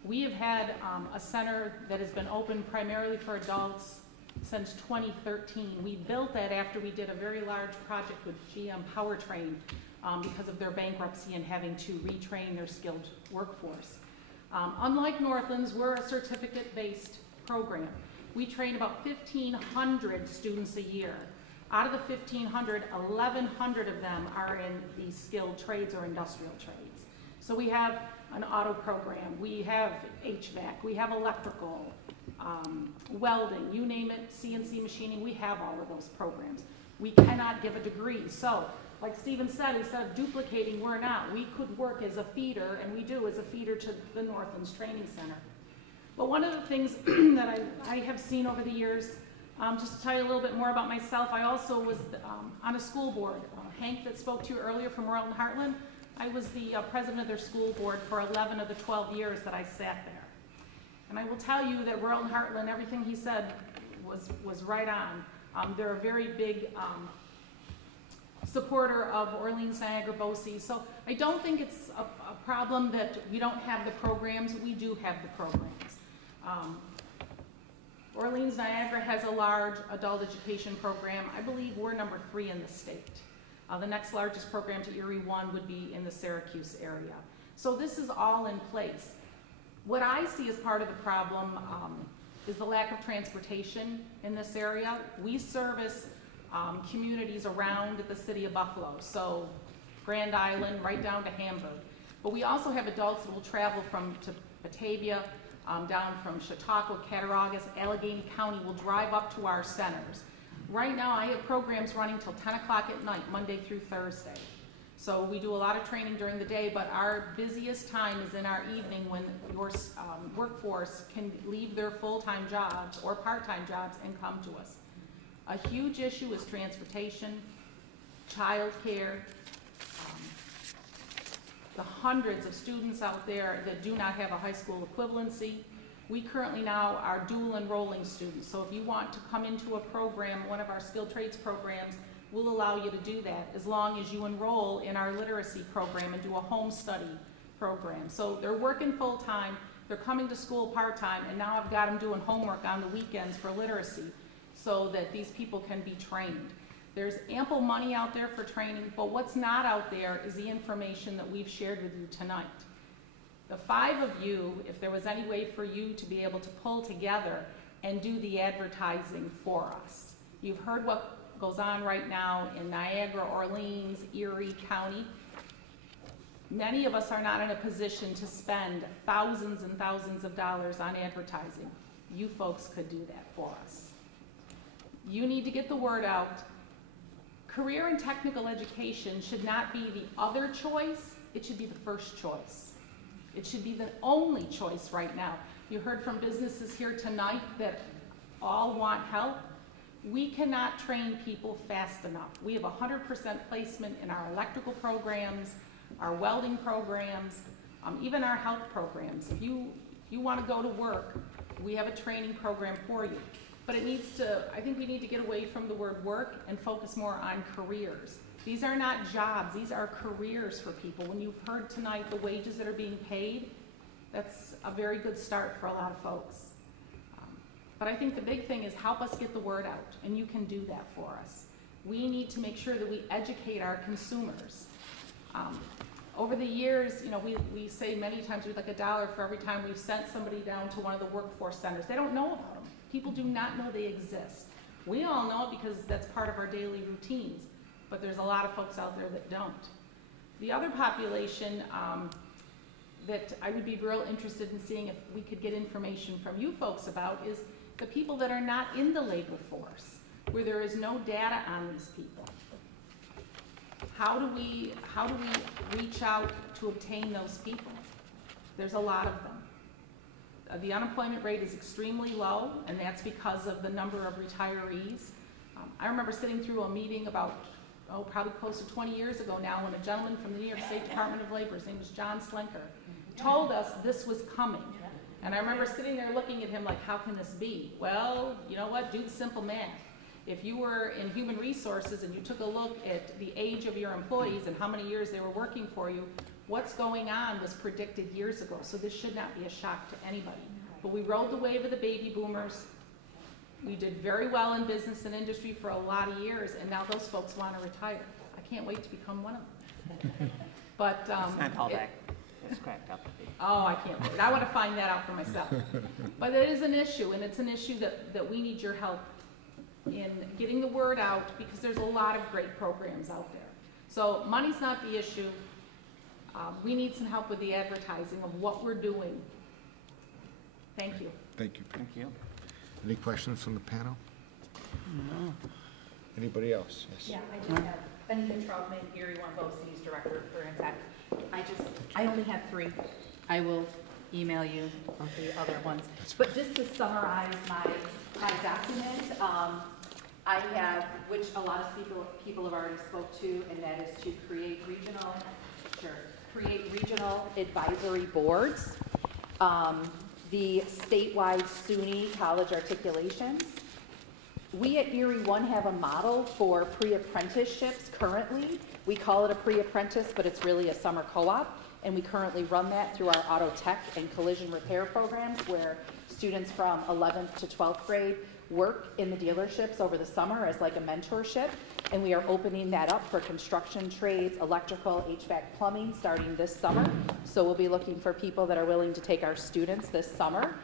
We have had a center that has been open primarily for adults since 2013. We built that after we did a very large project with GM Powertrain because of their bankruptcy and having to retrain their skilled workforce. Unlike Northland's, we're a certificate-based program. We train about 1,500 students a year. Out of the 1,500, 1,100 of them are in the skilled trades or industrial trades. So we have an auto program, we have HVAC, we have electrical, welding, you name it, CNC machining, we have all of those programs. We cannot give a degree. So, like Stephen said, instead of duplicating, we're not. We could work as a feeder, and we do as a feeder to the Northlands Training Center. But one of the things that I have seen over the years, just to tell you a little bit more about myself, I also was on a school board. Hank that spoke to you earlier from Royalton Heartland, I was the president of their school board for 11 of the 12 years that I sat there. And I will tell you that Royalton Heartland, everything he said was right on. They're a very big supporter of Orleans, Niagara, BOCES. So I don't think it's a problem that we don't have the programs. We do have the programs. Orleans, Niagara has a large adult education program. I believe we're number 3 in the state. The next largest program to Erie 1 would be in the Syracuse area. So this is all in place. What I see as part of the problem is the lack of transportation in this area. We service communities around the city of Buffalo, so Grand Island, right down to Hamburg. But we also have adults that will travel to Batavia, down from Chautauqua, Cattaraugus, Allegheny County, will drive up to our centers. Right now, I have programs running till 10 o'clock at night, Monday through Thursday. So we do a lot of training during the day, but our busiest time is in our evening when your workforce can leave their full-time jobs or part-time jobs and come to us. A huge issue is transportation, childcare, the hundreds of students out there that do not have a high school equivalency. We currently now are dual enrolling students. So if you want to come into a program, one of our skilled trades programs, we'll allow you to do that as long as you enroll in our literacy program and do a home study program. So they're working full time, they're coming to school part time, and now I've got them doing homework on the weekends for literacy so that these people can be trained. There's ample money out there for training, but what's not out there is the information that we've shared with you tonight. The 5 of you, if there was any way for you to be able to pull together and do the advertising for us. You've heard what goes on right now in Niagara, Orleans, Erie County. Many of us are not in a position to spend thousands and thousands of dollars on advertising. You folks could do that for us. You need to get the word out. Career and technical education should not be the other choice, it should be the first choice. It should be the only choice right now. You heard from businesses here tonight that all want help. We cannot train people fast enough. We have 100% placement in our electrical programs, our welding programs, even our health programs. If you want to go to work, we have a training program for you. But it needs to, I think we need to get away from the word work and focus more on careers. These are not jobs, these are careers for people. When you've heard tonight the wages that are being paid, that's a very good start for a lot of folks. But I think the big thing is help us get the word out, and you can do that for us. We need to make sure that we educate our consumers. Over the years, you know, we say many times we'd like $1 for every time we've sent somebody down to one of the workforce centers. They don't know about them. People do not know they exist. We all know it because that's part of our daily routines, but there's a lot of folks out there that don't. The other population, that I would be real interested in seeing if we could get information from you folks about is the people that are not in the labor force, where there is no data on these people. How do we reach out to obtain those people? There's a lot of them. The unemployment rate is extremely low, and that's because of the number of retirees. I remember sitting through a meeting about, probably close to 20 years ago now, when a gentleman from the New York State Department of Labor, his name was John Slinker, told us this was coming. And I remember sitting there looking at him like, how can this be? Well, you know what? Do the simple math. If you were in human resources and you took a look at the age of your employees and how many years they were working for you, what's going on was predicted years ago. So this should not be a shock to anybody. But we rode the wave of the baby boomers. We did very well in business and industry for a lot of years, and now those folks want to retire. I can't wait to become one of them. But It's not all that it's cracked up to be. oh, I can't wait. I want to find that out for myself. But it is an issue, and it's an issue that we need your help in getting the word out, because there's a lot of great programs out there. So money's not the issue. We need some help with the advertising of what we're doing. Thank you. Thank you. Thank you. Any questions from the panel? No. Anybody else? Yes. Yeah, I just have Benedict Troutman, Erie One BOCES Director of Career and Tech. I only have 3. I will email you the other ones. But just to summarize my document, I have, which a lot of people have already spoke to, and that is to create regional advisory boards, the statewide SUNY college articulations. We at Erie One have a model for pre-apprenticeships currently. We call it a pre-apprentice, but it's really a summer co-op, and we currently run that through our auto tech and collision repair programs, where students from 11th to 12th grade work in the dealerships over the summer as like a mentorship, and we are opening that up for construction trades, electrical, HVAC, plumbing starting this summer. So we'll be looking for people that are willing to take our students this summer.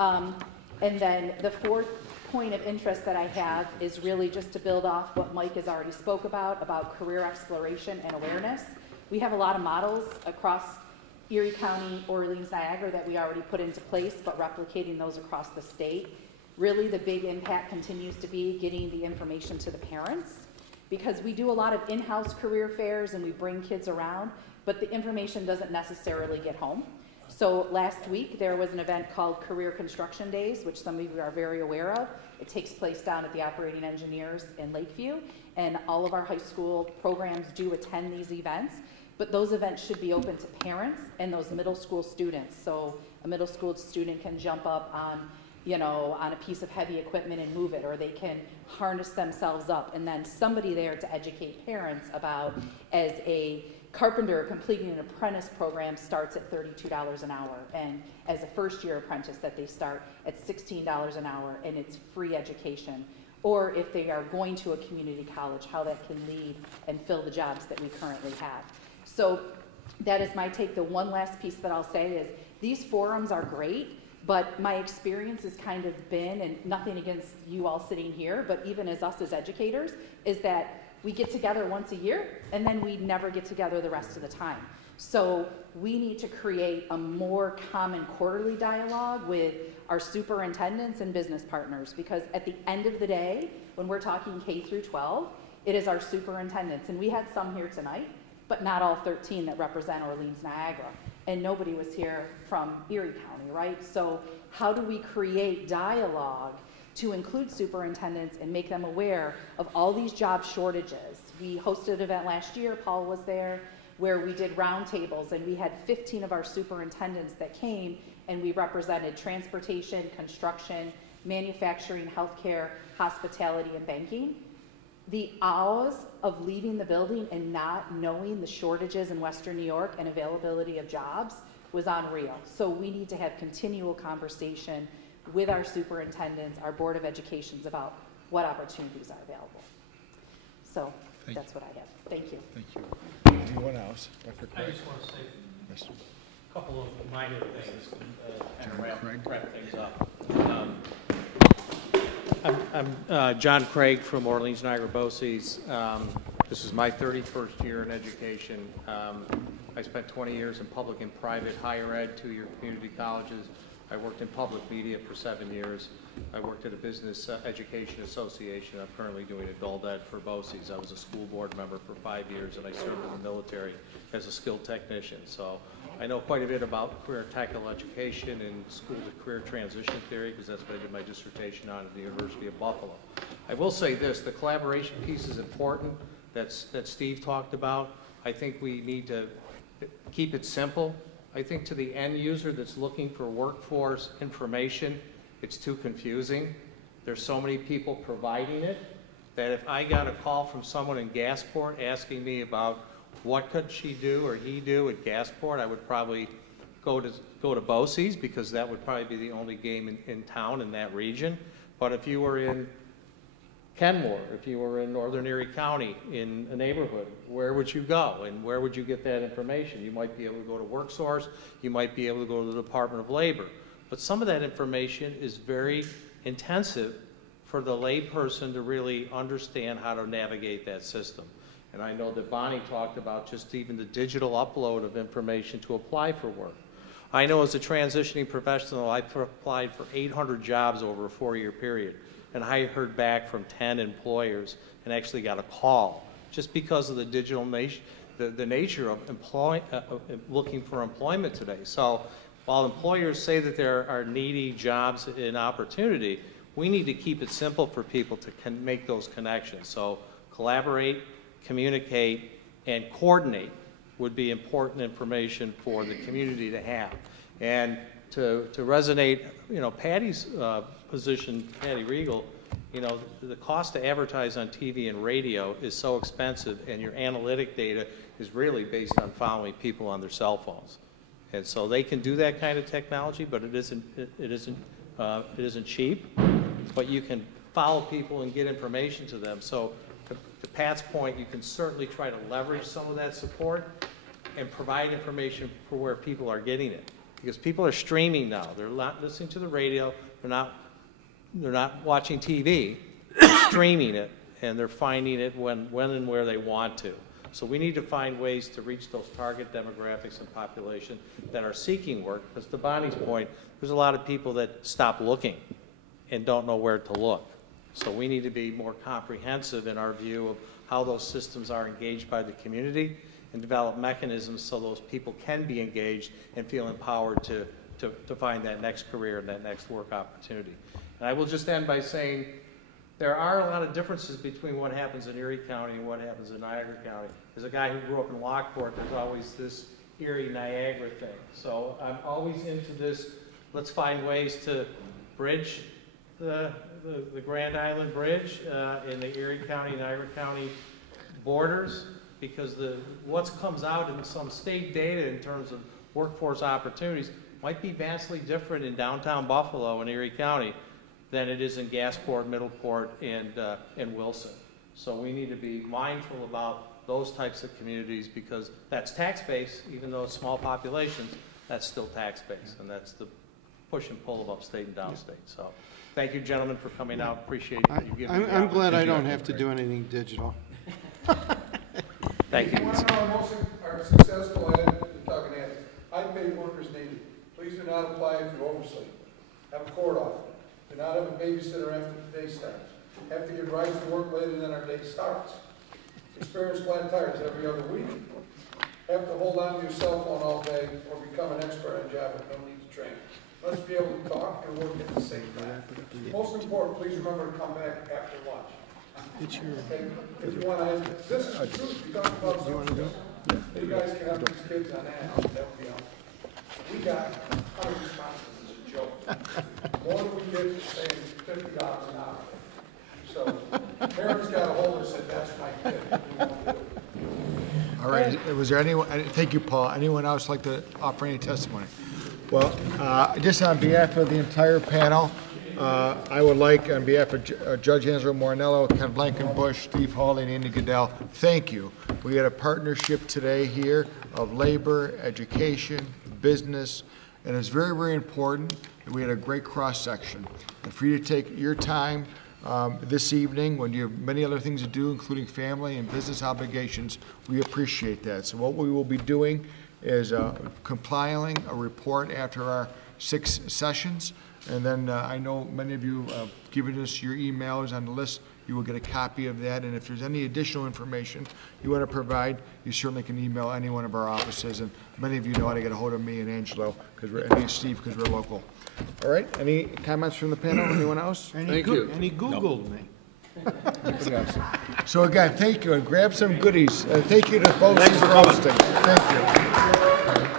And then the 4th point of interest that I have is really just to build off what Mike has already spoke about career exploration and awareness. We have a lot of models across Erie County, Orleans, Niagara that we already put into place, but replicating those across the state. Really the big impact continues to be getting the information to the parents, because we do a lot of in-house career fairs and we bring kids around, but the information doesn't necessarily get home. So last week there was an event called Career Construction Days, which some of you are very aware of. It takes place down at the Operating Engineers in Lakeview, and all of our high school programs do attend these events, but those events should be open to parents and those middle school students. So a middle school student can jump up on a piece of heavy equipment and move it, or they can harness themselves up, and then somebody there to educate parents about, as a carpenter completing an apprentice program starts at $32 an hour, and as a first-year apprentice that they start at $16 an hour, and it's free education. Or if they are going to a community college, how that can lead and fill the jobs that we currently have. So that is my take. The one last piece that I'll say is these forums are great, but my experience has kind of been, and nothing against you all sitting here, but even as us as educators, is that we get together once a year and then we never get together the rest of the time. So we need to create a more common quarterly dialogue with our superintendents and business partners, because at the end of the day, when we're talking K through 12, it is our superintendents. And we had some here tonight, but not all 13 that represent Orleans, Niagara. And nobody was here from Erie County, right? So how do we create dialogue to include superintendents and make them aware of all these job shortages? We hosted an event last year, Paul was there, where we did roundtables, and we had 15 of our superintendents that came, and we represented transportation, construction, manufacturing, healthcare, hospitality, and banking. The hours of leaving the building and not knowing the shortages in Western New York and availability of jobs was unreal. So we need to have continual conversation with our superintendents, our Board of Educations, about what opportunities are available. So that's what I have. Thank you. Thank you. Anyone else? Dr. Craig? I just want to say a couple of minor things and wrap things up. I'm John Craig from Orleans, Niagara BOCES. This is my 31st year in education. I spent 20 years in public and private higher ed, 2-year community colleges. I worked in public media for 7 years. I worked at a business education association. I'm currently doing adult ed for BOCES. I was a school board member for 5 years, and I served in the military as a skilled technician. So I know quite a bit about career technical education and school to career transition theory, because that's what I did my dissertation on at the University of Buffalo. I will say this, the collaboration piece is important that Steve talked about. I think we need to keep it simple. I think to the end user that's looking for workforce information, it's too confusing. There's so many people providing it that if I got a call from someone in Gasport asking me about what could she do or he do at Gasport, I would probably go to BOCES, because that would probably be the only game in town in that region. But if you were in Kenmore, if you were in Northern Erie County in a neighborhood, where would you go and where would you get that information? You might be able to go to WorkSource, you might be able to go to the Department of Labor. But some of that information is very intensive for the layperson to really understand how to navigate that system. And I know that Bonnie talked about just even the digital upload of information to apply for work. I know as a transitioning professional, I applied for 800 jobs over a 4-year period. And I heard back from 10 employers and actually got a call just because of the digital nature, the nature of looking for employment today. So while employers say that there are needy jobs and opportunity, we need to keep it simple for people to make those connections. So collaborate, communicate, and coordinate would be important information for the community to have. And to resonate, you know, Patty's position, Patty Regal, you know, the cost to advertise on TV and radio is so expensive, and your analytic data is really based on following people on their cell phones. And so they can do that kind of technology, but it isn't cheap. But you can follow people and get information to them. So to Pat's point, you can certainly try to leverage some of that support and provide information for where people are getting it. Because people are streaming now. They're not listening to the radio. They're not watching TV. They're streaming it, and they're finding it when and where they want to. So we need to find ways to reach those target demographics and population that are seeking work. Because to Bonnie's point, there's a lot of people that stop looking and don't know where to look. So we need to be more comprehensive in our view of how those systems are engaged by the community and develop mechanisms so those people can be engaged and feel empowered to find that next career and that next work opportunity. And I will just end by saying there are a lot of differences between what happens in Erie County and what happens in Niagara County. As a guy who grew up in Lockport, there's always this Erie Niagara thing. So I'm always into this, let's find ways to bridge the Grand Island Bridge in the Erie County, Niagara County borders, because what comes out in some state data in terms of workforce opportunities might be vastly different in downtown Buffalo and Erie County than it is in Gasport, Middleport, and Wilson. So we need to be mindful about those types of communities, because that's tax base, even though it's small populations, that's still tax base, and that's the push and pull of upstate and downstate. So thank you, gentlemen, for coming out. Appreciate you giving me the I'm glad I opportunity. don't have to do anything digital. Thank you. One of our successful talking ads, unpaid workers needed. Please do not apply if you oversleep. Have a court offer. Do not have a babysitter after the day starts. Have to give rides to work later than our day starts. Experience flat tires every other week. Have to hold on to your cell phone all day or become an expert on job with no need to train. Let's be able to talk and work at the same time. Most important, please remember to come back after lunch. It's your. If you want to, this is the truth. You talk about. You want to do it? You guys can have these kids on that. That would be helpful. We got 100 responses as a joke. More than we get for saying $50 an hour. So parents got a hold of us and said, "That's my kid." All right. Was there anyone? Thank you, Paul. Anyone else like to offer any testimony? Well, just on behalf of the entire panel, I would like, on behalf of Judge Angelo Morinello, Ken Blankenbush, Steve Hawley, and Andy Goodell, thank you. We had a partnership today here of labor, education, business, and it's very, very important that we had a great cross-section. And for you to take your time this evening, when you have many other things to do, including family and business obligations, we appreciate that. So what we will be doing is compiling a report after our 6 sessions. And then I know many of you given us your emails on the list. You will get a copy of that. And if there's any additional information you want to provide, you certainly can email any one of our offices. And many of you know how to get a hold of me and Angelo, and Steve, because we're local. All right, any comments from the panel? Anyone else? Thank you. And he Googled me. So again, thank you, and grab some goodies. Thank you to both for hosting. Thank you.